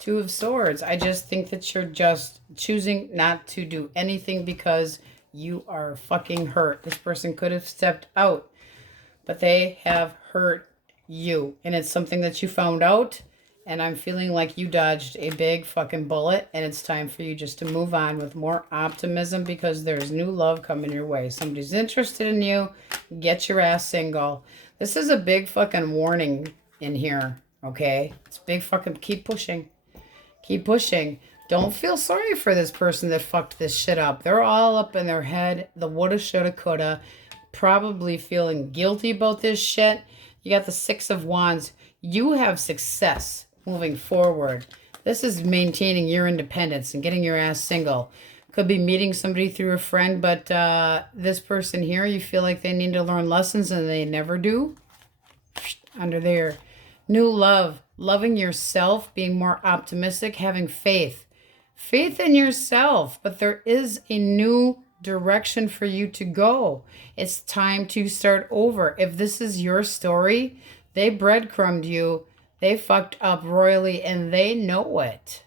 2 of Swords. I just think that you're just choosing not to do anything because you are fucking hurt. This person could have stepped out, but they have hurt you. And it's something that you found out. And I'm feeling like you dodged a big fucking bullet. And it's time for you just to move on with more optimism because there's new love coming your way. Somebody's interested in you. Get your ass single. This is a big fucking warning in here. Okay? It's big fucking... Keep pushing. Keep pushing. Don't feel sorry for this person that fucked this shit up. They're all up in their head. The woulda, shoulda, coulda. Probably feeling guilty about this shit. You got the 6 of Wands. You have success moving forward. This is maintaining your independence and getting your ass single. Could be meeting somebody through a friend, but this person here, you feel like they need to learn lessons and they never do. Under there. New love. Loving yourself. Being more optimistic. Having faith. Faith in yourself. But there is a new direction for you to go. It's time to start over. If this is your story, they breadcrumbed you. They fucked up royally and they know it.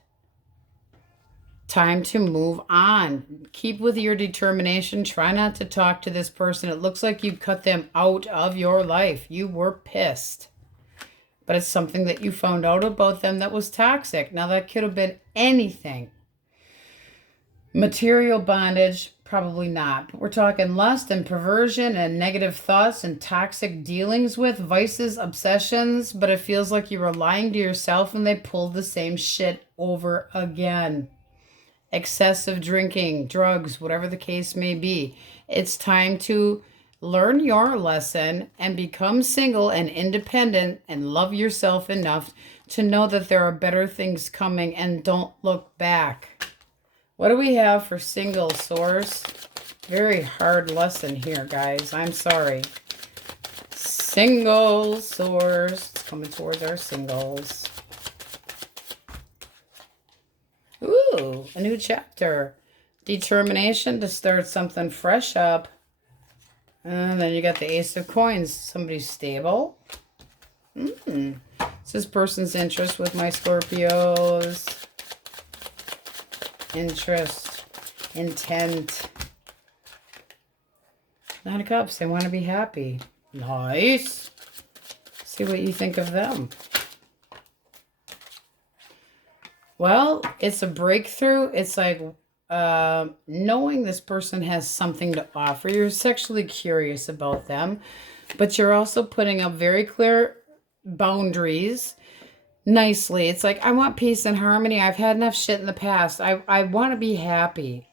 Time to move on. Keep with your determination. Try not to talk to this person. It looks like you cut them out of your life. You were pissed. But it's something that you found out about them that was toxic. Now that could have been anything. Material bondage, probably not. But we're talking lust and perversion and negative thoughts and toxic dealings with vices, obsessions. But it feels like you were lying to yourself and they pulled the same shit over again. Excessive drinking, drugs, whatever the case may be. It's time to learn your lesson and become single and independent and love yourself enough to know that there are better things coming and don't look back. What do we have for single source? Very hard lesson here, guys. I'm sorry. Single source. It's coming towards our singles. Ooh, a new chapter. Determination to start something fresh up. And then you got the Ace of Coins. Somebody's stable. It's this person's interest with my Scorpios. Interest, intent. 9 of Cups, they want to be happy. Nice. See what you think of them. Well, it's a breakthrough. It's like knowing this person has something to offer. You're sexually curious about them, but you're also putting up very clear boundaries. Nicely. It's like, I want peace and harmony. I've had enough shit in the past. I want to be happy.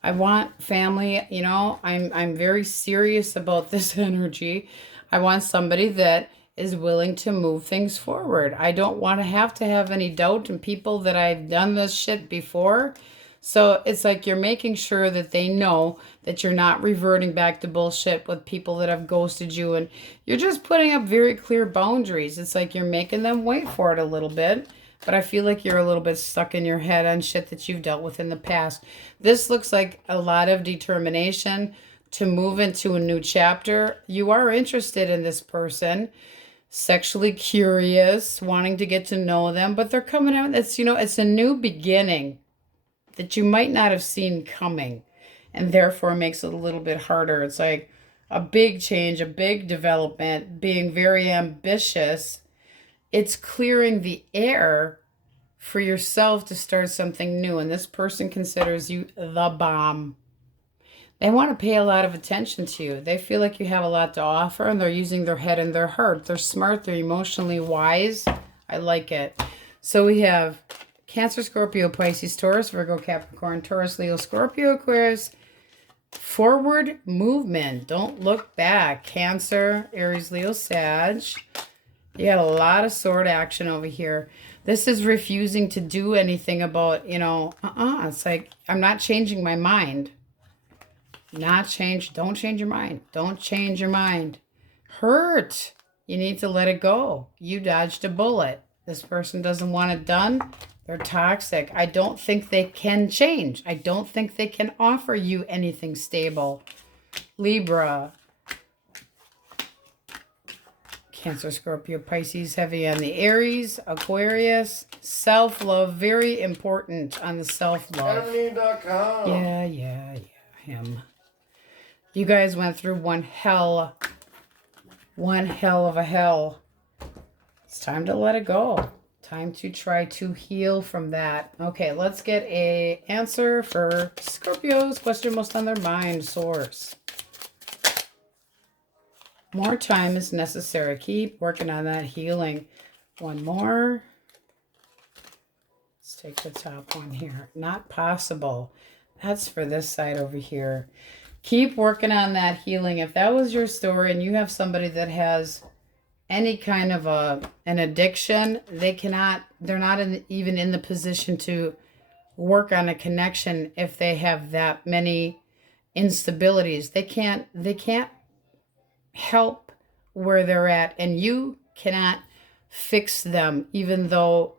I want family. You know, I'm very serious about this energy. I want somebody that is willing to move things forward. I don't want to have any doubt in people that I've done this shit before. So it's like you're making sure that they know that you're not reverting back to bullshit with people that have ghosted you. And you're just putting up very clear boundaries. It's like you're making them wait for it a little bit. But I feel like you're a little bit stuck in your head on shit that you've dealt with in the past. This looks like a lot of determination to move into a new chapter. You are interested in this person. sexually curious, wanting to get to know them, but they're coming out. It's, it's a new beginning that you might not have seen coming, and therefore makes it a little bit harder. It's like a big change, a big development, being very ambitious. It's clearing the air for yourself to start something new, and this person considers you the bomb. They want to pay a lot of attention to you. They feel like you have a lot to offer, and they're using their head and their heart. They're smart. They're emotionally wise. I like it. So we have Cancer, Scorpio, Pisces, Taurus, Virgo, Capricorn, Taurus, Leo, Scorpio, Aquarius. Forward movement. Don't look back. Cancer, Aries, Leo, Sag. You got a lot of sword action over here. This is refusing to do anything about, it's like, I'm not changing my mind. Don't change your mind. Don't change your mind. Hurt. You need to let it go. You dodged a bullet. This person doesn't want it done. They're toxic. I don't think they can change. I don't think they can offer you anything stable. Libra. Cancer, Scorpio, Pisces, heavy on the Aries, Aquarius. Self-love, very important on the self-love. Enemy.com. Yeah, him. You guys went through one hell of a hell. It's time to let it go. Time to try to heal from that. Okay, let's get an answer for Scorpios. Question most on their mind, source. More time is necessary. Keep working on that healing. One more. Let's take the top one here. Not possible. That's for this side over here. Keep working on that healing. If that was your story and you have somebody that has any kind of an addiction, they're not even in the position to work on a connection if they have that many instabilities. They can't help where they're at, and you cannot fix them, even though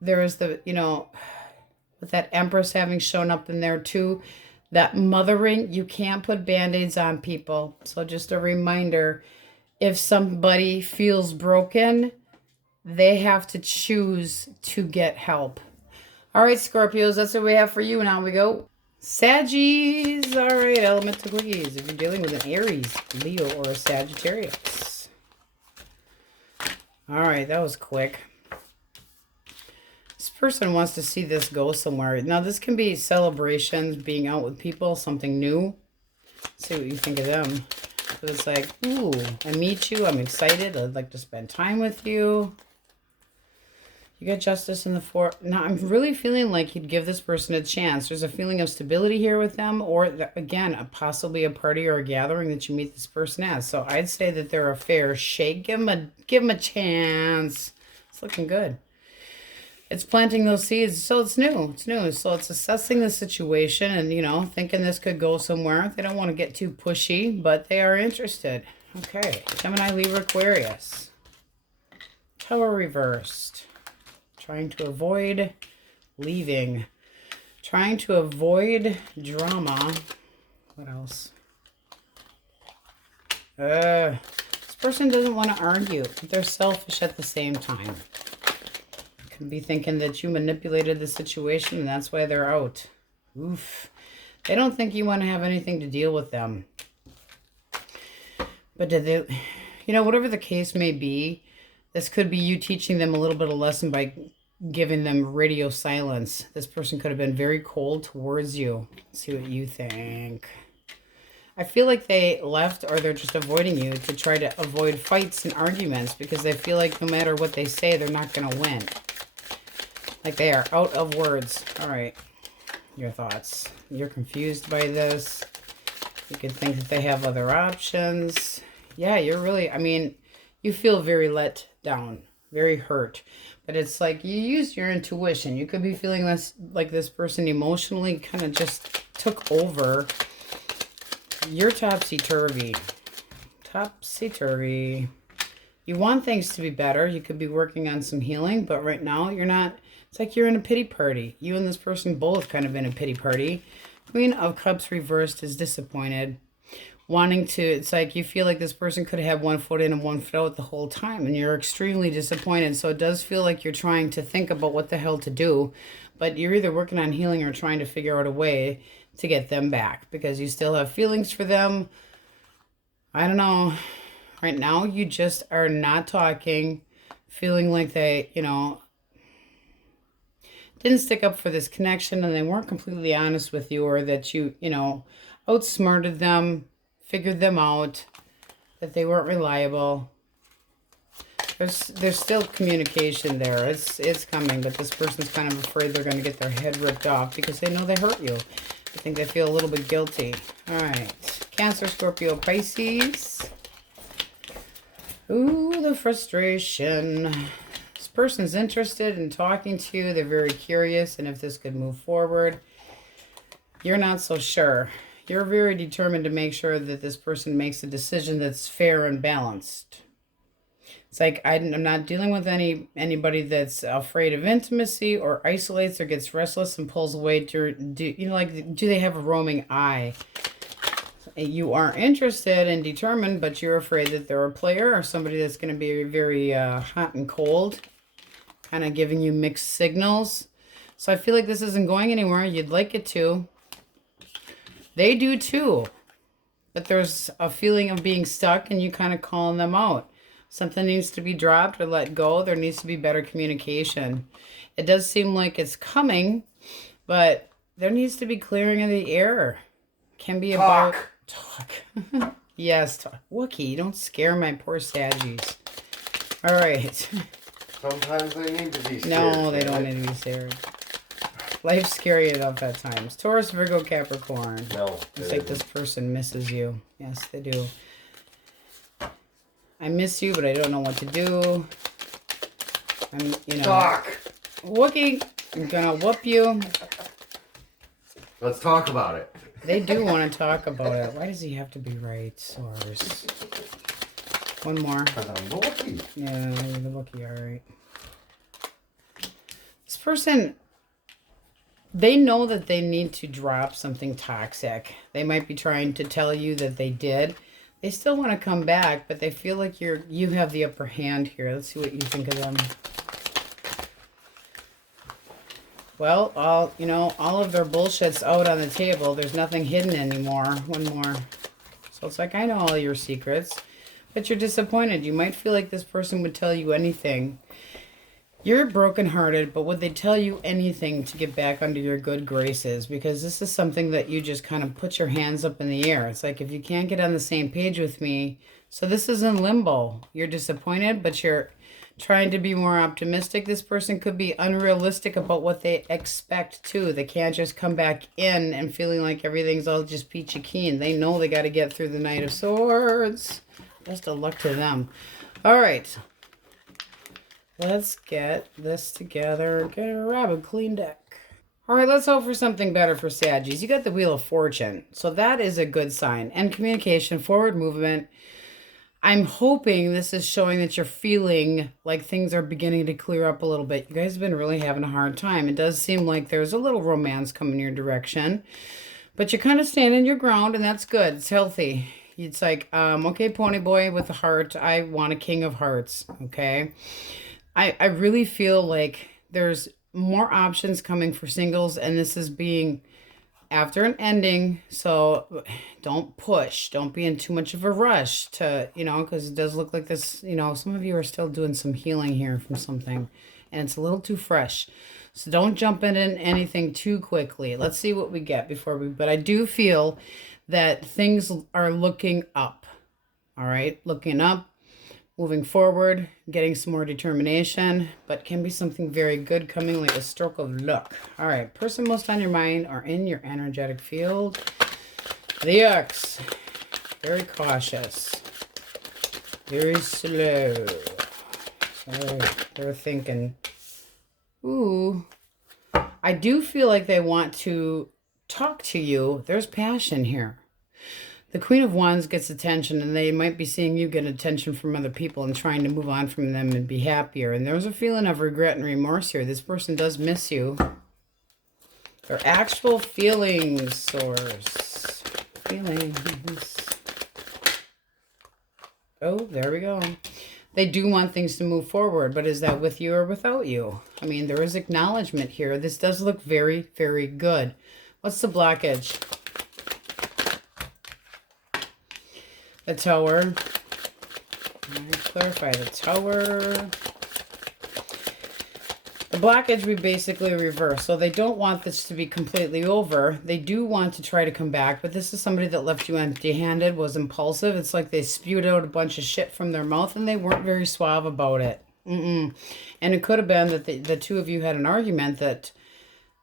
there is with that Empress having shown up in there too, that mothering. You can't put band-aids on people. So just a reminder, if somebody feels broken, they have to choose to get help. All right, Scorpios, that's what we have for you. Now we go Saggies. All right, elemental quickies. If you're dealing with an Aries, Leo, or a Sagittarius. All right, that was quick. This person wants to see this go somewhere. Now, this can be celebrations, being out with people, something new. Let's see what you think of them. But it's like, ooh, I meet you. I'm excited. I'd like to spend time with you. You got Justice in the Four. Now, I'm really feeling like you'd give this person a chance. There's a feeling of stability here with them, or, again, possibly a party or a gathering that you meet this person at. So I'd say that they're a fair shake. Give them a chance. It's looking good. It's planting those seeds, so it's new. It's new. So it's assessing the situation and, thinking this could go somewhere. They don't want to get too pushy, but they are interested. Okay. Gemini, Libra, Aquarius. Tower reversed. Trying to avoid leaving. Trying to avoid drama. What else? This person doesn't want to argue, but they're selfish at the same time. Could be thinking that you manipulated the situation and that's why they're out. Oof. They don't think you want to have anything to deal with them. But did they, whatever the case may be, this could be you teaching them a little bit of lesson by giving them radio silence. This person could have been very cold towards you. Let's see what you think. I feel like they left, or they're just avoiding you to try to avoid fights and arguments because they feel like no matter what they say, they're not going to win. Like they are out of words. All right. Your thoughts. You're confused by this. You could think that they have other options. Yeah, you're really, you feel very let down, very hurt. But it's like you use your intuition. You could be feeling this, like this person emotionally kind of just took over. You're topsy-turvy. Topsy-turvy. You want things to be better. You could be working on some healing, but right now you're not. It's like you're in a pity party. You and this person both kind of in a pity party. Queen of Cups reversed is disappointed. wanting to, it's like you feel like this person could have one foot in and one foot out the whole time, and you're extremely disappointed. So it does feel like you're trying to think about what the hell to do, but you're either working on healing or trying to figure out a way to get them back because you still have feelings for them. I don't know. Right now, you just are not talking, feeling like they, didn't stick up for this connection and they weren't completely honest with you, or that you outsmarted them, figured them out, that they weren't reliable. There's still communication there. It's coming, but this person's kind of afraid they're going to get their head ripped off because they know they hurt you. I think they feel a little bit guilty. All right. Cancer, Scorpio, Pisces. Ooh, the frustration. This person's interested in talking to you. They're very curious, and if this could move forward, you're not so sure. You're very determined to make sure that this person makes a decision that's fair and balanced. It's like I'm not dealing with anybody that's afraid of intimacy or isolates or gets restless and pulls away. Do they have a roaming eye? You are interested and determined, but you're afraid that they're a player or somebody that's going to be very hot and cold, kind of giving you mixed signals. So I feel like this isn't going anywhere. You'd like it to. They do too. But there's a feeling of being stuck and you kind of calling them out. Something needs to be dropped or let go. There needs to be better communication. It does seem like it's coming, but there needs to be clearing of the air. Can be about talk. Yes, talk. Wookie, don't scare my poor Saggies. All right. Sometimes they need to be scared. No, they don't need to be scared. Life's scary enough at times. Taurus, Virgo, Capricorn. No. It's like this person misses you. Yes, they do. I miss you, but I don't know what to do. Talk. Wookie, I'm gonna whoop you. Let's talk about it. They do want to talk about it. Why does he have to be right, Source? One more. Because I'm the Wookiee. Yeah, you're the Wookiee, all right. This person, they know that they need to drop something toxic. They might be trying to tell you that they did. They still want to come back, but they feel like you have the upper hand here. Let's see what you think of them. Well, all of their bullshit's out on the table. There's nothing hidden anymore. One more. So it's like, I know all your secrets, but you're disappointed. You might feel like this person would tell you anything. You're brokenhearted, but would they tell you anything to get back under your good graces? Because this is something that you just kind of put your hands up in the air. It's like, if you can't get on the same page with me, so this is in limbo. You're disappointed, but you're trying to be more optimistic. This person could be unrealistic about what they expect too. They can't just come back in and feeling like everything's all just peachy keen. They know they got to get through the Knight of Swords. Best of luck to them. All right. Let's get this together. Get a rabbit clean deck. All right, let's hope for something better for Saggies. You got the Wheel of Fortune. So that is a good sign. And communication, forward movement. I'm hoping this is showing that you're feeling like things are beginning to clear up a little bit. You guys have been really having a hard time. It does seem like there's a little romance coming your direction. But you're kind of standing your ground, and that's good. It's healthy. It's like, okay, pony boy with the heart. I want a king of hearts, okay? I really feel like there's more options coming for singles, and this is being after an ending. So don't push. Don't be in too much of a rush to, because it does look like this, some of you are still doing some healing here from something, and it's a little too fresh. So don't jump into anything too quickly. Let's see what we get but I do feel that things are looking up. All right, looking up. Moving forward, getting some more determination, but can be something very good coming, like a stroke of luck. All right, person most on your mind or in your energetic field. The Ox. Very cautious. Very slow. So they're thinking, ooh. I do feel like they want to talk to you. There's passion here. The Queen of Wands gets attention, and they might be seeing you get attention from other people and trying to move on from them and be happier. And there's a feeling of regret and remorse here. This person does miss you. Their actual feelings, Source. Feelings. Oh, there we go. They do want things to move forward, but is that with you or without you? I mean, there is acknowledgement here. This does look very, very good. What's the blockage? The Tower. Let me clarify the Tower. The blockage we basically reverse. So they don't want this to be completely over. They do want to try to come back, but this is somebody that left you empty-handed, was impulsive. It's like they spewed out a bunch of shit from their mouth and they weren't very suave about it. And it could have been that the two of you had an argument that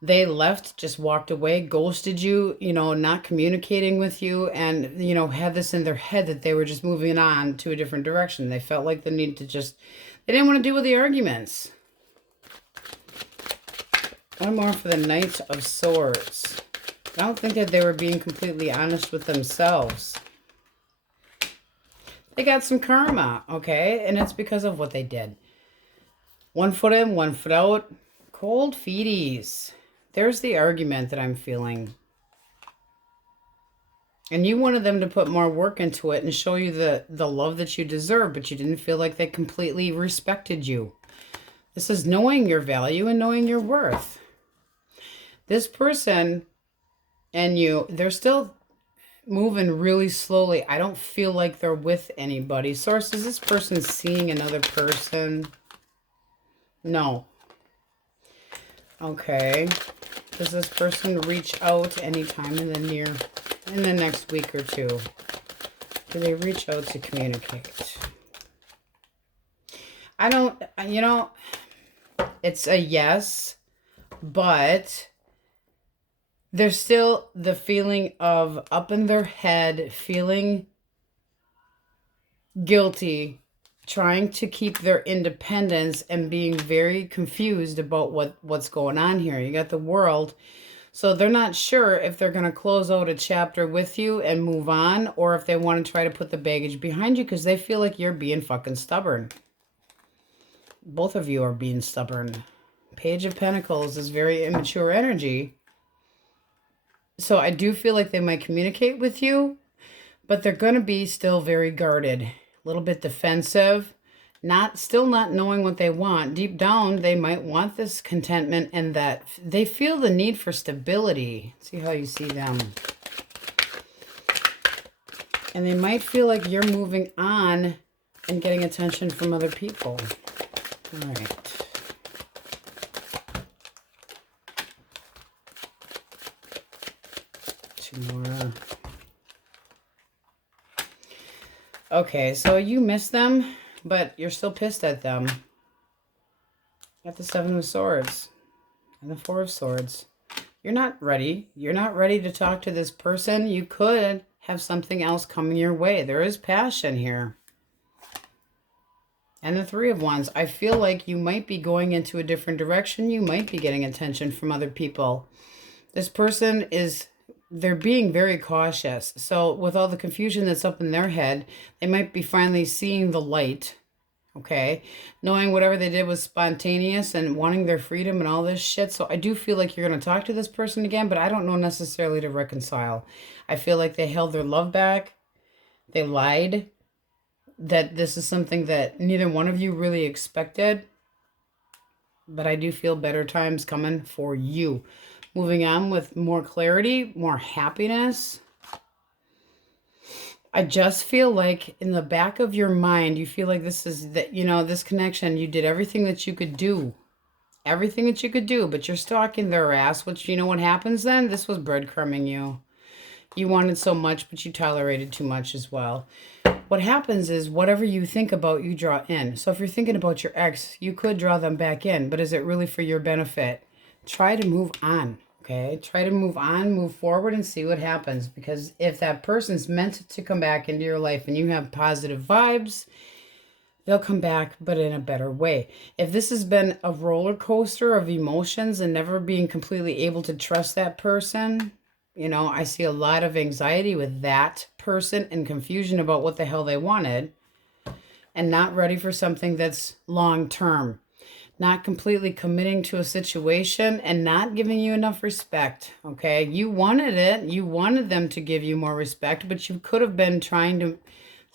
they left, just walked away, ghosted you, you know, not communicating with you, and, you know, had this in their head that they were just moving on to a different direction. They felt like the need to just, they didn't want to deal with the arguments. One more for the Knight of Swords. I don't think that they were being completely honest with themselves. They got some karma, okay? And it's because of what they did. 1 foot in, 1 foot out. Cold feeties. There's the argument that I'm feeling. And you wanted them to put more work into it and show you the love that you deserve, but you didn't feel like they completely respected you. This is knowing your value and knowing your worth. This person and you, they're still moving really slowly. I don't feel like they're with anybody. Source, is this person seeing another person? No. Okay. Does this person reach out anytime in the next week or two? Do they reach out to communicate? I don't, you know, it's a yes, but there's still the feeling of up in their head, feeling guilty, trying to keep their independence and being very confused about what's going on here. You got the World. So they're not sure if they're going to close out a chapter with you and move on, or if they want to try to put the baggage behind you because they feel like you're being fucking stubborn. Both of you are being stubborn. Page of Pentacles is very immature energy. So I do feel like they might communicate with you, but they're going to be still very guarded, a little bit defensive, still not knowing what they want. Deep down, they might want this contentment and that they feel the need for stability. See how you see them. And they might feel like you're moving on and getting attention from other people. All right. More. Okay, so you miss them, but you're still pissed at them. Got the 7 of Swords and the 4 of Swords. You're not ready. You're not ready to talk to this person. You could have something else coming your way. There is passion here. And the 3 of Wands. I feel like you might be going into a different direction. You might be getting attention from other people. This person is... they're being very cautious. So with all the confusion that's up in their head, they might be finally seeing the light, okay? Knowing whatever they did was spontaneous and wanting their freedom and all this shit. So I do feel like you're going to talk to this person again, but I don't know necessarily to reconcile. I feel like they held their love back. They lied. That this is something that neither one of you really expected. But I do feel better times coming for you. Moving on with more clarity, more happiness. I just feel like in the back of your mind, you feel like this is that, you know, this connection, you did everything that you could do. Everything that you could do, but you're stalking their ass, which, you know what happens then? This was breadcrumbing you. You wanted so much, but you tolerated too much as well. What happens is whatever you think about, you draw in. So if you're thinking about your ex, you could draw them back in, but is it really for your benefit? Try to move on. Okay, try to move on, move forward, and see what happens. Because if that person's meant to come back into your life and you have positive vibes, they'll come back, but in a better way. If this has been a roller coaster of emotions and never being completely able to trust that person, you know, I see a lot of anxiety with that person and confusion about what the hell they wanted and not ready for something that's long-term. Not completely committing to a situation and not giving you enough respect, okay? You wanted it. You wanted them to give you more respect, but you could have been trying to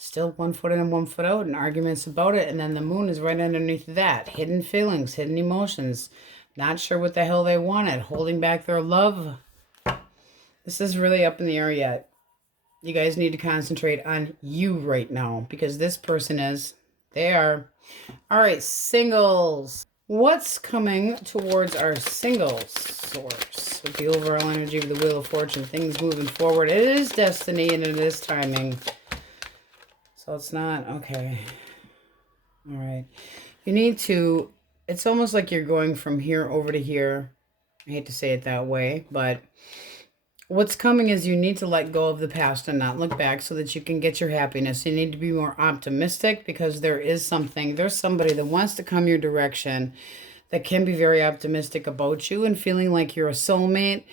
Still 1 foot in and 1 foot out and arguments about it. And then the moon is right underneath that. Hidden feelings, hidden emotions. Not sure what the hell they wanted. Holding back their love. This is really up in the air yet. You guys need to concentrate on you right now. Because this person is. They are. All right, singles. What's coming towards our singles source? With the overall energy of the Wheel of Fortune. Things moving forward. It is destiny and it is timing. So it's not. Okay. All right. You need to. It's almost like you're going from here over to here. I hate to say it that way. But what's coming is you need to let go of the past and not look back so that you can get your happiness. You need to be more optimistic because there's somebody that wants to come your direction that can be very optimistic about you and feeling like you're a soulmate,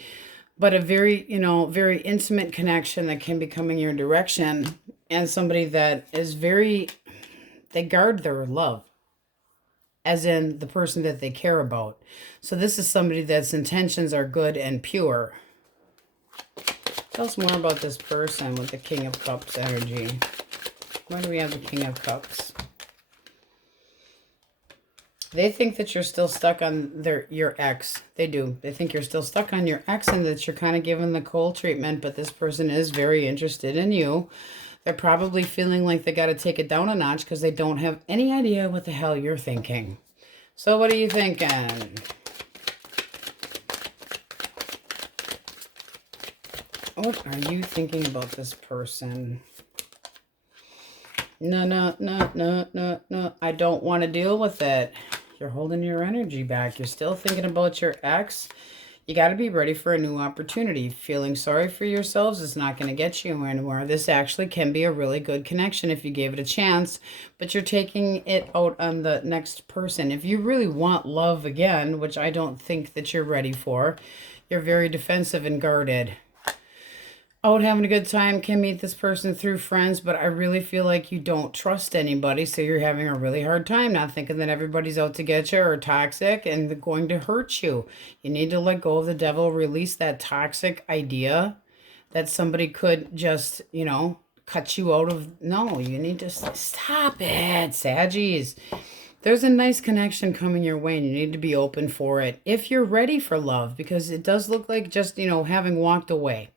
but a very, very intimate connection that can be coming your direction, and somebody that is they guard their love, as in the person that they care about. So this is somebody that's intentions are good and pure. Tell us more about this person with the King of Cups energy. Why do we have the King of Cups? They think that you're still stuck on your ex. They do. They think you're still stuck on your ex and that you're kind of giving the cold treatment, but this person is very interested in you. They're probably feeling like they got to take it down a notch because they don't have any idea what the hell you're thinking. So what are you thinking? What are you thinking about this person? No. I don't want to deal with it. You're holding your energy back. You're still thinking about your ex. You got to be ready for a new opportunity. Feeling sorry for yourselves is not going to get you anywhere. This actually can be a really good connection if you gave it a chance, but you're taking it out on the next person. If you really want love again, which I don't think that you're ready for, you're very defensive and guarded. Out having a good time, can meet this person through friends, but I really feel like you don't trust anybody, so you're having a really hard time, not thinking that everybody's out to get you or toxic and they're going to hurt you. You need to let go of the devil, release that toxic idea that somebody could just, cut you out of. No, you need to stop it, Saggies. There's a nice connection coming your way and you need to be open for it if you're ready for love, because it does look like just, having walked away.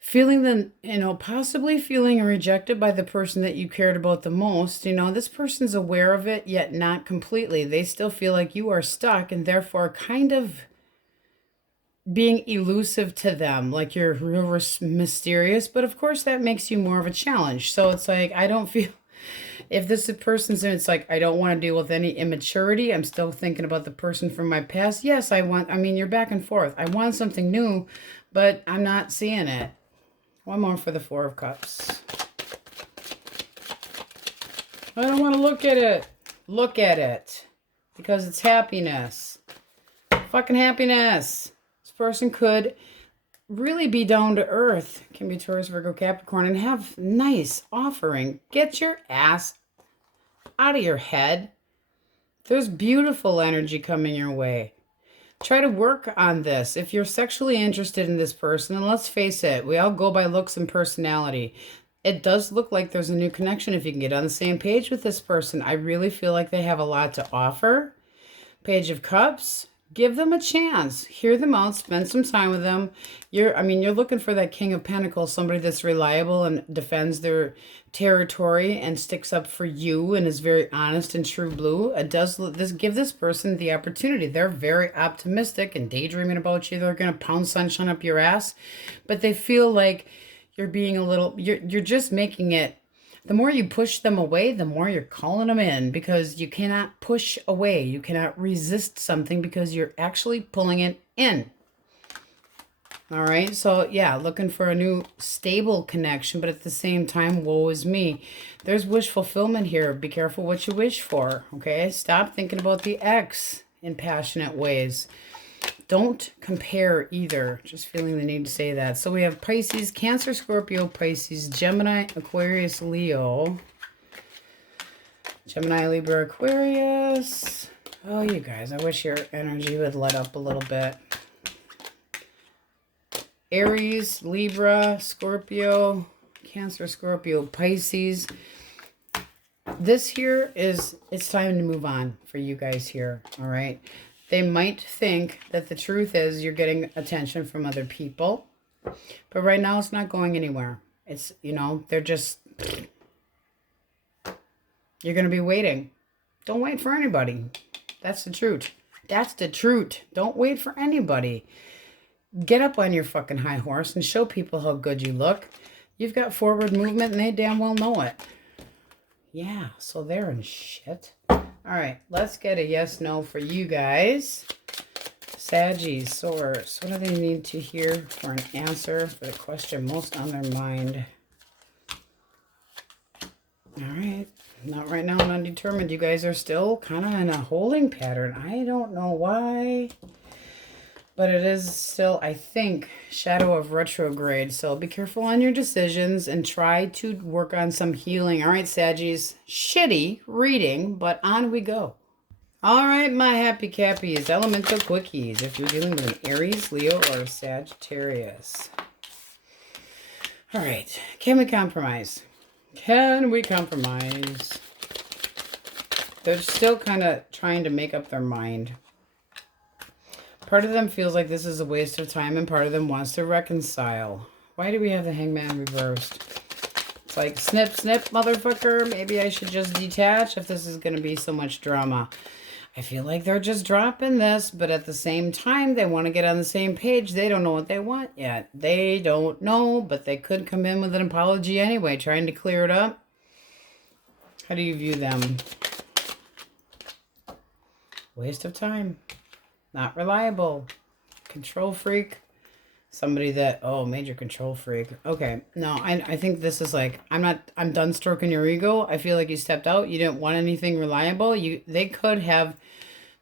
Feeling possibly feeling rejected by the person that you cared about the most. This person's aware of it, yet not completely. They still feel like you are stuck and therefore kind of being elusive to them, like you're real mysterious. But of course, that makes you more of a challenge. So it's like, I don't feel, if this person's in, it's like, I don't want to deal with any immaturity. I'm still thinking about the person from my past. Yes, you're back and forth. I want something new, but I'm not seeing it. One more for the Four of Cups. I don't want to look at it. Look at it. Because it's happiness. Fucking happiness. This person could really be down to earth. Can be Taurus, Virgo, Capricorn, and have nice offering. Get your ass out of your head. There's beautiful energy coming your way. Try to work on this. If you're sexually interested in this person, and let's face it, we all go by looks and personality. It does look like there's a new connection if you can get on the same page with this person. I really feel like they have a lot to offer. Page of Cups. Give them a chance. Hear them out. Spend some time with them. You're looking for that King of Pentacles, somebody that's reliable and defends their territory and sticks up for you and is very honest and true blue. Give this person the opportunity. They're very optimistic and daydreaming about you. They're going to pound sunshine up your ass, but they feel like you're being you're just making it. The more you push them away, the more you're calling them in, because you cannot push away. You cannot resist something because you're actually pulling it in. All right. So yeah, looking for a new stable connection, but at the same time, woe is me. There's wish fulfillment here. Be careful what you wish for. Okay. Stop thinking about the ex in passionate ways. Don't compare either. Just feeling the need to say that. So we have Pisces, Cancer, Scorpio, Pisces, Gemini, Aquarius, Leo. Gemini, Libra, Aquarius. Oh, you guys, I wish your energy would let up a little bit. Aries, Libra, Scorpio, Cancer, Scorpio, Pisces. This here is, it's time to move on for you guys here, all right? They might think that the truth is you're getting attention from other people, but right now it's not going anywhere. It's, you know, they're just, you're going to be waiting. Don't wait for anybody. That's the truth. That's the truth. Don't wait for anybody. Get up on your fucking high horse and show people how good you look. You've got forward movement and they damn well know it. Yeah, so they're in shit. All right, let's get a yes, no for you guys. Saggies, Source, what do they need to hear for an answer for the question most on their mind? All right, not right now, not determined. You guys are still kind of in a holding pattern. I don't know why, but it is still, I think, shadow of retrograde. So be careful on your decisions and try to work on some healing. All right, Saggies, shitty reading, but on we go. All right, my happy Cappies, elemental quickies. If you're dealing with an Aries, Leo, or Sagittarius. All right, can we compromise? Can we compromise? They're still kind of trying to make up their mind. Part of them feels like this is a waste of time, and part of them wants to reconcile. Why do we have the Hangman reversed? It's like, snip, snip, motherfucker. Maybe I should just detach if this is going to be so much drama. I feel like they're just dropping this, but at the same time, they want to get on the same page. They don't know what they want yet. They don't know, but they could come in with an apology anyway, trying to clear it up. How do you view them? Waste of time. Not reliable. Control freak. Somebody that, oh, major control freak. Okay, no, I think this is like, I'm done stroking your ego. I feel like you stepped out. You didn't want anything reliable. They could have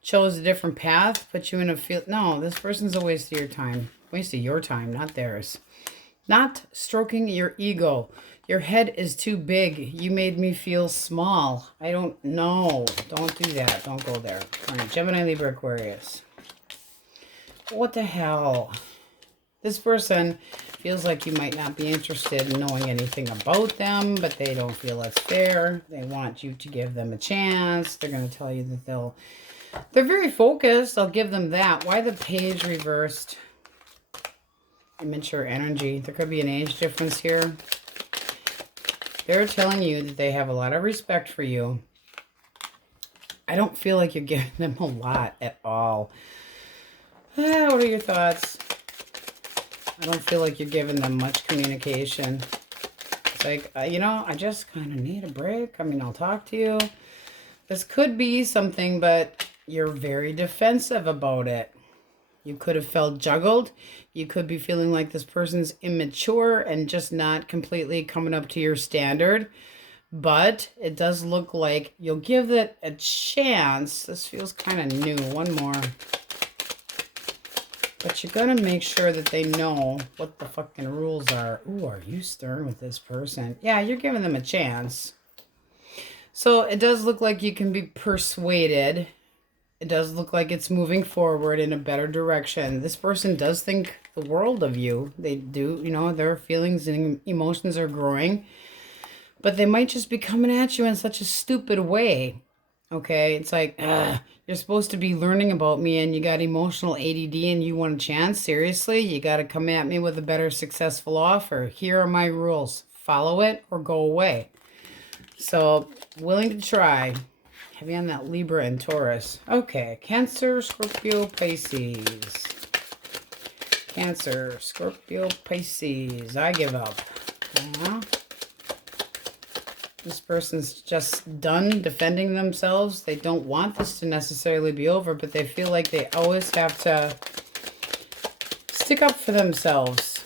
chose a different path, put you in a field. No, this person's a waste of your time. Waste of your time, not theirs. Not stroking your ego. Your head is too big. You made me feel small. I don't know. Don't do that. Don't go there. All right, Gemini, Libra, Aquarius. What the hell? This person feels like you might not be interested in knowing anything about them, but they don't feel it's fair. They want you to give them a chance. They're going to tell you that they're very focused. I'll give them that. Why the page reversed? Immature energy. There could be an age difference here. They're telling you that they have a lot of respect for you. I don't feel like you're giving them a lot at all. What are your thoughts? I don't feel like you're giving them much communication. It's like, you know, I just kind of need a break. I mean, I'll talk to you. This could be something, but you're very defensive about it. You could have felt juggled. You could be feeling like this person's immature and just not completely coming up to your standard. But it does look like you'll give it a chance. This feels kind of new. One more. But you're going to make sure that they know what the fucking rules are. Ooh, are you stern with this person? Yeah, you're giving them a chance. So it does look like you can be persuaded. It does look like it's moving forward in a better direction. This person does think the world of you. They do, you know, their feelings and emotions are growing. But they might just be coming at you in such a stupid way. Okay, it's like, you're supposed to be learning about me and you got emotional ADD and you want a chance? Seriously? You got to come at me with a better successful offer. Here are my rules. Follow it or go away. So, willing to try. Heavy on that Libra and Taurus. Okay, Cancer, Scorpio, Pisces. Cancer, Scorpio, Pisces. I give up. This person's just done defending themselves. They don't want this to necessarily be over, but they feel like they always have to stick up for themselves.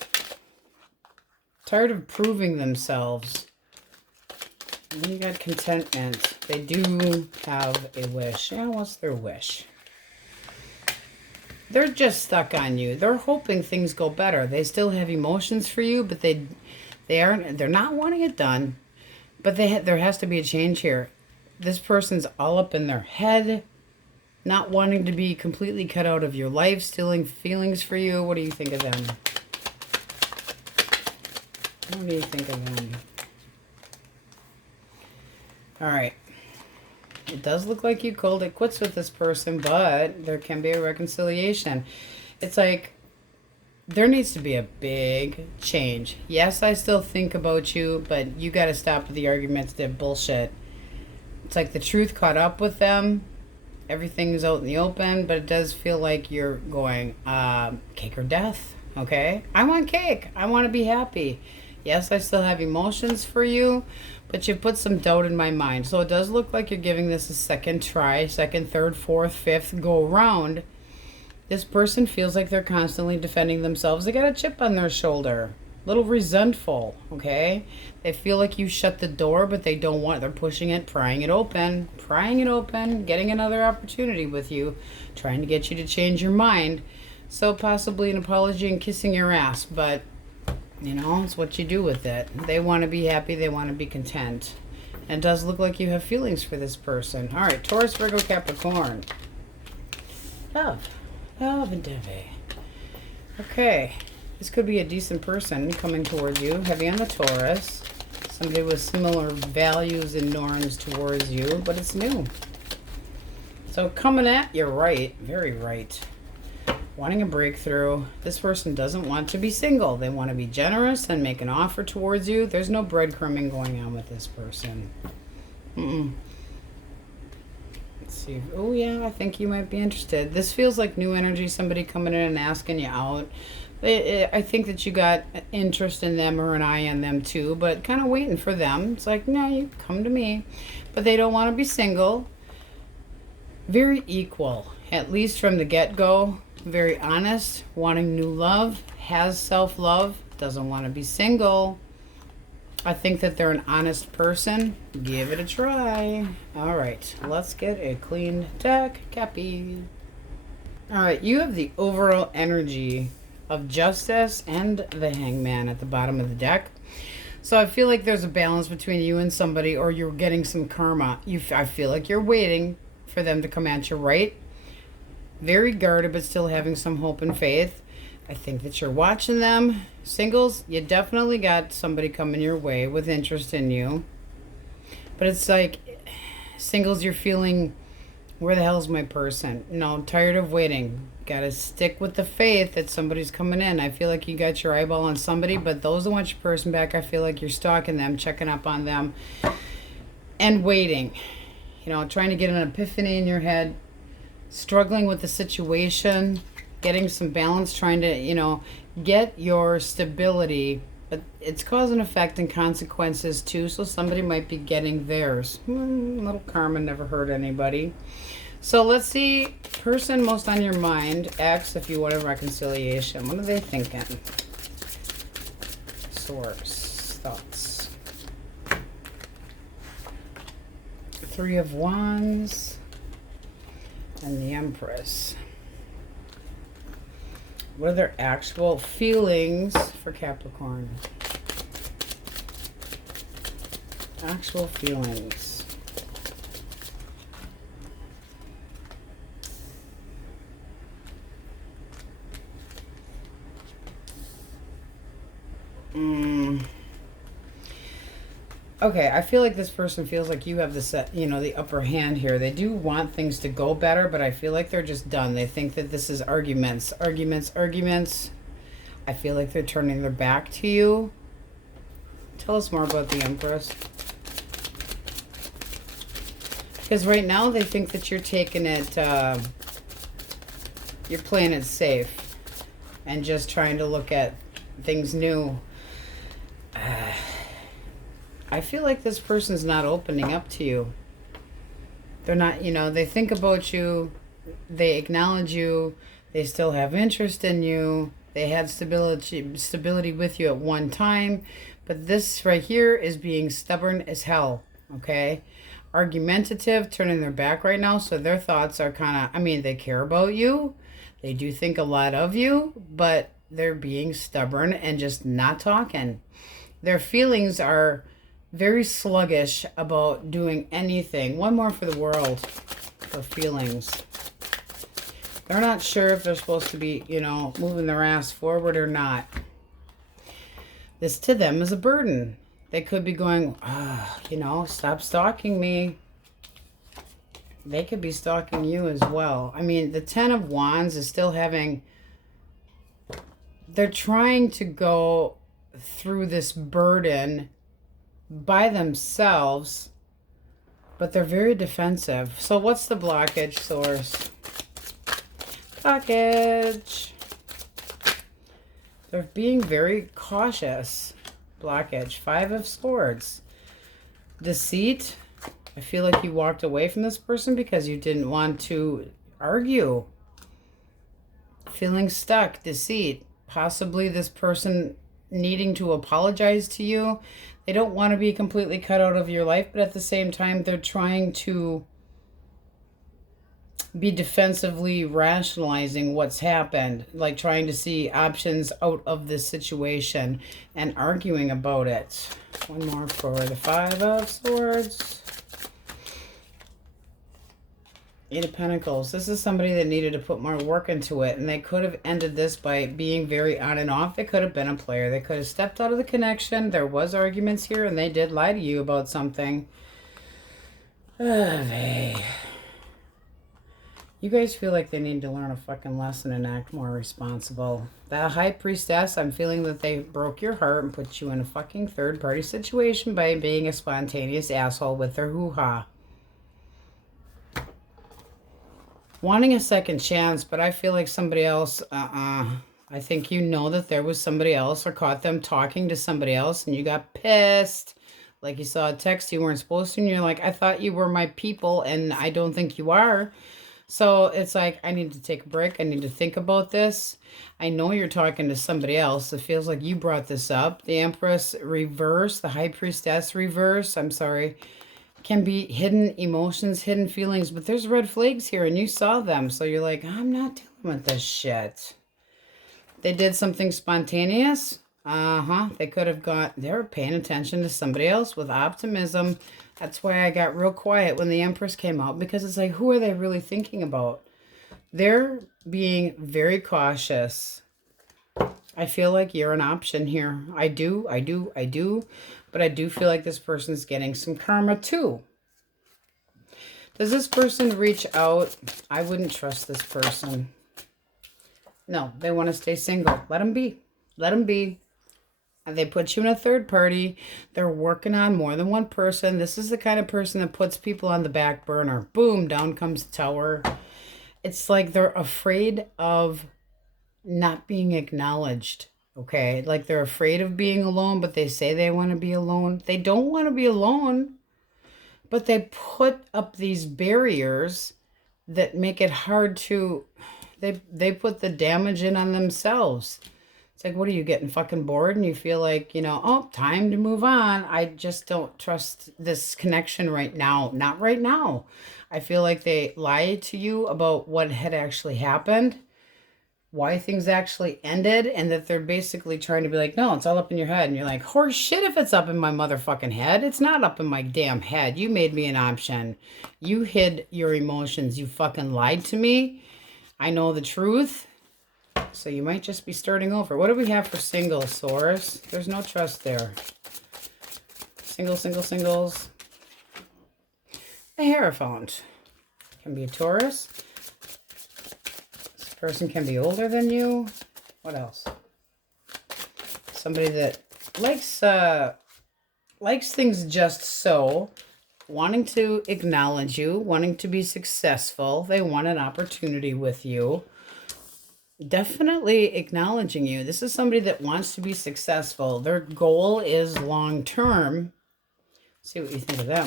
Tired of proving themselves. And then you got contentment. They do have a wish. Yeah, what's their wish? They're just stuck on you. They're hoping things go better. They still have emotions for you, but they're not wanting it done. But there has to be a change here. This person's all up in their head, not wanting to be completely cut out of your life, stealing feelings for you. What do you think of them? What do you think of them? All right. It does look like you called it quits with this person, but there can be a reconciliation. It's like there needs to be a big change. Yes, I still think about you, but you got to stop with the argumentative bullshit. It's like the truth caught up with them. Everything's out in the open, but it does feel like you're going, cake or death, okay? I want cake. I want to be happy. Yes, I still have emotions for you, but you put some doubt in my mind. So it does look like you're giving this a second try, second, third, fourth, fifth go around. This person feels like they're constantly defending themselves. They got a chip on their shoulder. A little resentful, okay? They feel like you shut the door, but they don't want. They're pushing it, prying it open, getting another opportunity with you, trying to get you to change your mind. So possibly an apology and kissing your ass, but you know, it's what you do with it. They want to be happy. They want to be content. And it does look like you have feelings for this person. All right, Taurus, Virgo, Capricorn. Love and Devi. Okay, this could be a decent person coming towards you. Heavy on the Taurus. Somebody with similar values and norms towards you, but it's new. So coming at you right, very right. Wanting a breakthrough. This person doesn't want to be single. They want to be generous and make an offer towards you. There's no breadcrumbing going on with this person. Let's see. Oh, yeah, I think you might be interested. This feels like new energy, somebody coming in and asking you out. I think that you got interest in them or an eye on them too, but kind of waiting for them. It's like, no, you come to me. But they don't want to be single. Very equal, at least from the get-go. Very honest, wanting new love, has self-love, doesn't want to be single. I think that they're an honest person. Give it a try. All right, let's get a clean deck, Cappy. All right, you have the overall energy of Justice and the Hangman at the bottom of the deck. So I feel like there's a balance between you and somebody, or you're getting some karma. I feel like you're waiting for them to come at you, right? Very guarded, but still having some hope and faith. I think that you're watching them. Singles, you definitely got somebody coming your way with interest in you. But it's like, singles, you're feeling, where the hell's my person? No, tired of waiting. Got to stick with the faith that somebody's coming in. I feel like you got your eyeball on somebody, but those that want your person back, I feel like you're stalking them, checking up on them, and waiting. You know, trying to get an epiphany in your head. Struggling with the situation, getting some balance, trying to, you know, get your stability. But it's cause and effect and consequences too, so somebody might be getting theirs. Little karma never hurt anybody. So let's see, person most on your mind, X, if you want a reconciliation. What are they thinking? Source, thoughts. Three of Wands. And the Empress. What are their actual feelings for Capricorn? Actual feelings. Okay, I feel like this person feels like you have the upper hand here. They do want things to go better, but I feel like they're just done. They think that this is arguments. I feel like they're turning their back to you. Tell us more about the Empress. Because right now they think that you're taking it, you're playing it safe and just trying to look at things new. I feel like this person's not opening up to you. They're not, they think about you, they acknowledge you, they still have interest in you, they had stability with you at one time, but this right here is being stubborn as hell, okay? Argumentative, turning their back right now, so their thoughts are kind of, they care about you, they do think a lot of you, but they're being stubborn and just not talking. Their feelings are very sluggish about doing anything. One more for the world for feelings. They're not sure if they're supposed to be, moving their ass forward or not. This to them is a burden. They could be going, you know, stop stalking me. They could be stalking you as well. I mean, the Ten of Wands is still having... They're trying to go through this burden by themselves, but they're very defensive. So what's the blockage, Source? Blockage. They're being very cautious. Blockage. Five of Swords. Deceit. I feel like you walked away from this person because you didn't want to argue. Feeling stuck. Deceit. Possibly this person needing to apologize to you. They don't want to be completely cut out of your life, but at the same time, they're trying to be defensively rationalizing what's happened, like trying to see options out of this situation and arguing about it. One more for the Five of Swords. Eight of Pentacles. This is somebody that needed to put more work into it, and they could have ended this by being very on and off. They could have been a player. They could have stepped out of the connection. There was arguments here, and they did lie to you about something. You guys feel like they need to learn a fucking lesson and act more responsible. That High Priestess, I'm feeling that they broke your heart and put you in a fucking third-party situation by being a spontaneous asshole with their hoo-ha. Wanting a second chance, but I feel like somebody else, I think you know that there was somebody else or caught them talking to somebody else and you got pissed. Like you saw a text you weren't supposed to and you're like, I thought you were my people and I don't think you are. So it's like, I need to take a break. I need to think about this. I know you're talking to somebody else. It feels like you brought this up. The Empress reverse, the High Priestess reverse, I'm sorry, can be hidden emotions, hidden feelings, but there's red flags here and you saw them. So you're like, I'm not dealing with this shit. They did something spontaneous. They could have they were paying attention to somebody else with optimism. That's why I got real quiet when the Empress came out, because it's like, who are they really thinking about? They're being very cautious. I feel like you're an option here. I do. But I do feel like this person's getting some karma too. Does this person reach out? I wouldn't trust this person. No, they want to stay single. Let them be. Let them be. They put you in a third party. They're working on more than one person. This is the kind of person that puts people on the back burner. Boom, down comes the tower. It's like they're afraid of not being acknowledged. Okay, like they're afraid of being alone, but they say they want to be alone. They don't want to be alone, but they put up these barriers that make it hard to, they put the damage in on themselves. It's like, what are you, getting fucking bored and you feel like, you know, oh, time to move on. I just don't trust this connection right now. Not right now. I feel like they lied to you about what had actually happened, why things actually ended, and that they're basically trying to be like, no, it's all up in your head. And you're like, horse shit if it's up in my motherfucking head. It's not up in my damn head. You made me an option. You hid your emotions. You fucking lied to me. I know the truth. So you might just be starting over. What do we have for singles, Source? There's no trust there. Singles. The Hierophant. Can be a Taurus. This person can be older than you. What else? Somebody that likes things just so. Wanting to acknowledge you. Wanting to be successful. They want an opportunity with you. Definitely acknowledging you. This is somebody that wants to be successful. Their goal is long-term. See what you think of them.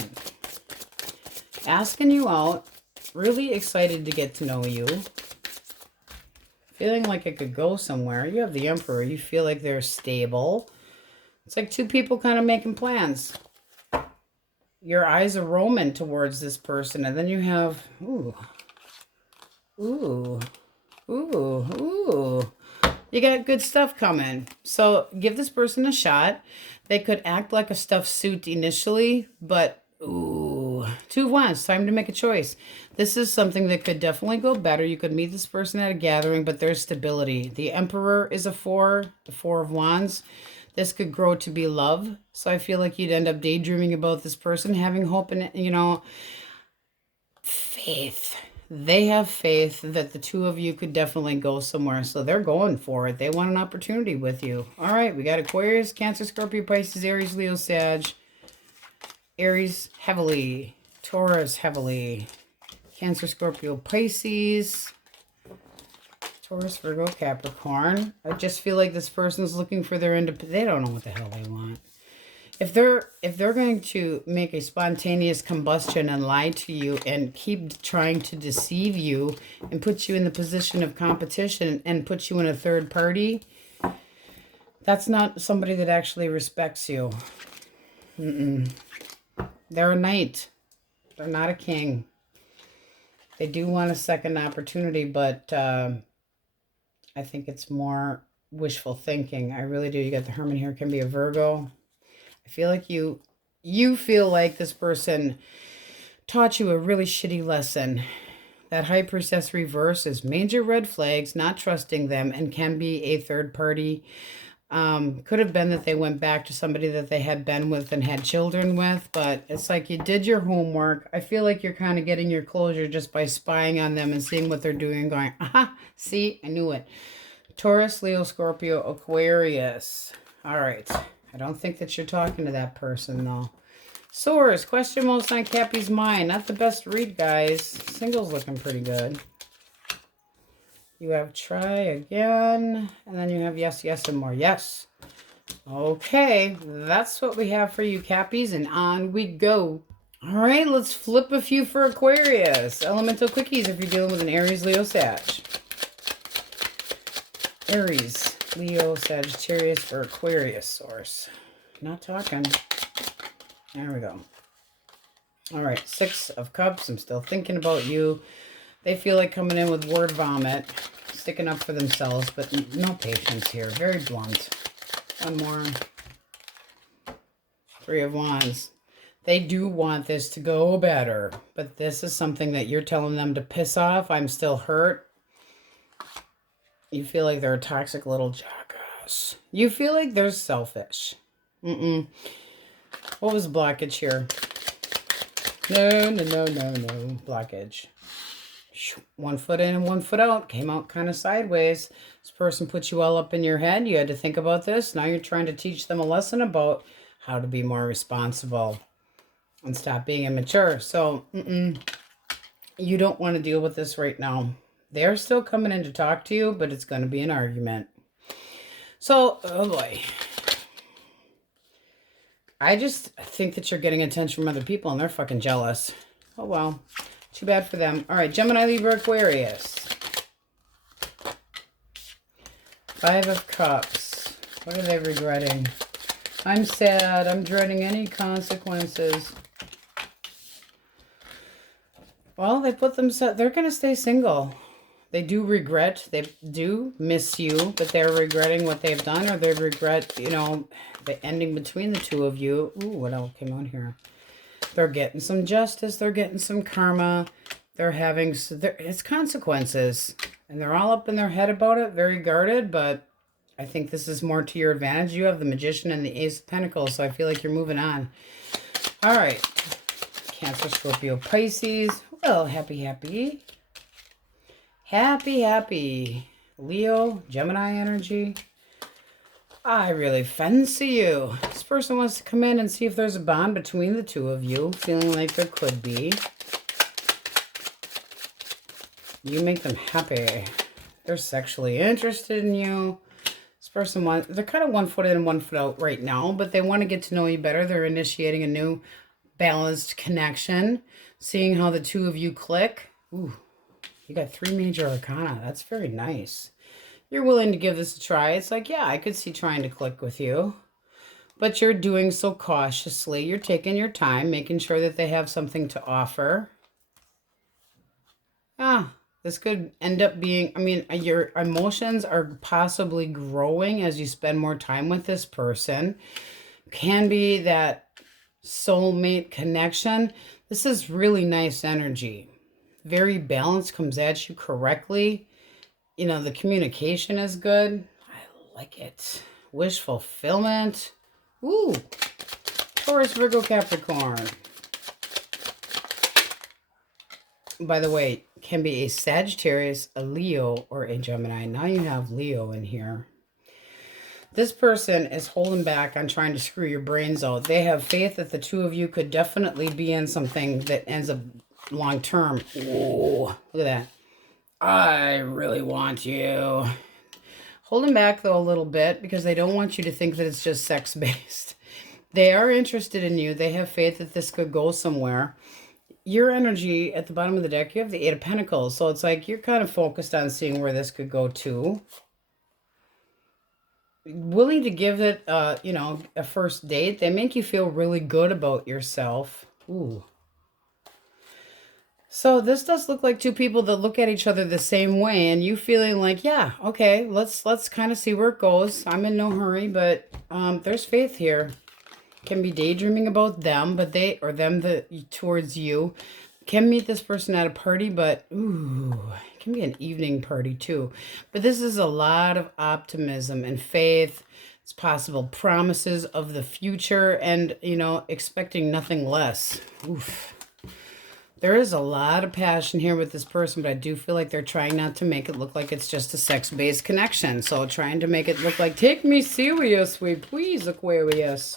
Asking you out. Really excited to get to know you. Feeling like it could go somewhere. You have the Emperor. You feel like they're stable. It's like two people kind of making plans. Your eyes are roaming towards this person. And then you have... Ooh. You got good stuff coming. So give this person a shot. They could act like a stuffed suit initially, but ooh, Two of Wands, time to make a choice. This is something that could definitely go better. You could meet this person at a gathering, but there's stability. The Emperor is a 4, the 4 of Wands. This could grow to be love. So I feel like you'd end up daydreaming about this person, having hope in it, you know, faith. They have faith that the two of you could definitely go somewhere. So they're going for it. They want an opportunity with you. All right, we got Aquarius, Cancer, Scorpio, Pisces, Aries, Leo, Sag. Aries heavily, Taurus heavily, Cancer, Scorpio, Pisces, Taurus, Virgo, Capricorn. I just feel like this person's looking for their independence. They don't know what the hell they want. If they're going to make a spontaneous combustion and lie to you and keep trying to deceive you and put you in the position of competition and put you in a third party, that's not somebody that actually respects you. They're a knight. They're not a king. They do want a second opportunity, but I think it's more wishful thinking. I really do. You got the Hermit here. Can be a Virgo. I feel like you feel like this person taught you a really shitty lesson. That High Priestess reverse is major red flags, not trusting them, and can be a third party. Could have been that they went back to somebody that they had been with and had children with, but it's like you did your homework. I feel like you're kind of getting your closure just by spying on them and seeing what they're doing and going, aha, see, I knew it. Taurus, Leo, Scorpio, Aquarius. All right. I don't think that you're talking to that person, though. Source, question most on Cappy's mind. Not the best read, guys. Single's looking pretty good. You have try again. And then you have yes, yes, and more. Yes. Okay. That's what we have for you, Cappies. And on we go. All right. Let's flip a few for Aquarius. Elemental quickies if you're dealing with an Aries, Leo, Sag. Aries, Leo, Sagittarius for Aquarius source. Not talking. There we go. All right, 6 of Cups. I'm still thinking about you. They feel like coming in with word vomit, sticking up for themselves, but no patience here. Very blunt. One more. 3 of Wands. They do want this to go better, but this is something that you're telling them to piss off. I'm still hurt. You feel like they're a toxic little jackass. You feel like they're selfish. What was blockage here? No. Blockage. 1 foot in and 1 foot out. Came out kind of sideways. This person put you all up in your head. You had to think about this. Now you're trying to teach them a lesson about how to be more responsible and stop being immature. So, you don't want to deal with this right now. They're still coming in to talk to you, but it's going to be an argument. So, oh boy. I just think that you're getting attention from other people and they're fucking jealous. Oh well. Too bad for them. All right, Gemini, Libra, Aquarius. 5 of Cups. What are they regretting? I'm sad. I'm dreading any consequences. Well, they put themselves... They're going to stay single. They do regret, they do miss you, but they're regretting what they've done, or they regret, you know, the ending between the two of you. Ooh, what else came on here? They're getting some justice, they're getting some karma, they're having, it's consequences, and they're all up in their head about it, very guarded, but I think this is more to your advantage. You have the Magician and the Ace of Pentacles, so I feel like you're moving on. All right, Cancer, Scorpio, Pisces. Well, happy. Happy. Leo, Gemini energy. I really fancy you. This person wants to come in and see if there's a bond between the two of you. Feeling like there could be. You make them happy. They're sexually interested in you. This person wants... They're kind of 1 foot in and 1 foot out right now, but they want to get to know you better. They're initiating a new balanced connection. Seeing how the two of you click. Ooh. You got 3 major arcana. That's very nice. You're willing to give this a try. It's like, yeah, I could see trying to click with you. But you're doing so cautiously. You're taking your time, making sure that they have something to offer. This could end up being, I mean, your emotions are possibly growing as you spend more time with this person. Can be that soulmate connection. This is really nice energy. Very balanced, comes at you correctly. You know, the communication is good. I like it. wish fulfillment. Ooh, Taurus, Virgo, Capricorn. By the way, can be a Sagittarius, a Leo, or a Gemini. Now you have Leo in here. This person is holding back on trying to screw your brains out. They have faith that the two of you could definitely be in something that ends up long term. Ooh, look at that. I really want you. Holding back, though, a little bit because they don't want you to think that it's just sex-based. They are interested in you. They have faith that this could go somewhere. Your energy at the bottom of the deck, you have the Eight of Pentacles. So it's like you're kind of focused on seeing where this could go to. Willing to give it, you know, a first date. They make you feel really good about yourself. Ooh. So this does look like two people that look at each other the same way, and you feeling like, yeah, okay, let's kind of see where it goes. I'm in no hurry, but there's faith here. Can be daydreaming about them, but they or them towards you. Can meet this person at a party, but ooh, it can be an evening party too. But this is a lot of optimism and faith. It's possible promises of the future, and you know, expecting nothing less. Oof. There is a lot of passion here with this person, but I do feel like they're trying not to make it look like it's just a sex-based connection. So trying to make it look like, take me seriously, please, Aquarius.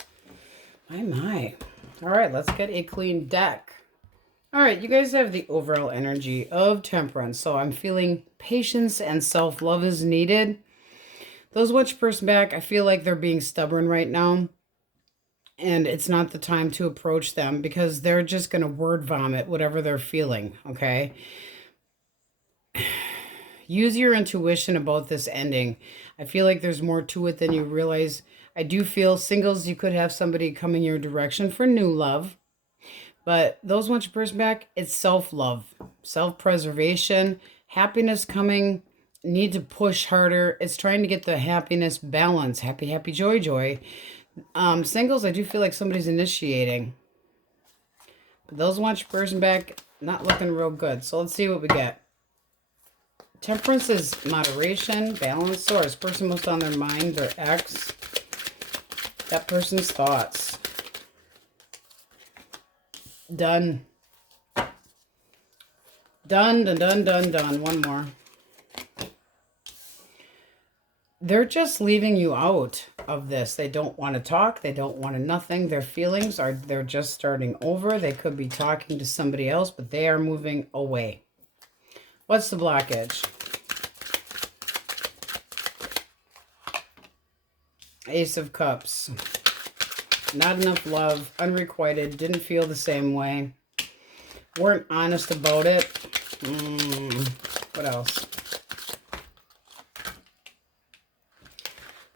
My. All right, let's get a clean deck. All right, you guys have the overall energy of Temperance. So I'm feeling patience and self-love is needed. Those watch person back, I feel like they're being stubborn right now. And it's not the time to approach them because they're just going to word vomit whatever they're feeling, okay? Use your intuition about this ending. I feel like there's more to it than you realize. I do feel singles, you could have somebody coming your direction for new love. But those want your person back, it's self-love, self-preservation, happiness coming, need to push harder. It's trying to get the happiness balance, happy, happy, joy, joy. Singles, I do feel like somebody's initiating. But those want your person back, not looking real good. So let's see what we get. Temperance is moderation, balance, source. Person most on their mind, their ex. That person's thoughts. Done. Done, done, done, done, done. One more. They're just leaving you out of this. They don't want to talk. They don't want to nothing. Their feelings are, they're just starting over. They could be talking to somebody else, but they are moving away. What's the blockage? Ace of Cups. Not enough love. Unrequited. Didn't feel the same way. Weren't honest about it. What else?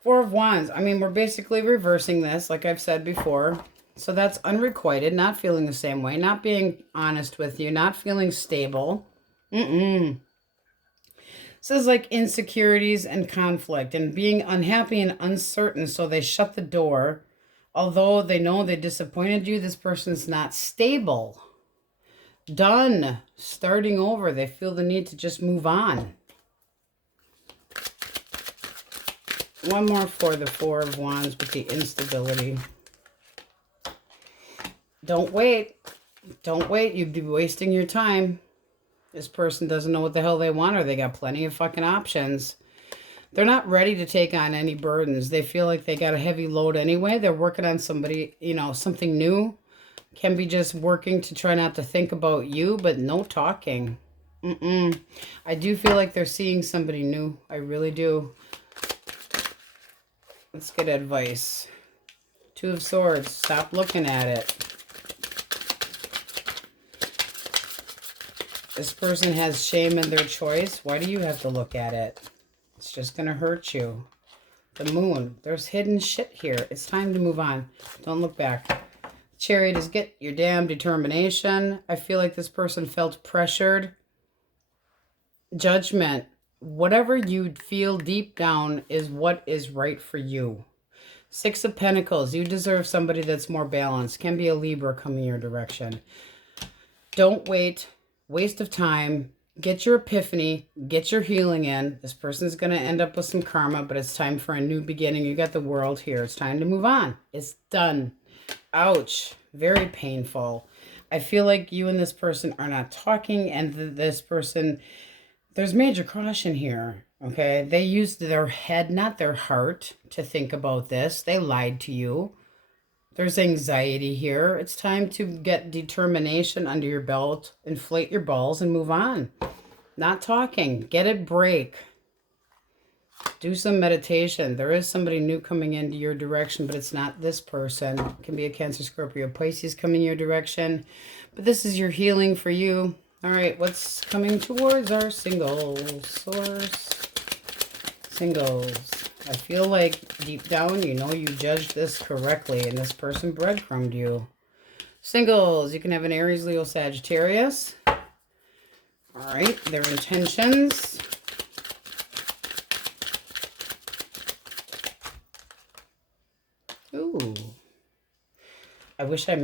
Four of Wands. I mean, we're basically reversing this, like I've said before. So that's unrequited, not feeling the same way, not being honest with you, not feeling stable. Says like insecurities and conflict and being unhappy and uncertain, so they shut the door. Although they know they disappointed you, this person's not stable. Done. Starting over. They feel the need to just move on. One more for the Four of Wands with the instability. Don't wait. Don't wait. You'd be wasting your time. This person doesn't know what the hell they want, or they got plenty of fucking options. They're not ready to take on any burdens. They feel like they got a heavy load anyway. They're working on somebody, you know, something new. Can be just working to try not to think about you, but no talking. I do feel like they're seeing somebody new. I really do. Let's get advice. Two of Swords. Stop looking at it. This person has shame in their choice. Why do you have to look at it? It's just going to hurt you. The Moon. There's hidden shit here. It's time to move on. Don't look back. Chariot is get your damn determination. I feel like this person felt pressured. Judgment. Whatever you feel deep down is what is right for you. Six of Pentacles. You deserve somebody that's more balanced. Can be a Libra coming your direction. Don't wait. Waste of time. Get your epiphany, get your healing in. This person's going to end up with some karma, but it's time for a new beginning. You got the world here. It's time to move on. It's done. Ouch. Very painful. I feel like you and this person are not talking, and this person, there's major caution here. Okay, they used their head, not their heart, to think about this. They lied to you. There's anxiety here. It's time to get determination under your belt, inflate your balls, and move on. Not talking. Get it break. Do some meditation. There is somebody new coming into your direction, but it's not this person. It can be a Cancer, Scorpio, Pisces coming your direction. But this is your healing for you. All right, what's coming towards our singles? Source. Singles. I feel like deep down, you know you judged this correctly and this person breadcrumbed you. Singles, you can have an Aries, Leo, Sagittarius. All right, their intentions. Ooh. I wish I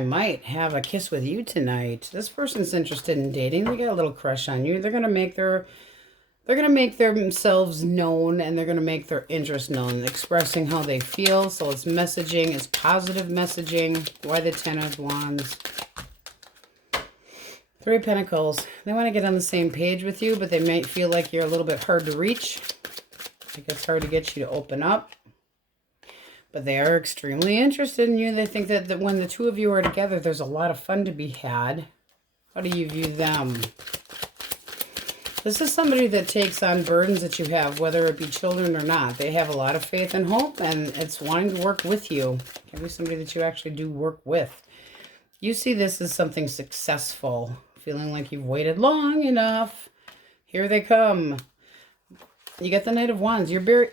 might have a kiss with you tonight. This person's interested in dating. They got a little crush on you. They're going to make themselves known, and they're going to make their interest known, expressing how they feel. So it's messaging, it's positive messaging. Why the Ten of Wands? Three of Pentacles. They want to get on the same page with you, but they might feel like you're a little bit hard to reach. Like it's hard to get you to open up. But they are extremely interested in you. They think that when the two of you are together, there's a lot of fun to be had. How do you view them? This is somebody that takes on burdens that you have, whether it be children or not. They have a lot of faith and hope, and it's wanting to work with you. It can be somebody that you actually do work with. You see this as something successful, feeling like you've waited long enough. Here they come. You get the Knight of Wands. You're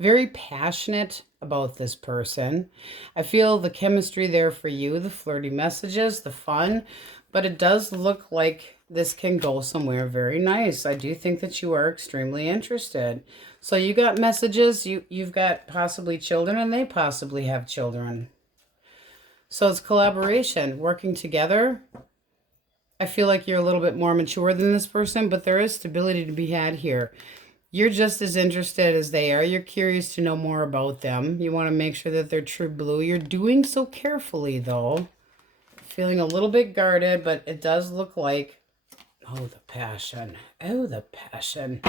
very passionate about this person. I feel the chemistry there for you, the flirty messages, the fun, but it does look like this can go somewhere very nice. I do think that you are extremely interested. So you got messages, you've got possibly children, and they possibly have children. So it's collaboration, working together. I feel like you're a little bit more mature than this person, but there is stability to be had here. You're just as interested as they are. You're curious to know more about them. You want to make sure that they're true blue. You're doing so carefully, though. Feeling a little bit guarded, but it does look like... Oh, the passion. Oh, the passion.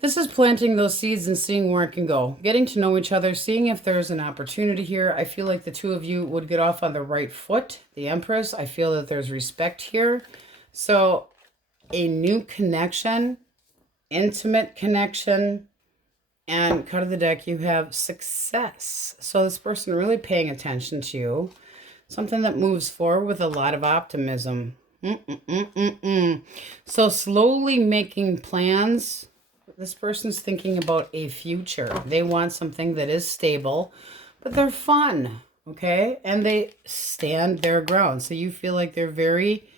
This is planting those seeds and seeing where it can go. Getting to know each other, seeing if there's an opportunity here. I feel like the two of you would get off on the right foot. The Empress, I feel that there's respect here. So, a new connection... intimate connection, and cut of the deck, you have success. So this person really paying attention to you. Something that moves forward with a lot of optimism. So slowly making plans. This person's thinking about a future. They want something that is stable, but they're fun, okay? And they stand their ground. So you feel like they're very...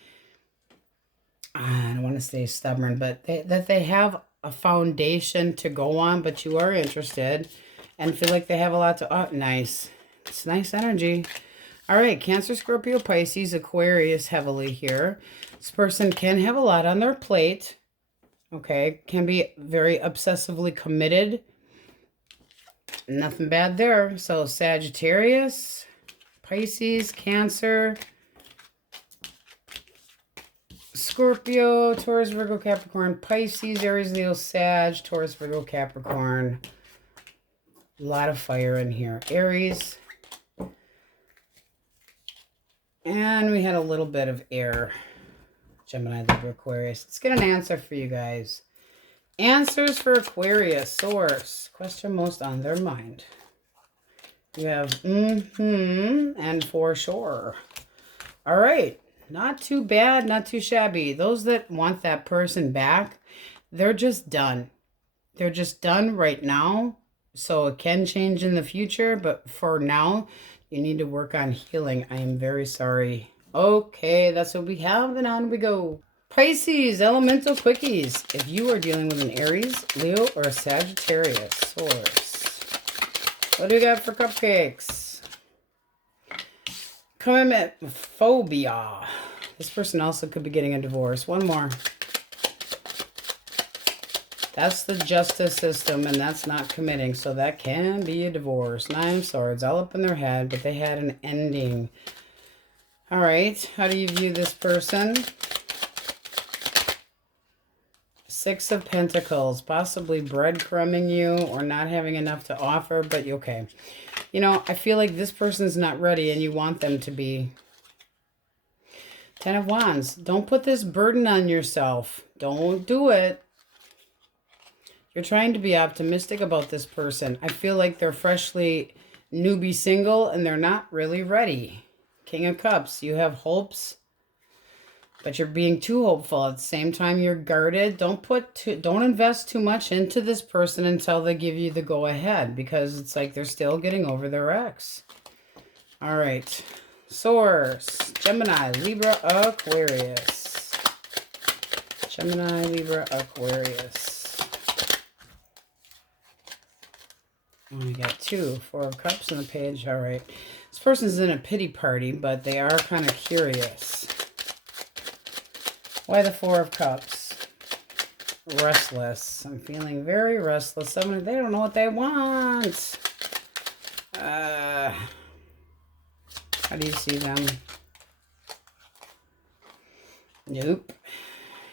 I don't want to say stubborn, but they have a foundation to go on, but you are interested and feel like they have a lot to... Oh, nice. It's nice energy. All right, Cancer, Scorpio, Pisces, Aquarius heavily here. This person can have a lot on their plate, okay? Can be very obsessively committed. Nothing bad there. So Sagittarius, Pisces, Cancer... Scorpio, Taurus, Virgo, Capricorn, Pisces, Aries, Leo, Sag, Taurus, Virgo, Capricorn. A lot of fire in here. Aries. And we had a little bit of air. Gemini, Libra, Aquarius. Let's get an answer for you guys. Answers for Aquarius. Source. Question most on their mind. You have and for sure. All right. Not too bad, not too shabby. Those that want that person back, they're just done. They're just done right now. So it can change in the future, but for now, you need to work on healing. I am very sorry. Okay, that's what we have, and on we go. Pisces, elemental quickies. If you are dealing with an Aries, Leo, or a Sagittarius source, what do we got for cupcakes? Commitment phobia. This person also could be getting a divorce. One more. That's the justice system, and that's not committing. So that can be a divorce. 9 of Swords, all up in their head, but they had an ending. All right. How do you view this person? 6 of Pentacles, possibly breadcrumbing you or not having enough to offer, but okay. You know, I feel like this person's not ready and you want them to be. 10 of Wands. Don't put this burden on yourself. Don't do it. You're trying to be optimistic about this person. I feel like they're freshly newbie single and they're not really ready. King of Cups. You have hopes, but you're being too hopeful. At the same time, you're guarded. Don't invest too much into this person until they give you the go ahead, because it's like they're still getting over their ex. All right. Source. Gemini, Libra, Aquarius. Gemini, Libra, Aquarius. We got 2, 4 of Cups on the page. All right. This person's in a pity party, but they are kind of curious. Why the 4 of Cups? Restless. I'm feeling very restless. They don't know what they want. How do you see them? Nope.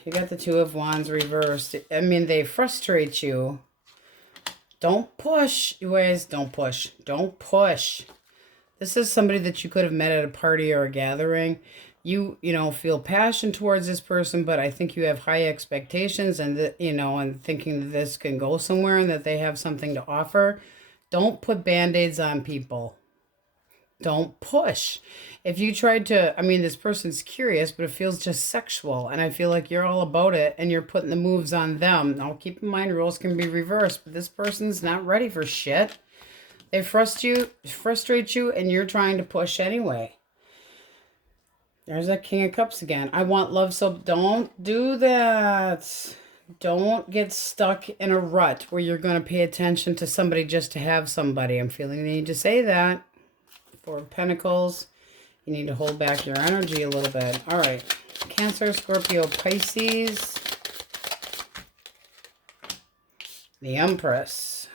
You got the 2 of Wands reversed. I mean, they frustrate you. Don't push, you guys. Don't push. Don't push. This is somebody that you could have met at a party or a gathering. You know, feel passion towards this person, but I think you have high expectations and, and thinking that this can go somewhere and that they have something to offer. Don't put Band-Aids on people. Don't push. If you tried to, I mean, this person's curious, but it feels just sexual. And I feel like you're all about it and you're putting the moves on them. Now, keep in mind, roles can be reversed, but this person's not ready for shit. They frustrate you, and you're trying to push anyway. There's that King of Cups again. I want love, so don't do that. Don't get stuck in a rut where you're going to pay attention to somebody just to have somebody. I'm feeling the need to say that. 4 of Pentacles. You need to hold back your energy a little bit. All right. Cancer, Scorpio, Pisces. The Empress.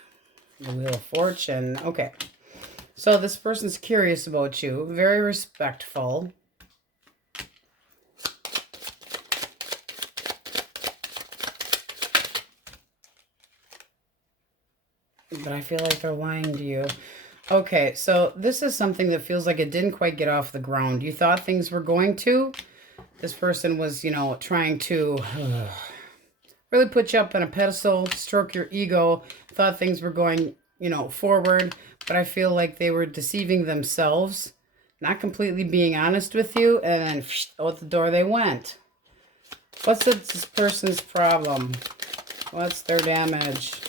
The Wheel of Fortune. Okay. So this person's curious about you. Very respectful. But I feel like they're lying to you. Okay, so this is something that feels like it didn't quite get off the ground. You thought things were going to. This person was, trying to really put you up on a pedestal, stroke your ego, thought things were going, forward. But I feel like they were deceiving themselves, not completely being honest with you, and then out the door they went. What's this person's problem? What's their damage?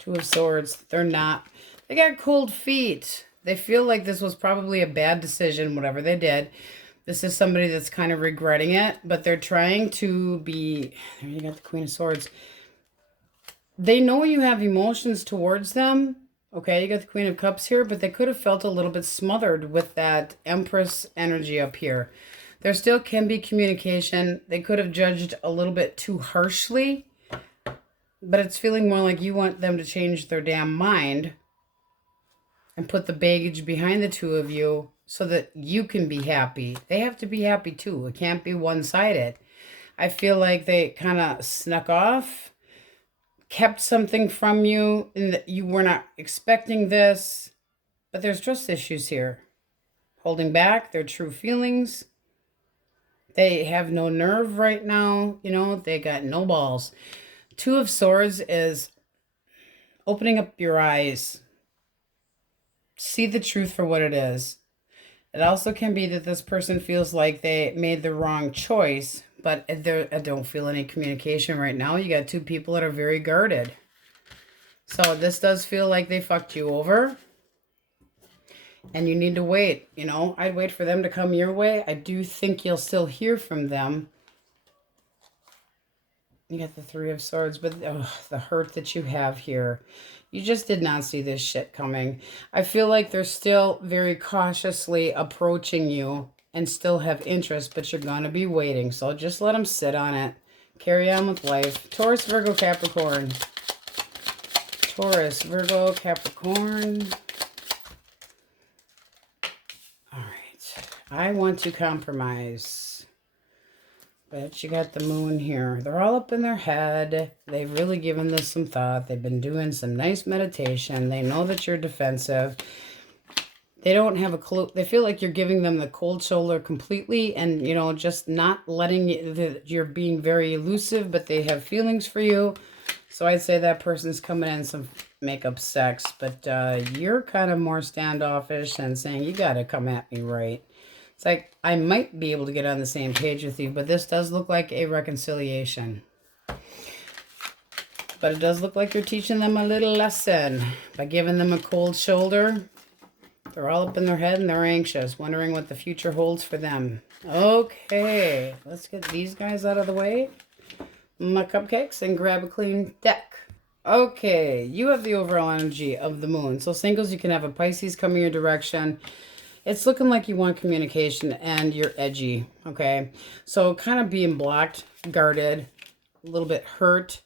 2 of Swords. They got cold feet. They feel like this was probably a bad decision, whatever they did. This is somebody that's kind of regretting it, but they're trying to be... There you got the Queen of Swords. They know you have emotions towards them. Okay, you got the Queen of Cups here, but they could have felt a little bit smothered with that Empress energy up here. There still can be communication. They could have judged a little bit too harshly, but it's feeling more like you want them to change their damn mind and put the baggage behind the 2 of you so that you can be happy. They have to be happy too. It can't be one-sided. I feel like they kind of snuck off, kept something from you, and that you were not expecting this. But there's trust issues here. Holding back their true feelings. They have no nerve right now. They got no balls. 2 of Swords is opening up your eyes. See the truth for what it is. It also can be that this person feels like they made the wrong choice, but I don't feel any communication right now. You got 2 people that are very guarded. So this does feel like they fucked you over. And you need to wait. I'd wait for them to come your way. I do think you'll still hear from them. You got the 3 of Swords, but the hurt that you have here. You just did not see this shit coming. I feel like they're still very cautiously approaching you. and still have interest, but you're going to be waiting. So just let them sit on it. Carry on with life. Taurus, Virgo, Capricorn. Taurus, Virgo, Capricorn. All right. I want to compromise. But you got the moon here. They're all up in their head. They've really given this some thought. They've been doing some nice meditation. They know that you're defensive. They don't have a clue. They feel like you're giving them the cold shoulder completely and, you know, just not letting you, you're being very elusive, but they have feelings for you. So I'd say that person's coming in some makeup sex, but you're kind of more standoffish and saying, you got to come at me right. It's like, I might be able to get on the same page with you, but this does look like a reconciliation. But it does look like you're teaching them a little lesson by giving them a cold shoulder. They're all up in their head and they're anxious, wondering what the future holds for them. Okay, let's get these guys out of the way. My cupcakes and grab a clean deck. Okay, you have the overall energy of the moon. So singles, you can have a Pisces coming your direction. It's looking like you want communication and you're edgy, okay? So kind of being blocked, guarded, a little bit hurt.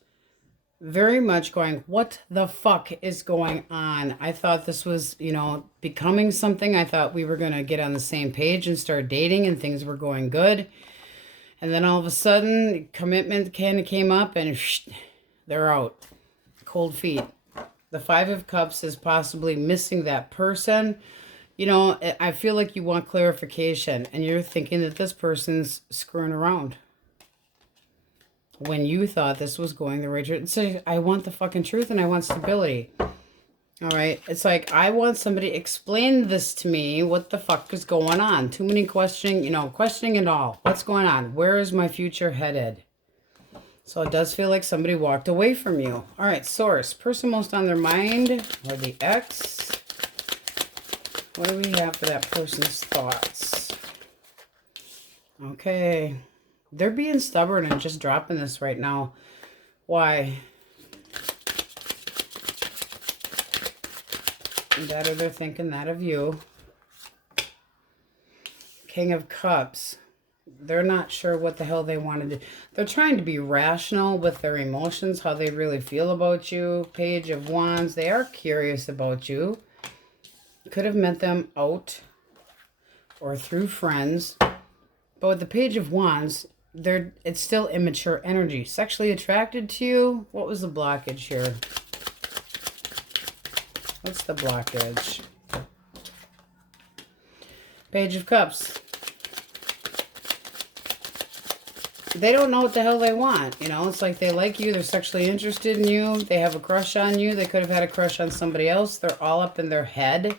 Very much going, what the fuck is going on? I thought this was, you know, becoming something. I thought we were going to get on the same page and start dating and things were going good. And then all of a sudden, commitment kind of came up and they're out. Cold feet. The Five of Cups is possibly missing that person. You know, I feel like you want clarification and you're thinking that this person's screwing around. When you thought this was going the right direction. So I want the fucking truth and I want stability. All right. It's like, I want somebody to explain this to me. What the fuck is going on? Too many questioning, you know, questioning and all. What's going on? Where is my future headed? So it does feel like somebody walked away from you. All right. Source. Person most on their mind or the ex. What do we have for that person's thoughts? Okay. They're being stubborn and just dropping this right now. Why? That or they're thinking that of you. King of Cups. They're not sure what the hell they want to do. They're trying to be rational with their emotions, how they really feel about you. Page of Wands. They are curious about you. Could have met them out or through friends. But with the Page of Wands, it's still immature energy. Sexually attracted to you? What was the blockage here? What's the blockage? Page of Cups. They don't know what the hell they want. You know, it's like they like you. They're sexually interested in you. They have a crush on you. They could have had a crush on somebody else. They're all up in their head.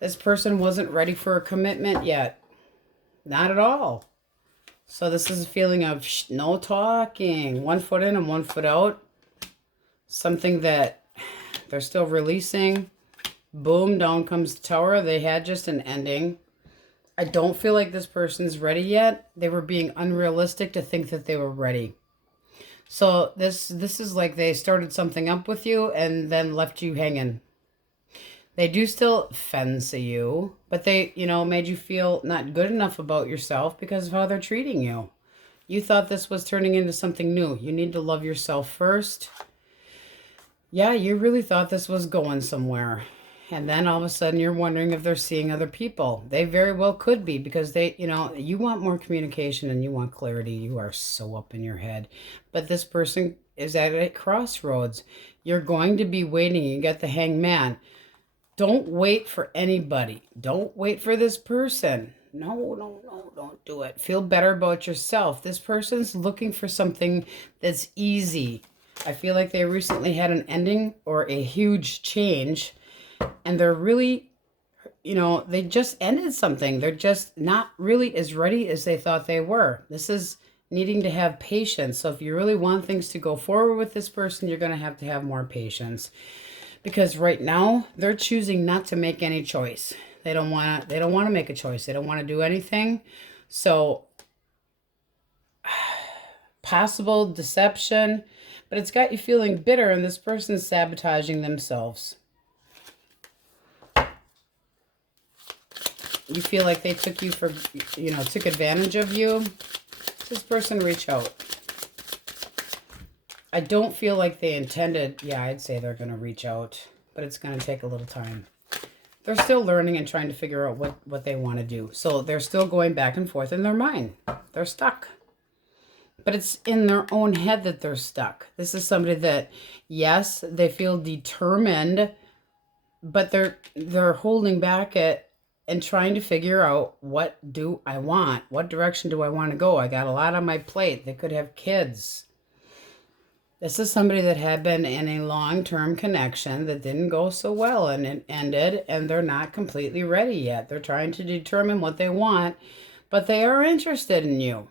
This person wasn't ready for a commitment yet. Not at all. So this is a feeling of no talking. 1 foot in and 1 foot out. Something that they're still releasing. Boom, down comes the Tower. They had just an ending. I don't feel like this person's ready yet. They were being unrealistic to think that they were ready. So this is like they started something up with you and then left you hanging. They do still fancy you, but they, you know, made you feel not good enough about yourself because of how they're treating you. You thought this was turning into something new. You need to love yourself first. Yeah, you really thought this was going somewhere. And then all of a sudden you're wondering if they're seeing other people. They very well could be because they, you know, you want more communication and you want clarity. You are so up in your head. But this person is at a crossroads. You're going to be waiting. You got the Hangman. Don't wait for anybody. Don't wait for this person. No, don't do it. Feel better about yourself. This person's looking for something that's easy. I feel like they recently had an ending or a huge change. And they're really, you know, they just ended something. They're just not really as ready as they thought they were. This is needing to have patience. So if you really want things to go forward with this person, you're going to have more patience. Because right now, they're choosing not to make any choice. They don't want to make a choice. They don't want to do anything. So, possible deception. But it's got you feeling bitter and this person's sabotaging themselves. you feel like they took you for, took advantage of you, this person reach out. I don't feel like they intended, yeah, I'd say they're going to reach out, but it's going to take a little time. They're still learning and trying to figure out what they want to do. So they're still going back and forth in their mind. They're stuck. But it's in their own head that they're stuck. This is somebody that, yes, they feel determined, but they're holding back and trying to figure out, what do I want? What direction do I want to go? I got a lot on my plate. They could have kids. This is somebody that had been in a long-term connection that didn't go so well, and it ended, and they're not completely ready yet. They're trying to determine what they want, but they are interested in you.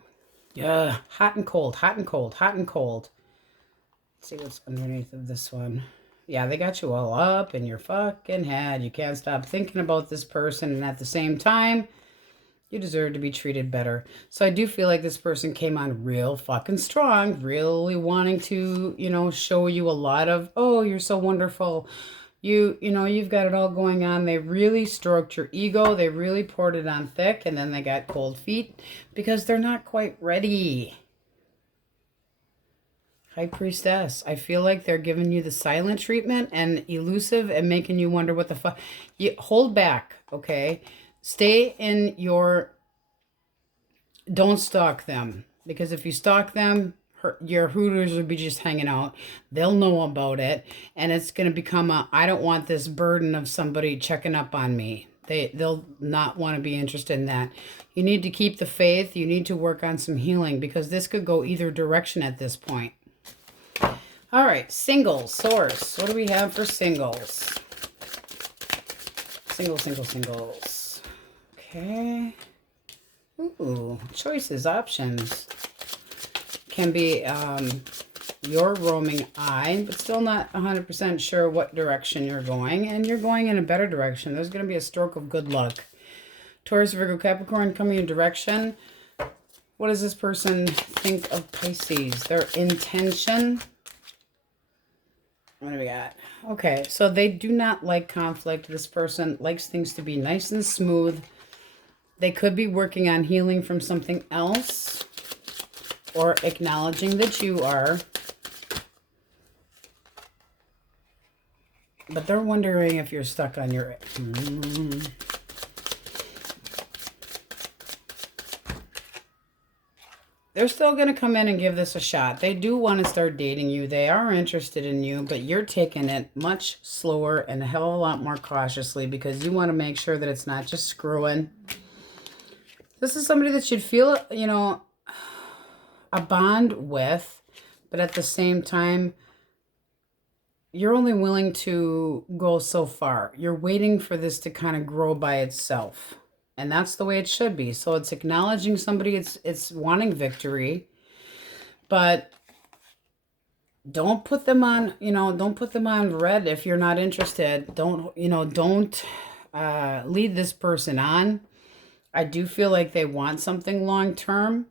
Yeah, hot and cold, hot and cold, hot and cold. Let's see what's underneath of this one. Yeah, they got you all up in your fucking head. You can't stop thinking about this person, and at the same time, you deserve to be treated better. So I do feel like this person came on real fucking strong, really wanting to, show you a lot of, oh, you're so wonderful. You've got it all going on. They really stroked your ego. They really poured it on thick, and then they got cold feet because they're not quite ready. High Priestess. I feel like they're giving you the silent treatment and elusive and making you wonder what the fuck. You hold back, okay? Stay in your... Don't stalk them, because if you stalk them, your hooters will be just hanging out. They'll know about it, and it's going to become I don't want this burden of somebody checking up on me. They'll not want to be interested in that. You need to keep the faith. You need to work on some healing, because this could go either direction at this point. All right, singles, source. What do we have for singles? Singles. Okay. Ooh, choices, options. Can be your roaming eye, but still not 100% sure what direction you're going, and you're going in a better direction. There's going to be a stroke of good luck. Taurus, Virgo, Capricorn coming in direction. What does this person think of Pisces? Their intention. What do we got? Okay, so they do not like conflict. This person likes things to be nice and smooth. They could be working on healing from something else, or acknowledging that you are. But they're wondering if you're stuck on your... They're still going to come in and give this a shot. They do want to start dating you. They are interested in you, but you're taking it much slower and a hell of a lot more cautiously, because you want to make sure that it's not just screwing. This is somebody that you'd feel, a bond with, but at the same time, you're only willing to go so far. You're waiting for this to kind of grow by itself. And that's the way it should be. So it's acknowledging somebody, it's wanting victory, but don't put them on, don't put them on red if you're not interested. Don't lead this person on. I do feel like they want something long term,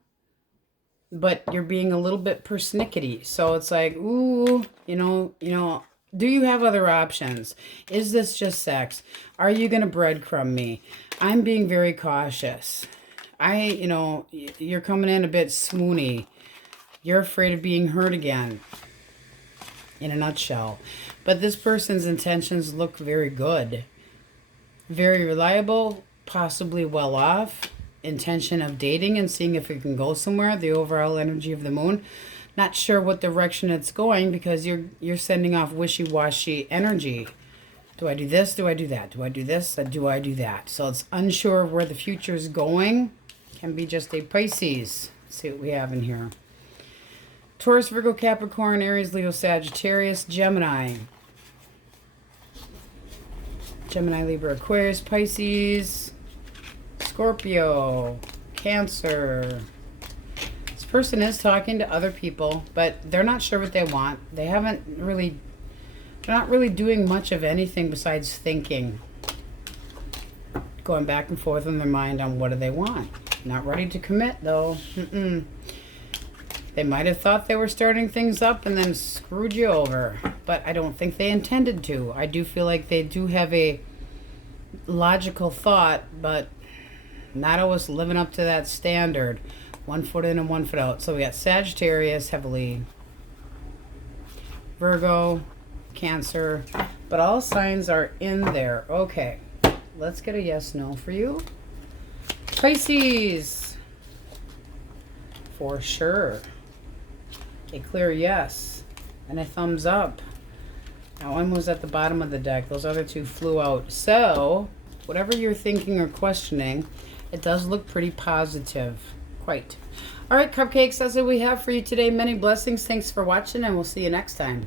but you're being a little bit persnickety. So it's like, ooh, do you have other options? Is this just sex? Are you going to breadcrumb me? I'm being very cautious. You're coming in a bit swoony. You're afraid of being hurt again, in a nutshell. But this person's intentions look very good. Very reliable, possibly well off. Intention of dating and seeing if it can go somewhere. The overall energy of the moon. Not sure what direction it's going, because you're sending off wishy-washy energy. Do I do this? Do I do that? Do I do this? Do I do that? So it's unsure of where the future is going. Can be just a Pisces. Let's see what we have in here. Taurus, Virgo, Capricorn, Aries, Leo, Sagittarius, Gemini. Gemini, Libra, Aquarius, Pisces, Scorpio, Cancer. This person is talking to other people, but they're not sure what they want. They're not really doing much of anything besides thinking. Going back and forth in their mind on what do they want. Not ready to commit, though. They might have thought they were starting things up and then screwed you over. But I don't think they intended to. I do feel like they do have a logical thought, but Not always living up to that standard. 1 foot in and 1 foot out. So we got Sagittarius heavily, Virgo, Cancer, but all signs are in there. Okay, let's get a yes, no for you. Pisces, for sure. A clear yes and a thumbs up. That one was at the bottom of the deck. Those other two flew out. So, whatever you're thinking or questioning, it does look pretty positive. Quite. All right, cupcakes, that's what we have for you today. Many blessings. Thanks for watching, and we'll see you next time.